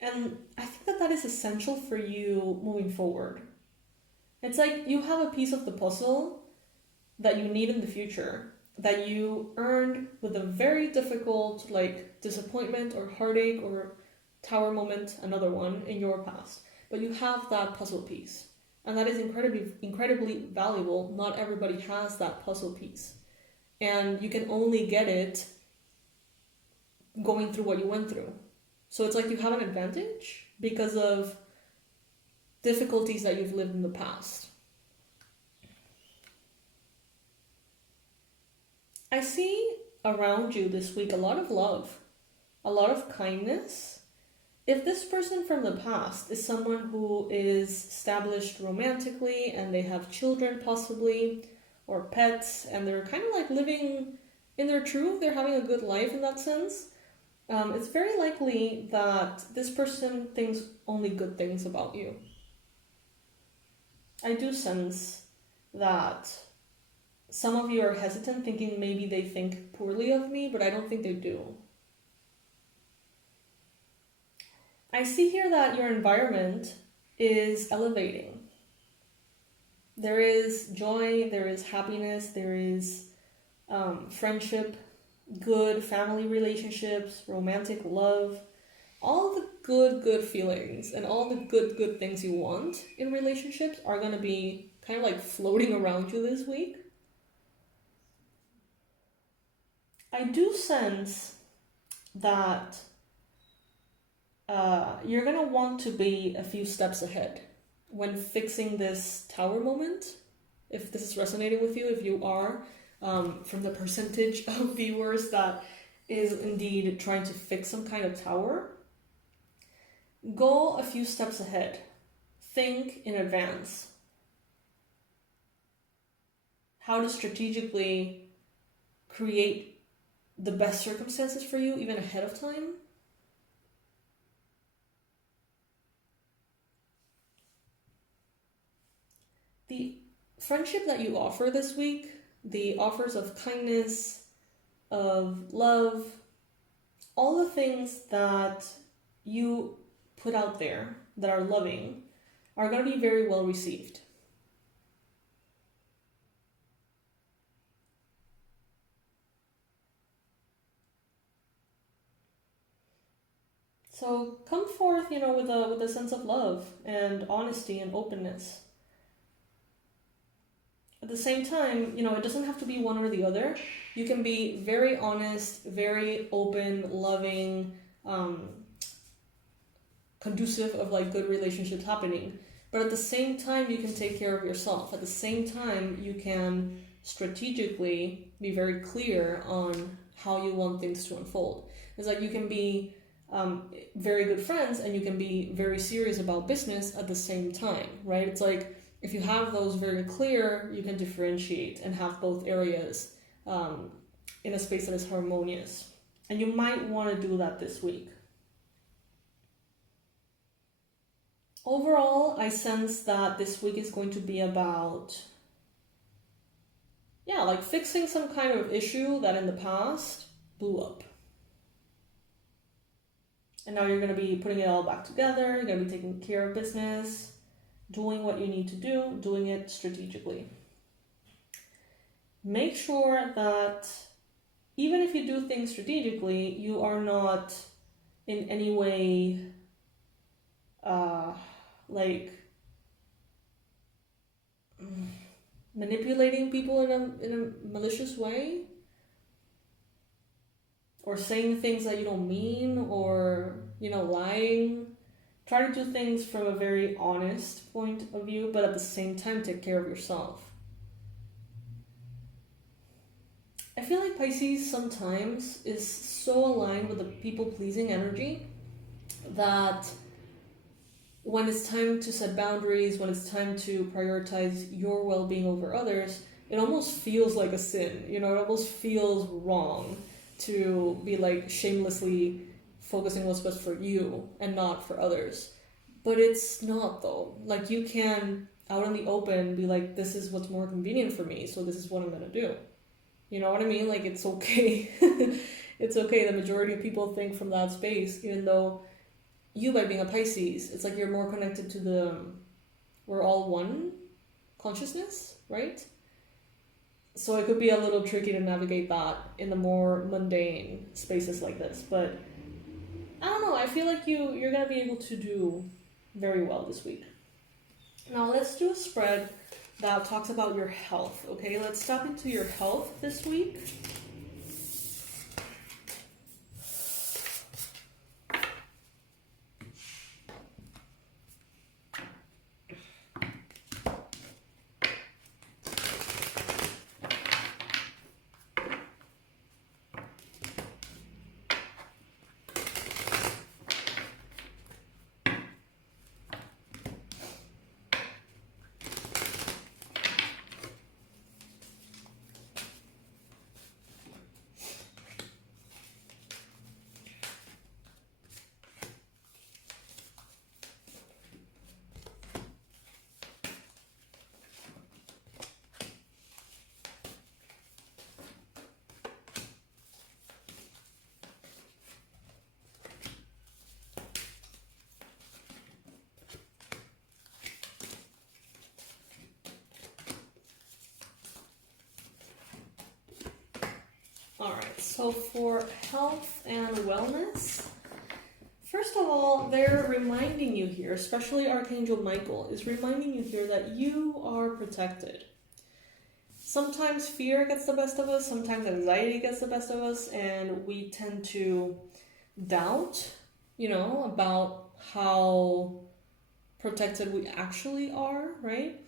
And I think that that is essential for you moving forward. It's like you have a piece of the puzzle that you need in the future, that you earned with a very difficult like disappointment or heartache or tower moment, another one in your past. But you have that puzzle piece. And that is incredibly valuable. Not everybody has that puzzle piece. And you can only get it going through what you went through. So it's like you have an advantage because of difficulties that you've lived in the past. I see around you this week a lot of love, a lot of kindness. If this person from the past is someone who is established romantically and they have children possibly, or pets, and they're kind of like living in their truth, they're having a good life in that sense, it's very likely that this person thinks only good things about you. I do sense that some of you are hesitant, thinking maybe they think poorly of me, but I don't think they do. I see here that your environment is elevating. There is joy, there is happiness, there is friendship, good family relationships, romantic love, all the good feelings and all the good things you want in relationships are going to be kind of like floating around you this week. I do sense that you're going to want to be a few steps ahead when fixing this tower moment. If this is resonating with you, if you are from the percentage of viewers that is indeed trying to fix some kind of tower, go a few steps ahead. Think in advance. How to strategically create the best circumstances for you even ahead of time. The friendship that you offer this week, the offers of kindness, of love, all the things that you put out there that are loving are going to be very well received. So come forth, with a sense of love and honesty and openness. At the same time, it doesn't have to be one or the other. You can be very honest, very open, loving, conducive of like good relationships happening. But at the same time, you can take care of yourself. At the same time, you can strategically be very clear on how you want things to unfold. It's like you can be very good friends and you can be very serious about business at the same time, right? It's like if you have those very clear, you can differentiate and have both areas in a space that is harmonious. And you might want to do that this week. Overall, I sense that this week is going to be about, fixing some kind of issue that in the past blew up. And now you're going to be putting it all back together, you're going to be taking care of business, doing what you need to do, doing it strategically. Make sure that even if you do things strategically, you are not in any way manipulating people in a malicious way, or saying things that you don't mean, or lying. Try to do things from a very honest point of view, but at the same time take care of yourself. I feel like Pisces sometimes is so aligned with the people-pleasing energy that when it's time to set boundaries, when it's time to prioritize your well-being over others, it almost feels like a sin. It almost feels wrong to be like shamelessly focusing what's best for you and not for others. But it's not though. Like you can, out in the open, be like, this is what's more convenient for me, so this is what I'm gonna do. You know what I mean? Like it's okay. It's okay. The majority of people think from that space, even though you, by being a Pisces, it's like you're more connected to we're all one consciousness, right? So it could be a little tricky to navigate that in the more mundane spaces like this. But I don't know, I feel like you're going to be able to do very well this week. Now let's do a spread that talks about your health, okay? Let's step into your health this week. Alright, so for health and wellness, first of all, they're reminding you here, especially Archangel Michael, is reminding you here that you are protected. Sometimes fear gets the best of us, sometimes anxiety gets the best of us, and we tend to doubt, about how protected we actually are, right?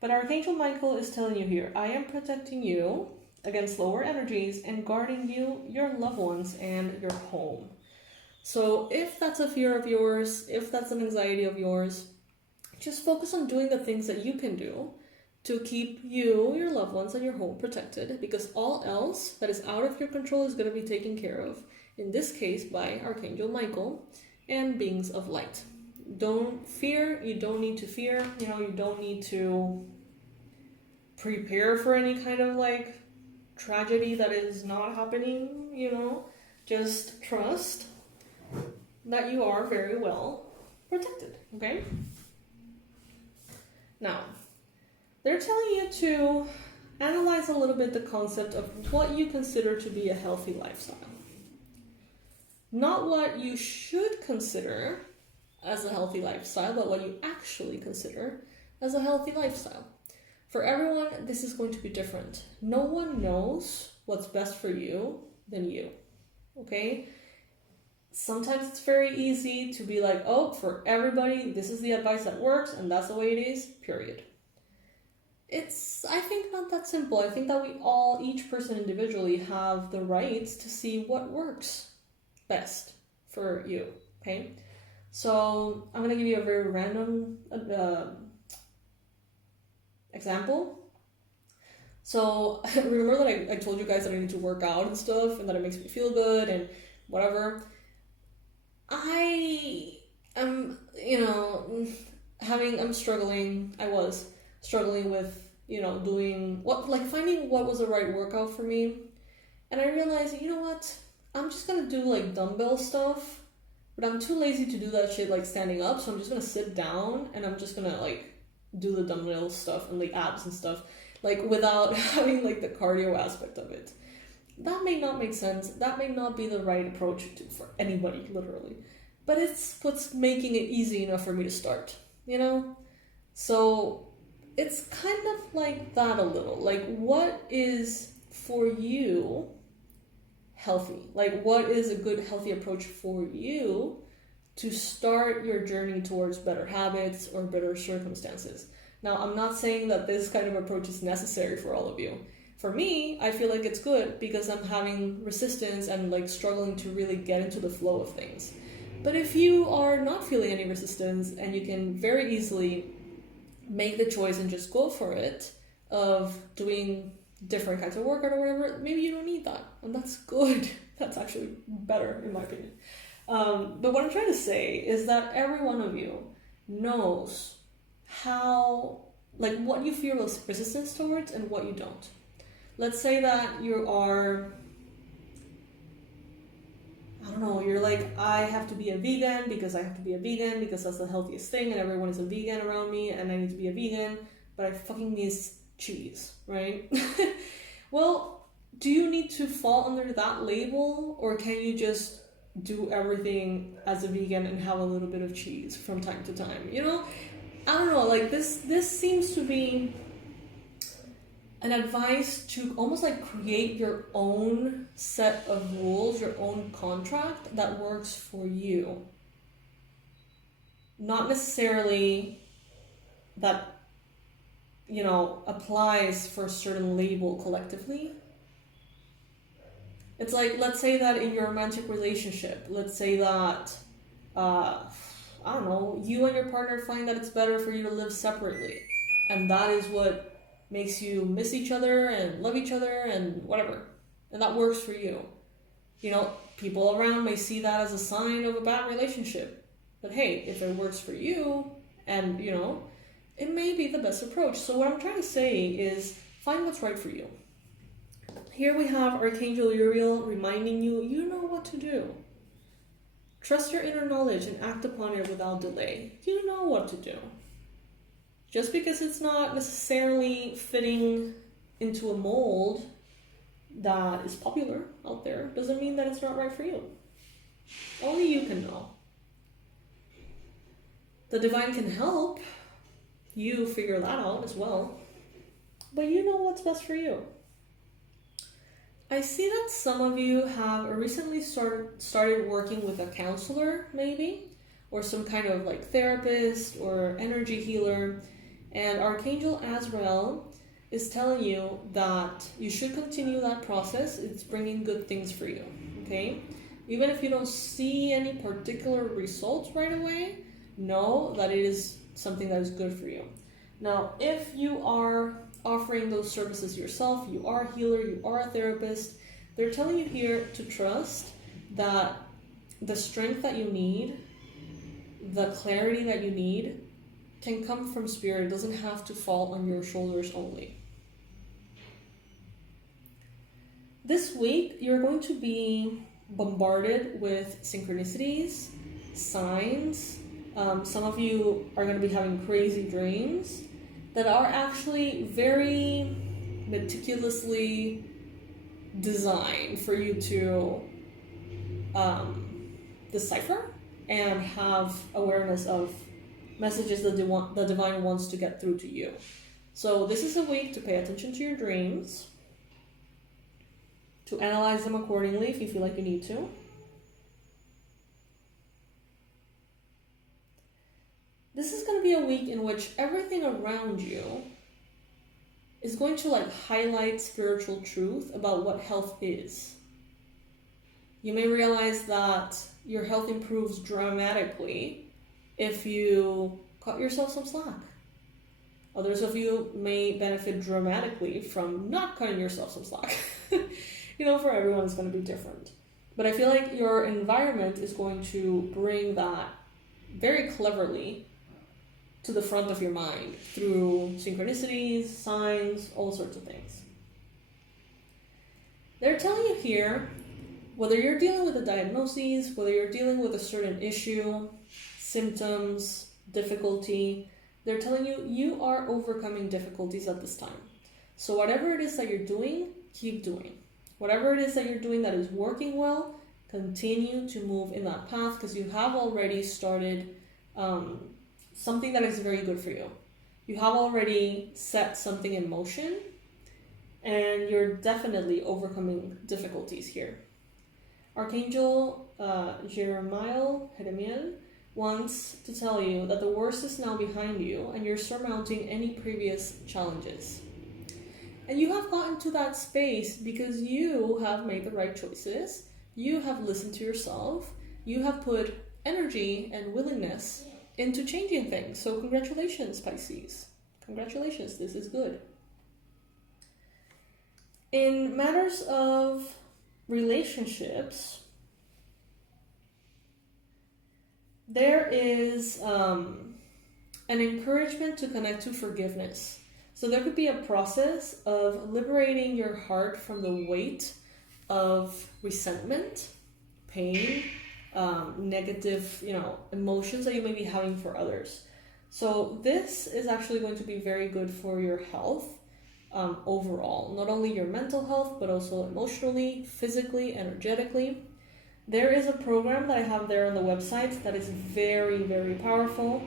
But Archangel Michael is telling you here, I am protecting you against lower energies and guarding you, your loved ones, and your home. So if that's a fear of yours, if that's an anxiety of yours, just focus on doing the things that you can do to keep you, your loved ones, and your home protected, because all else that is out of your control is going to be taken care of, in this case by Archangel Michael and beings of light. Don't fear, you don't need to fear, you don't need to prepare for any kind of tragedy that is not happening, just trust that you are very well protected, okay? Now, they're telling you to analyze a little bit the concept of what you consider to be a healthy lifestyle. Not what you should consider as a healthy lifestyle, but what you actually consider as a healthy lifestyle. For everyone, this is going to be different. No one knows what's best for you than you, okay? Sometimes it's very easy to be like, oh, for everybody, this is the advice that works, and that's the way it is, period. It's, I think, not that simple. I think that we all, each person individually, have the right to see what works best for you, okay? So I'm going to give you a very random example. So remember that I told you guys that I need to work out and stuff, and that it makes me feel good and whatever. I was struggling with, finding what was the right workout for me. And I realized, you know what? I'm just gonna do dumbbell stuff, but I'm too lazy to do that shit standing up, so I'm just gonna sit down and I'm just gonna do the dumbbell stuff and abs and stuff, without having the cardio aspect of it. That may not make sense. That may not be the right approach for anybody, literally. But it's what's making it easy enough for me to start, So it's kind of like that a little. What is for you healthy? What is a good, healthy approach for you to start your journey towards better habits or better circumstances? Now, I'm not saying that this kind of approach is necessary for all of you. For me, I feel like it's good because I'm having resistance and struggling to really get into the flow of things. But if you are not feeling any resistance and you can very easily make the choice and just go for it of doing different kinds of workout or whatever, maybe you don't need that. And that's good. That's actually better in my opinion. But what I'm trying to say is that every one of you knows how, what you feel resistance towards and what you don't. Let's say that you are, you're I have to be a vegan because I have to be a vegan because that's the healthiest thing and everyone is a vegan around me and I need to be a vegan, but I fucking miss cheese, right? Well, do you need to fall under that label, or can you just do everything as a vegan and have a little bit of cheese from time to time, I don't know, like this seems to be an advice to almost like create your own set of rules, your own contract that works for you. Not necessarily that, applies for a certain label collectively. It's like, let's say that in your romantic relationship, let's say that, I don't know, you and your partner find that it's better for you to live separately. And that is what makes you miss each other and love each other and whatever. And that works for you. People around may see that as a sign of a bad relationship. But hey, if it works for you and, it may be the best approach. So what I'm trying to say is find what's right for you. Here we have Archangel Uriel reminding you, you know what to do. Trust your inner knowledge and act upon it without delay. You know what to do. Just because it's not necessarily fitting into a mold that is popular out there doesn't mean that it's not right for you. Only you can know. The divine can help you figure that out as well. But you know what's best for you. I see that some of you have recently started working with a counselor, maybe, or some kind of like therapist or energy healer. And Archangel Azrael is telling you that you should continue that process. It's bringing good things for you, okay? Even if you don't see any particular results right away, know that it is something that is good for you. Now, if you are offering those services yourself, you are a healer, you are a therapist, they're telling you here to trust that the strength that you need, the clarity that you need, can come from spirit. It doesn't have to fall on your shoulders only. This week, you're going to be bombarded with synchronicities, signs. Some of you are going to be having crazy dreams that are actually very meticulously designed for you to decipher and have awareness of messages that the divine wants to get through to you. So this is a week to pay attention to your dreams, to analyze them accordingly if you feel like you need to. This is going to be a week in which everything around you is going to highlight spiritual truth about what health is. You may realize that your health improves dramatically if you cut yourself some slack. Others of you may benefit dramatically from not cutting yourself some slack. For everyone it's going to be different. But I feel like your environment is going to bring that very cleverly to the front of your mind through synchronicities, signs, all sorts of things. They're telling you here, whether you're dealing with a diagnosis, whether you're dealing with a certain issue, symptoms, difficulty, they're telling you, you are overcoming difficulties at this time. So whatever it is that you're doing, keep doing. Whatever it is that you're doing that is working well, continue to move in that path because you have already started something that is very good for you. You have already set something in motion and you're definitely overcoming difficulties here. Archangel 𝗖𝗢𝗨𝗥𝗦𝗘𝗦 wants to tell you that the worst is now behind you and you're surmounting any previous challenges. And you have gotten to that space because you have made the right choices, you have listened to yourself, you have put energy and willingness into changing things. So congratulations, Pisces. Congratulations, this is good. In matters of relationships, there is an encouragement to connect to forgiveness. So there could be a process of liberating your heart from the weight of resentment, pain, negative, emotions that you may be having for others. So this is actually going to be very good for your health overall, not only your mental health, but also emotionally, physically, energetically. There is a program that I have there on the website that is very, very powerful.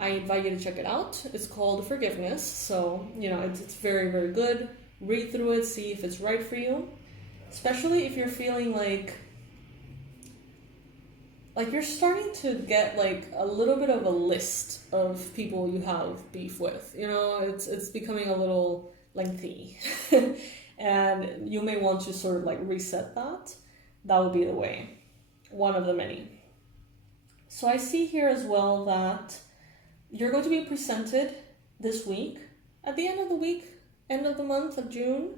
I invite you to check it out. It's called Forgiveness. So, you know, it's very, very good. Read through it, see if it's right for you. Especially if you're feeling like you're starting to get like a little bit of a list of people you have beef with. You know, it's becoming a little lengthy. And you may want to sort of like reset that. That would be the way. One of the many. So I see here as well that you're going to be presented this week. At the end of the week, end of the month of June,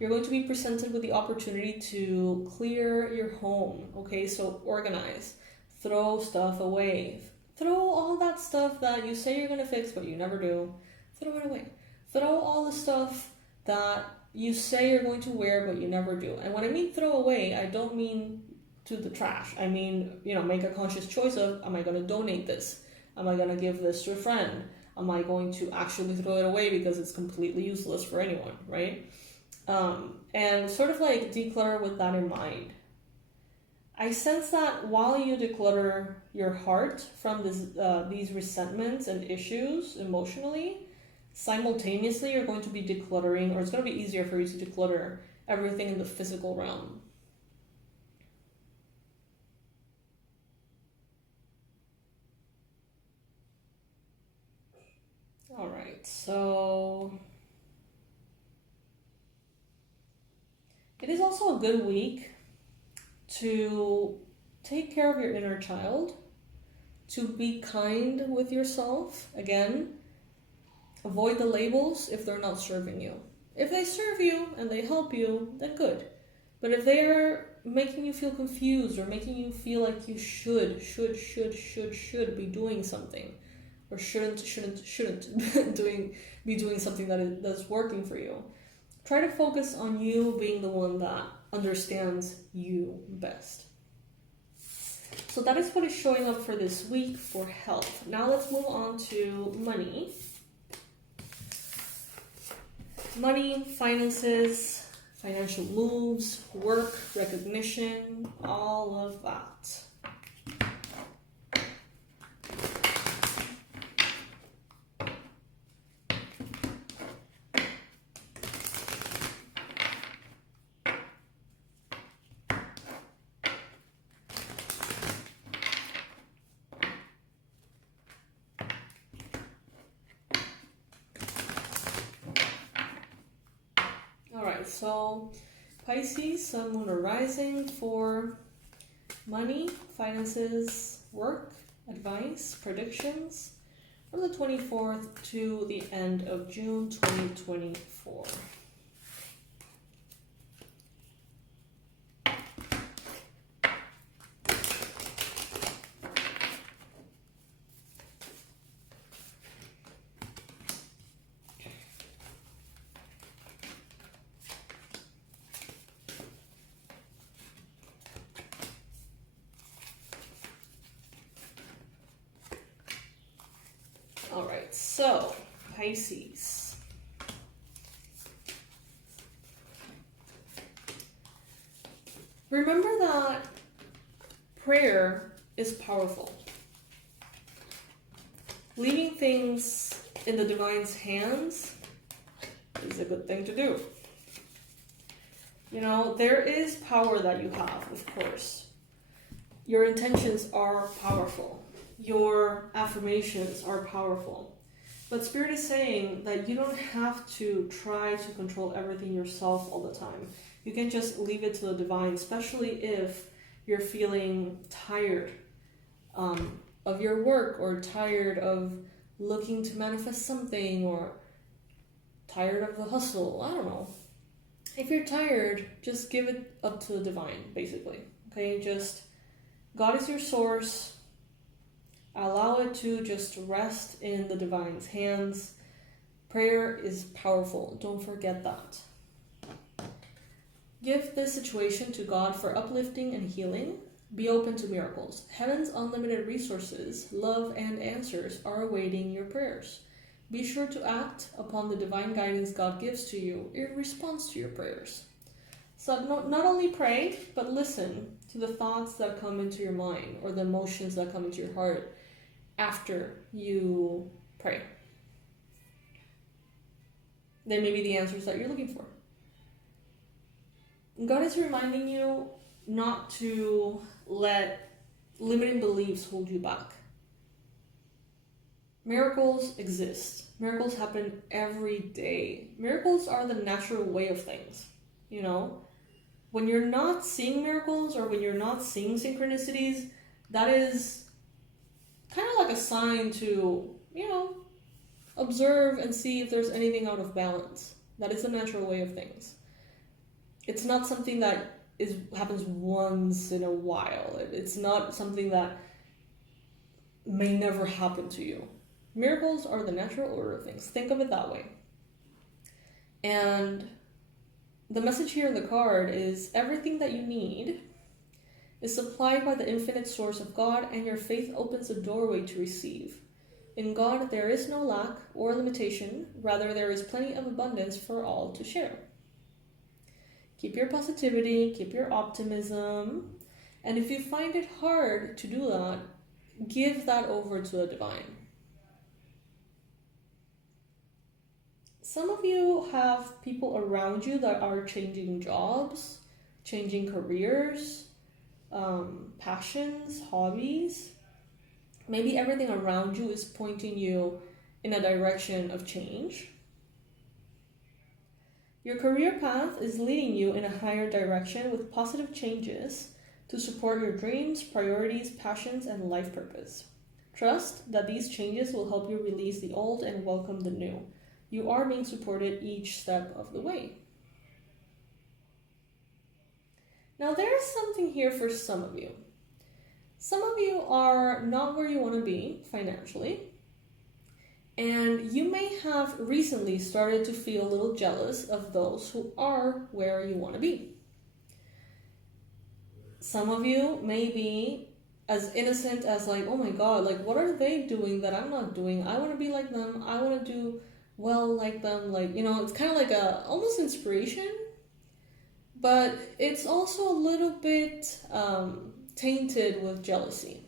you're going to be presented with the opportunity to clear your home. Okay, so organize. Throw stuff away. Throw all that stuff that you say you're going to fix but you never do. Throw it away. Throw all the stuff that you say you're going to wear but you never do. And when I mean throw away, I don't mean to the trash. I mean, you know, make a conscious choice of, am I going to donate this? Am I going to give this to a friend? Am I going to actually throw it away because it's completely useless for anyone, right? And sort of like declutter with that in mind. I sense that while you declutter your heart from these resentments and issues emotionally, simultaneously you're going to be decluttering, or it's going to be easier for you to declutter everything in the physical realm. All right, so it is also a good week to take care of your inner child, to be kind with yourself. Again, avoid the labels if they're not serving you. If they serve you and they help you, then good. But if they are making you feel confused or making you feel like you should be doing something, or shouldn't be doing something that's working for you, try to focus on you being the one that understands you best. So that is what is showing up for this week for health. Now let's move on to money. Money, finances, financial moves, work, recognition, all of that. So Pisces, Sun, Moon, or Rising for money, finances, work, advice, predictions from the 24th to the end of June 2024. Alright, so Pisces. Remember that prayer is powerful. Leaving things in the divine's hands is a good thing to do. You know, there is power that you have, of course. Your intentions are powerful. Your affirmations are powerful. But Spirit is saying that you don't have to try to control everything yourself all the time. You can just leave it to the divine, especially if you're feeling tired of your work, or tired of looking to manifest something, or tired of the hustle. I don't know. If you're tired, just give it up to the divine, basically. Okay, just God is your source. Allow it to just rest in the divine's hands. Prayer is powerful. Don't forget that. Give this situation to God for uplifting and healing. Be open to miracles. Heaven's unlimited resources, love, and answers are awaiting your prayers. Be sure to act upon the divine guidance God gives to you in response to your prayers. So not only pray, but listen to the thoughts that come into your mind, or the emotions that come into your heart. after you pray. They may be the answers that you're looking for. God is reminding you not to let limiting beliefs hold you back. Miracles exist. Miracles happen every day. Miracles are the natural way of things, you know? When you're not seeing miracles or when you're not seeing synchronicities, that is kind of like a sign to, you know, observe and see if there's anything out of balance. That is the natural way of things. It's not something that happens once in a while. It's not something that may never happen to you. Miracles are the natural order of things. Think of it that way. And the message here in the card is everything that you need is supplied by the infinite source of God, and your faith opens a doorway to receive. In God, there is no lack or limitation. Rather, there is plenty of abundance for all to share. Keep your positivity, keep your optimism, and if you find it hard to do that, give that over to the divine. Some of you have people around you that are changing jobs, changing careers, passions, hobbies. Maybe everything around you is pointing you in a direction of change. Your career path is leading you in a higher direction with positive changes to support your dreams, priorities, passions, and life purpose. Trust that these changes will help you release the old and welcome the new. You are being supported each step of the way. Now there's something here for some of you. Some of you are not where you want to be financially, and you may have recently started to feel a little jealous of those who are where you want to be. Some of you may be as innocent as like, oh my God, like what are they doing that I'm not doing? I want to be like them. I want to do well like them. Like, you know, it's kind of like a almost inspiration, but it's also a little bit tainted with jealousy.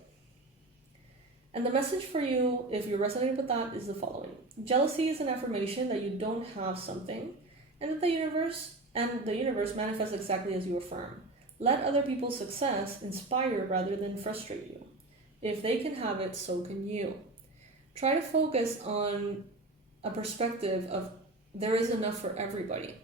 And the message for you, if you resonate with that, is the following. Jealousy is an affirmation that you don't have something, and that the universe manifests exactly as you affirm. Let other people's success inspire rather than frustrate you. If they can have it, so can you. Try to focus on a perspective of there is enough for everybody.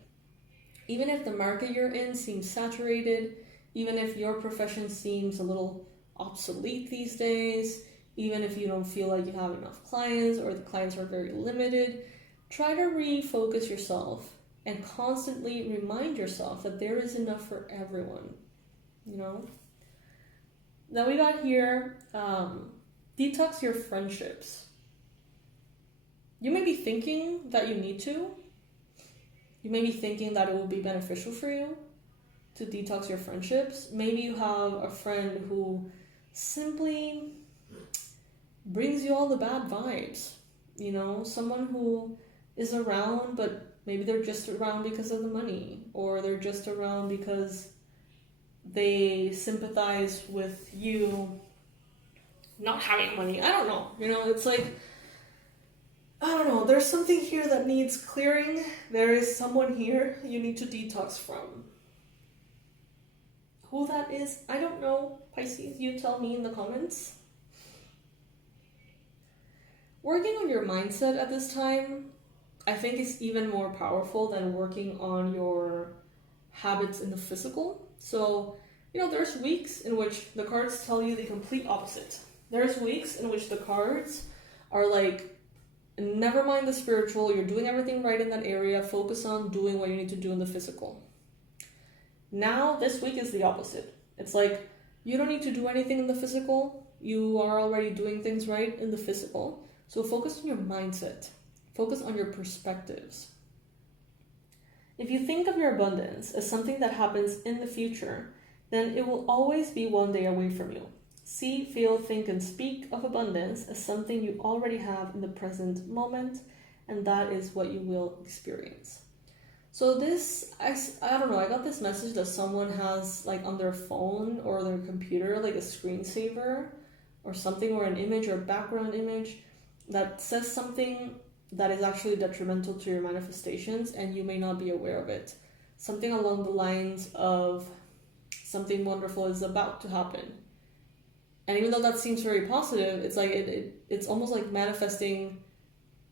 Even if the market you're in seems saturated, even if your profession seems a little obsolete these days, even if you don't feel like you have enough clients or the clients are very limited, try to refocus yourself and constantly remind yourself that there is enough for everyone, you know? Now we got here, detox your friendships. You may be thinking that you need to. You may be thinking that it will be beneficial for you to detox your friendships. Maybe you have a friend who simply brings you all the bad vibes, you know, someone who is around, but maybe they're just around because of the money, or they're just around because they sympathize with you not having money. I don't know, you know, it's like, I don't know, there's something here that needs clearing. There is someone here you need to detox from. Who that is, I don't know. Pisces, you tell me in the comments. Working on your mindset at this time, I think is even more powerful than working on your habits in the physical. So, you know, there's weeks in which the cards tell you the complete opposite. There's weeks in which the cards are like, never mind the spiritual, you're doing everything right in that area, focus on doing what you need to do in the physical. Now, this week is the opposite. It's like, you don't need to do anything in the physical, you are already doing things right in the physical. So focus on your mindset. Focus on your perspectives. If you think of your abundance as something that happens in the future, then it will always be one day away from you. See, feel, think, and speak of abundance as something you already have in the present moment, and that is what you will experience. So this, I don't know, I got this message that someone has like on their phone or their computer, like a screensaver or something, or an image or background image that says something that is actually detrimental to your manifestations and you may not be aware of it. Something along the lines of something wonderful is about to happen. And even though that seems very positive, it's like it's almost like manifesting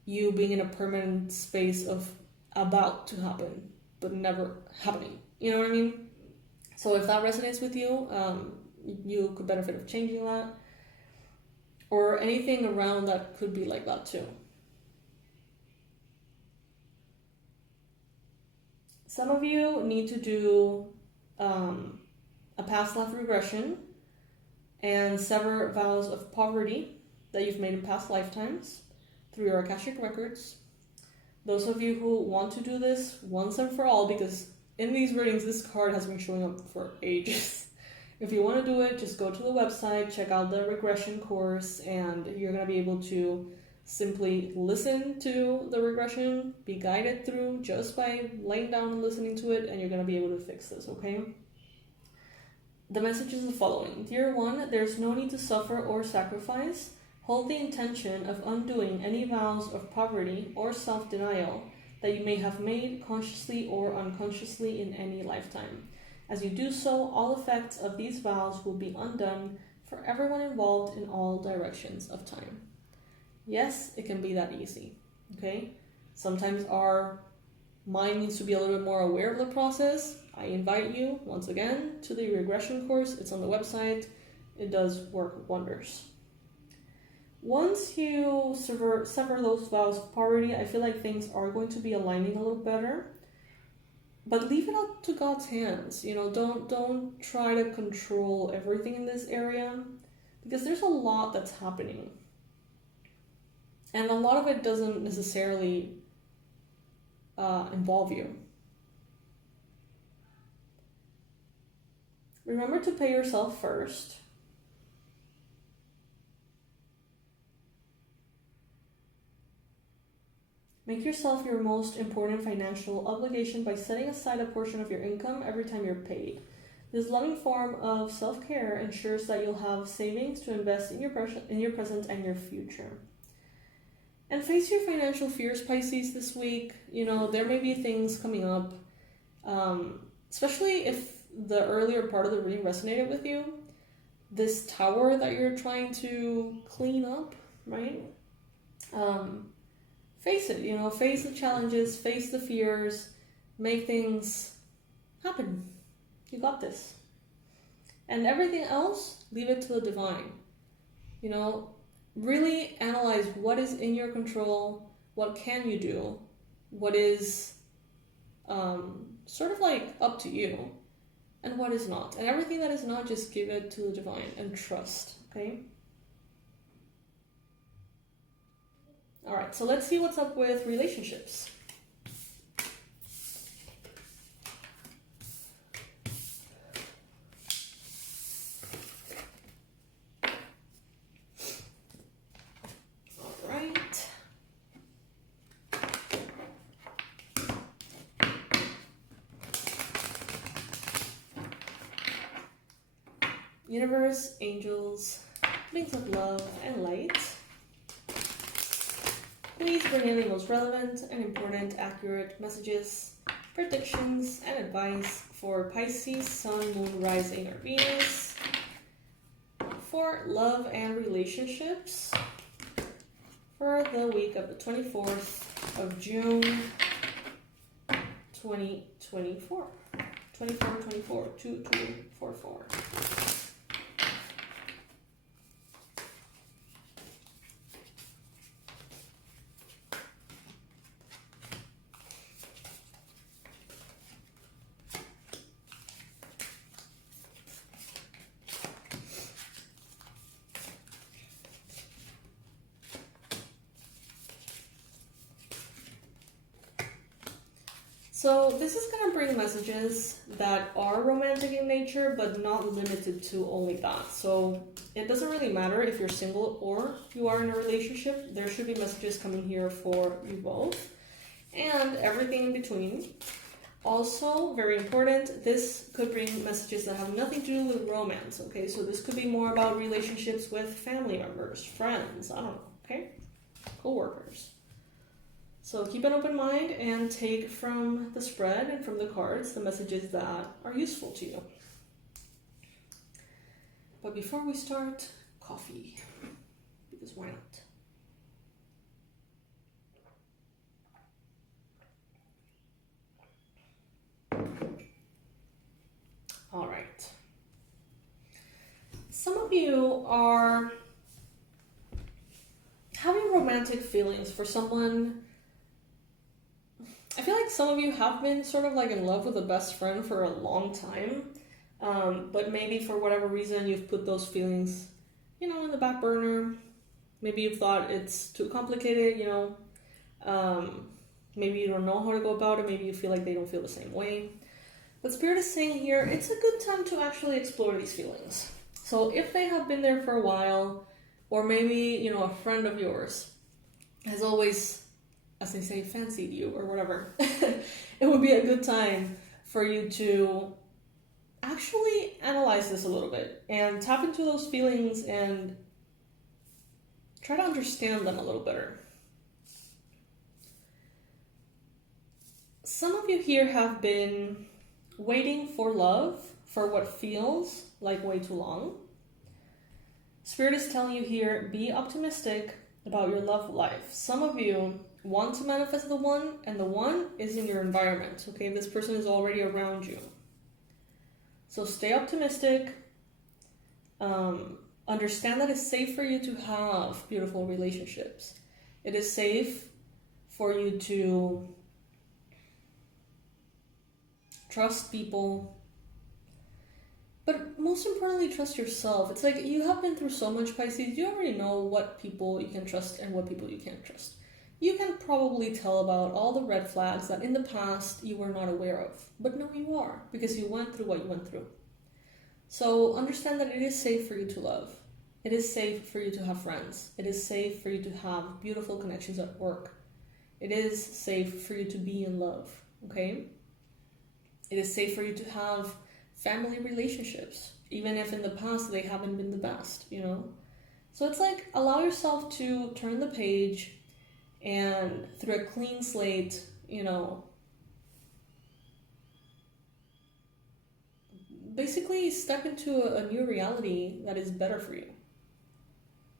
you being in a permanent space of about to happen, but never happening. You know what I mean? So if that resonates with you, you could benefit of changing that. Or anything around that could be like that too. Some of you need to do a past life regression and sever vows of poverty that you've made in past lifetimes through your Akashic records. Those of you who want to do this once and for all, because in these readings, this card has been showing up for ages. If you want to do it, just go to the website, check out the regression course, and you're going to be able to simply listen to the regression, be guided through just by laying down and listening to it, and you're going to be able to fix this, okay? The message is the following. Dear one, there's no need to suffer or sacrifice. Hold the intention of undoing any vows of poverty or self-denial that you may have made consciously or unconsciously in any lifetime. As you do so, all effects of these vows will be undone for everyone involved in all directions of time. Yes, it can be that easy, okay? Sometimes our mind needs to be a little bit more aware of the process. I invite you, once again, to the regression course. It's on the website. It does work wonders. Once you sever those vows of poverty, I feel like things are going to be aligning a little better. But leave it up to God's hands. You know, don't try to control everything in this area, because there's a lot that's happening. And a lot of it doesn't necessarily involve you. Remember to pay yourself first. Make yourself your most important financial obligation by setting aside a portion of your income every time you're paid. This loving form of self-care ensures that you'll have savings to invest in your present and your future. And face your financial fears, Pisces, this week. You know, there may be things coming up, especially if the earlier part of the reading resonated with you. This tower that you're trying to clean up, right? Face it, you know, face the challenges, face the fears, make things happen. You got this. And everything else, leave it to the divine. You know, really analyze what is in your control, what can you do, what is sort of like up to you, and what is not. And everything that is not, just give it to the divine and trust, okay? All right, so let's see what's up with relationships. All right. Universe, angels, beings of love and light. Please bring in the most relevant and important, accurate messages, predictions, and advice for Pisces, Sun, Moon, Rising, or Venus, for love and relationships, for the week of the 24th of June, 2024. 24, 2244. So this is going to bring messages that are romantic in nature, but not limited to only that. So it doesn't really matter if you're single or you are in a relationship. There should be messages coming here for you both and everything in between. Also, very important, this could bring messages that have nothing to do with romance, okay? So this could be more about relationships with family members, friends, I don't know, okay? Co-workers. So keep an open mind and take from the spread and from the cards the messages that are useful to you. But before we start, coffee, because why not? All right. Some of you are having romantic feelings for someone. I feel like some of you have been sort of like in love with a best friend for a long time, but maybe for whatever reason you've put those feelings, in the back burner. Maybe you thought it's too complicated, maybe you don't know how to go about it, maybe you feel like they don't feel the same way. But Spirit is saying here, it's a good time to actually explore these feelings. So if they have been there for a while, or maybe, a friend of yours has always, as they say, fancied you or whatever, it would be a good time for you to actually analyze this a little bit and tap into those feelings and try to understand them a little better. Some of you here have been waiting for love for what feels like way too long. Spirit is telling you here, be optimistic about your love life. Some of you want to manifest the one, and the one is in your environment, okay? This person is already around you. So stay optimistic. Understand that it's safe for you to have beautiful relationships. It is safe for you to trust people, but most importantly, trust yourself. It's like you have been through so much, Pisces. You already know what people you can trust and what people you can't trust. You can probably tell about all the red flags that in the past you were not aware of, but now you are, because you went through what you went through. So understand that it is safe for you to love. It is safe for you to have friends. It is safe for you to have beautiful connections at work. It is safe for you to be in love, okay? It is safe for you to have family relationships, even if in the past they haven't been the best, So it's like, allow yourself to turn the page and through a clean slate, basically step into a new reality that is better for you.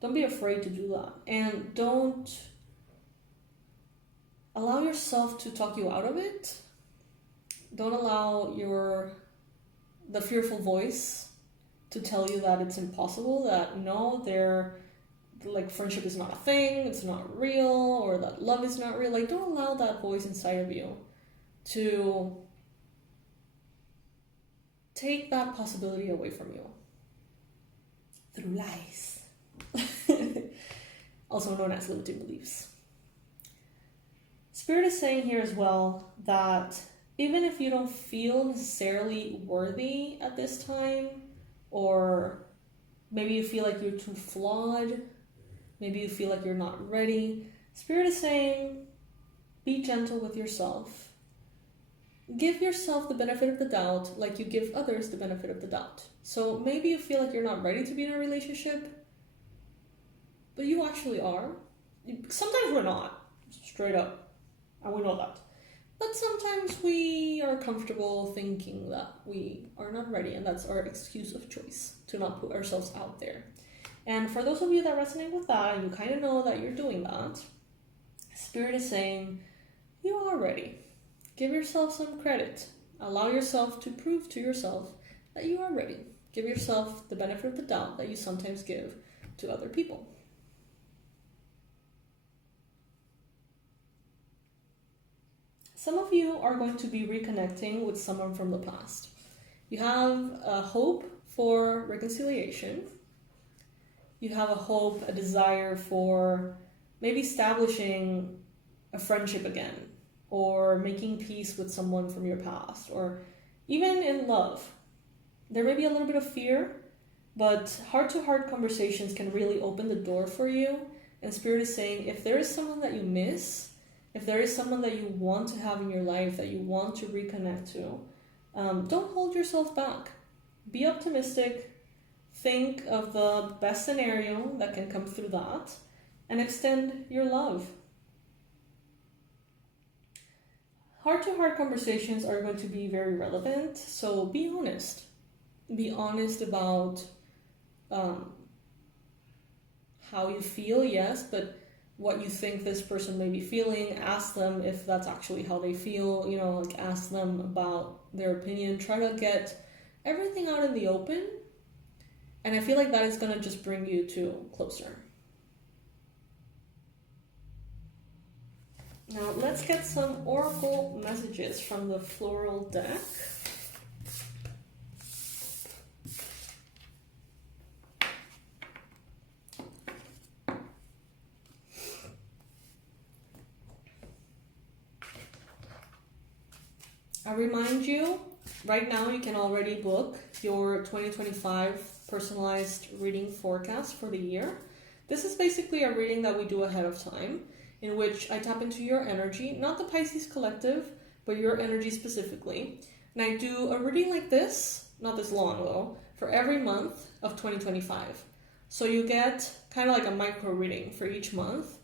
Don't be afraid to do that. And don't allow yourself to talk you out of it. Don't allow the fearful voice to tell you that it's impossible, that no, friendship is not a thing, it's not real, or that love is not real. Like, don't allow that voice inside of you to take that possibility away from you through lies, also known as limiting beliefs. Spirit is saying here as well that even if you don't feel necessarily worthy at this time, or maybe you feel like you're too flawed, maybe you feel like you're not ready, Spirit is saying, be gentle with yourself. Give yourself the benefit of the doubt like you give others the benefit of the doubt. So maybe you feel like you're not ready to be in a relationship, but you actually are. Sometimes we're not, straight up, and we know that. But sometimes we are comfortable thinking that we are not ready, and that's our excuse of choice, to not put ourselves out there. And for those of you that resonate with that, and you kind of know that you're doing that, Spirit is saying, you are ready. Give yourself some credit. Allow yourself to prove to yourself that you are ready. Give yourself the benefit of the doubt that you sometimes give to other people. Some of you are going to be reconnecting with someone from the past. You have a hope for reconciliation. You have a hope, a desire for maybe establishing a friendship again, or making peace with someone from your past, or even in love. There may be a little bit of fear, but heart-to-heart conversations can really open the door for you. And Spirit is saying, if there is someone that you miss, If there is someone that you want to have in your life, that you want to reconnect to, don't hold yourself back. Be optimistic. Think of the best scenario that can come through that and extend your love. Heart-to-heart conversations are going to be very relevant, so be honest. Be honest about how you feel, yes, but what you think this person may be feeling. Ask them if that's actually how they feel, like ask them about their opinion. Try to get everything out in the open, and I feel like that is going to just bring you two closer. Now let's get some oracle messages from the floral deck. I remind you, right now you can already book your 2025 personalized reading forecast for the year. This is basically a reading that we do ahead of time, in which I tap into your energy, not the Pisces collective, but your energy specifically. And I do a reading like this, not this long though, for every month of 2025. So you get kind of like a micro reading for each month,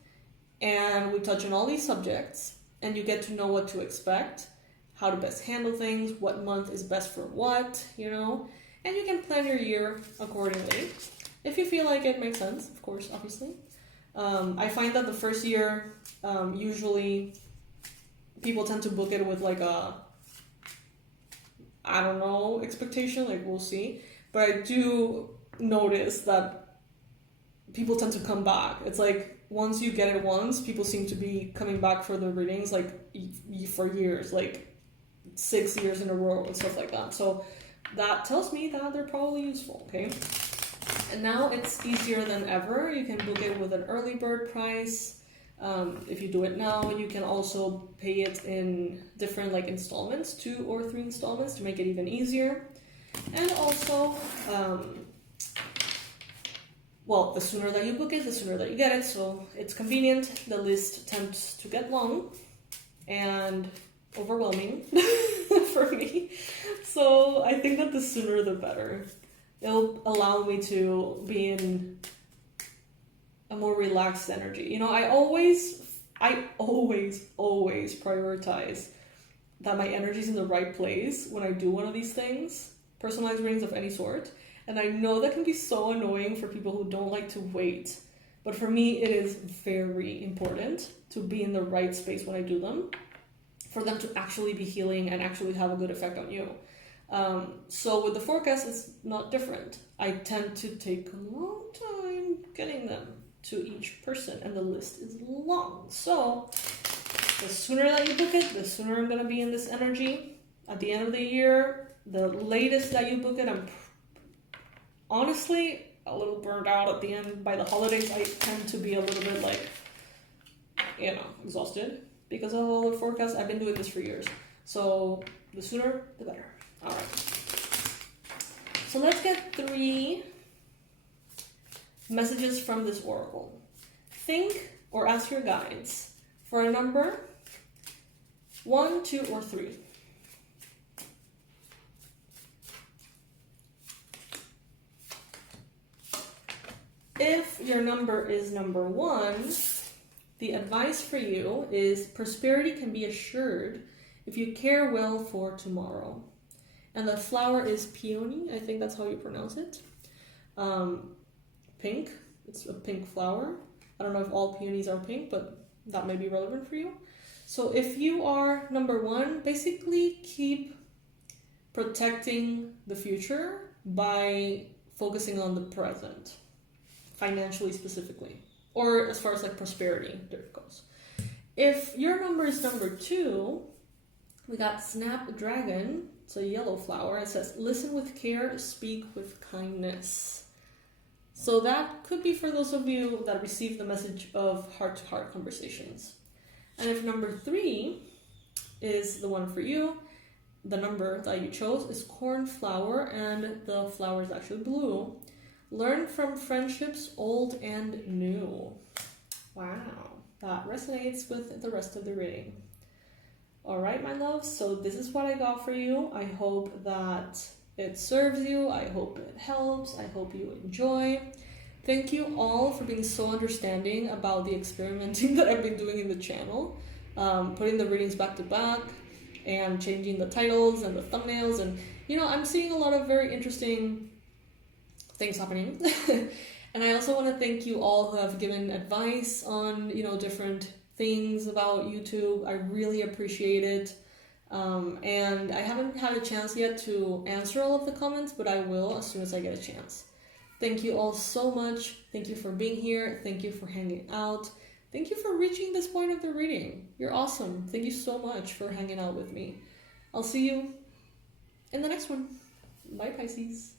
and we touch on all these subjects, and you get to know what to expect, how to best handle things, what month is best for what, and you can plan your year accordingly. If you feel like it makes sense, of course, obviously. I find that the first year, usually people tend to book it with like a, expectation, like we'll see. But I do notice that people tend to come back. It's like once you get it once, people seem to be coming back for the readings like for years, like 6 years in a row and stuff like that. So that tells me that they're probably useful, okay? And now it's easier than ever. You can book it with an early bird price. If you do it now, you can also pay it in different installments, 2 or 3 installments to make it even easier. And also, the sooner that you book it, the sooner that you get it. So it's convenient. The list tends to get long and overwhelming for me. So I think that the sooner the better. It'll allow me to be in a more relaxed energy. I always prioritize that my energy is in the right place when I do one of these things, personalized readings of any sort. And I know that can be so annoying for people who don't like to wait. But for me, it is very important to be in the right space when I do them, for them to actually be healing and actually have a good effect on you. So with the forecast, it's not different. I tend to take a long time getting them to each person, and the list is long. So the sooner that you book it, the sooner I'm going to be in this energy. At the end of the year, the latest that you book it, I'm honestly a little burned out at the end. By the holidays, I tend to be a little bit exhausted because of all the forecasts. I've been doing this for years. So the sooner, the better. All right. So let's get 3 messages from this oracle. Think or ask your guides for a number 1, 2, or 3. If your number is number 1, the advice for you is prosperity can be assured if you care well for tomorrow. And the flower is peony. I think that's how you pronounce it. Pink. It's a pink flower. I don't know if all peonies are pink, but that may be relevant for you. So if you are number 1, basically keep protecting the future by focusing on the present, financially specifically, or as far as prosperity, there it goes. If your number is number 2, we got Snapdragon. It's a yellow flower. It says, listen with care, speak with kindness. So that could be for those of you that receive the message of heart-to-heart conversations. And if number 3 is the one for you, the number that you chose is cornflower, and the flower is actually blue. Learn from friendships old and new. Wow. that resonates with the rest of the reading. Alright, my loves, so this is what I got for you. I hope that it serves you. I hope it helps. I hope you enjoy. Thank you all for being so understanding about the experimenting that I've been doing in the channel. Putting the readings back to back and changing the titles and the thumbnails. And, you know, I'm seeing a lot of very interesting things happening. And I also want to thank you all who have given advice on, you know, different things about YouTube. I really appreciate it. And I haven't had a chance yet to answer all of the comments, but I will as soon as I get a chance. Thank you all so much. Thank you for being here. Thank you for hanging out. Thank you for reaching this point of the reading. You're awesome. Thank you so much for hanging out with me. I'll see you in the next one. Bye, Pisces.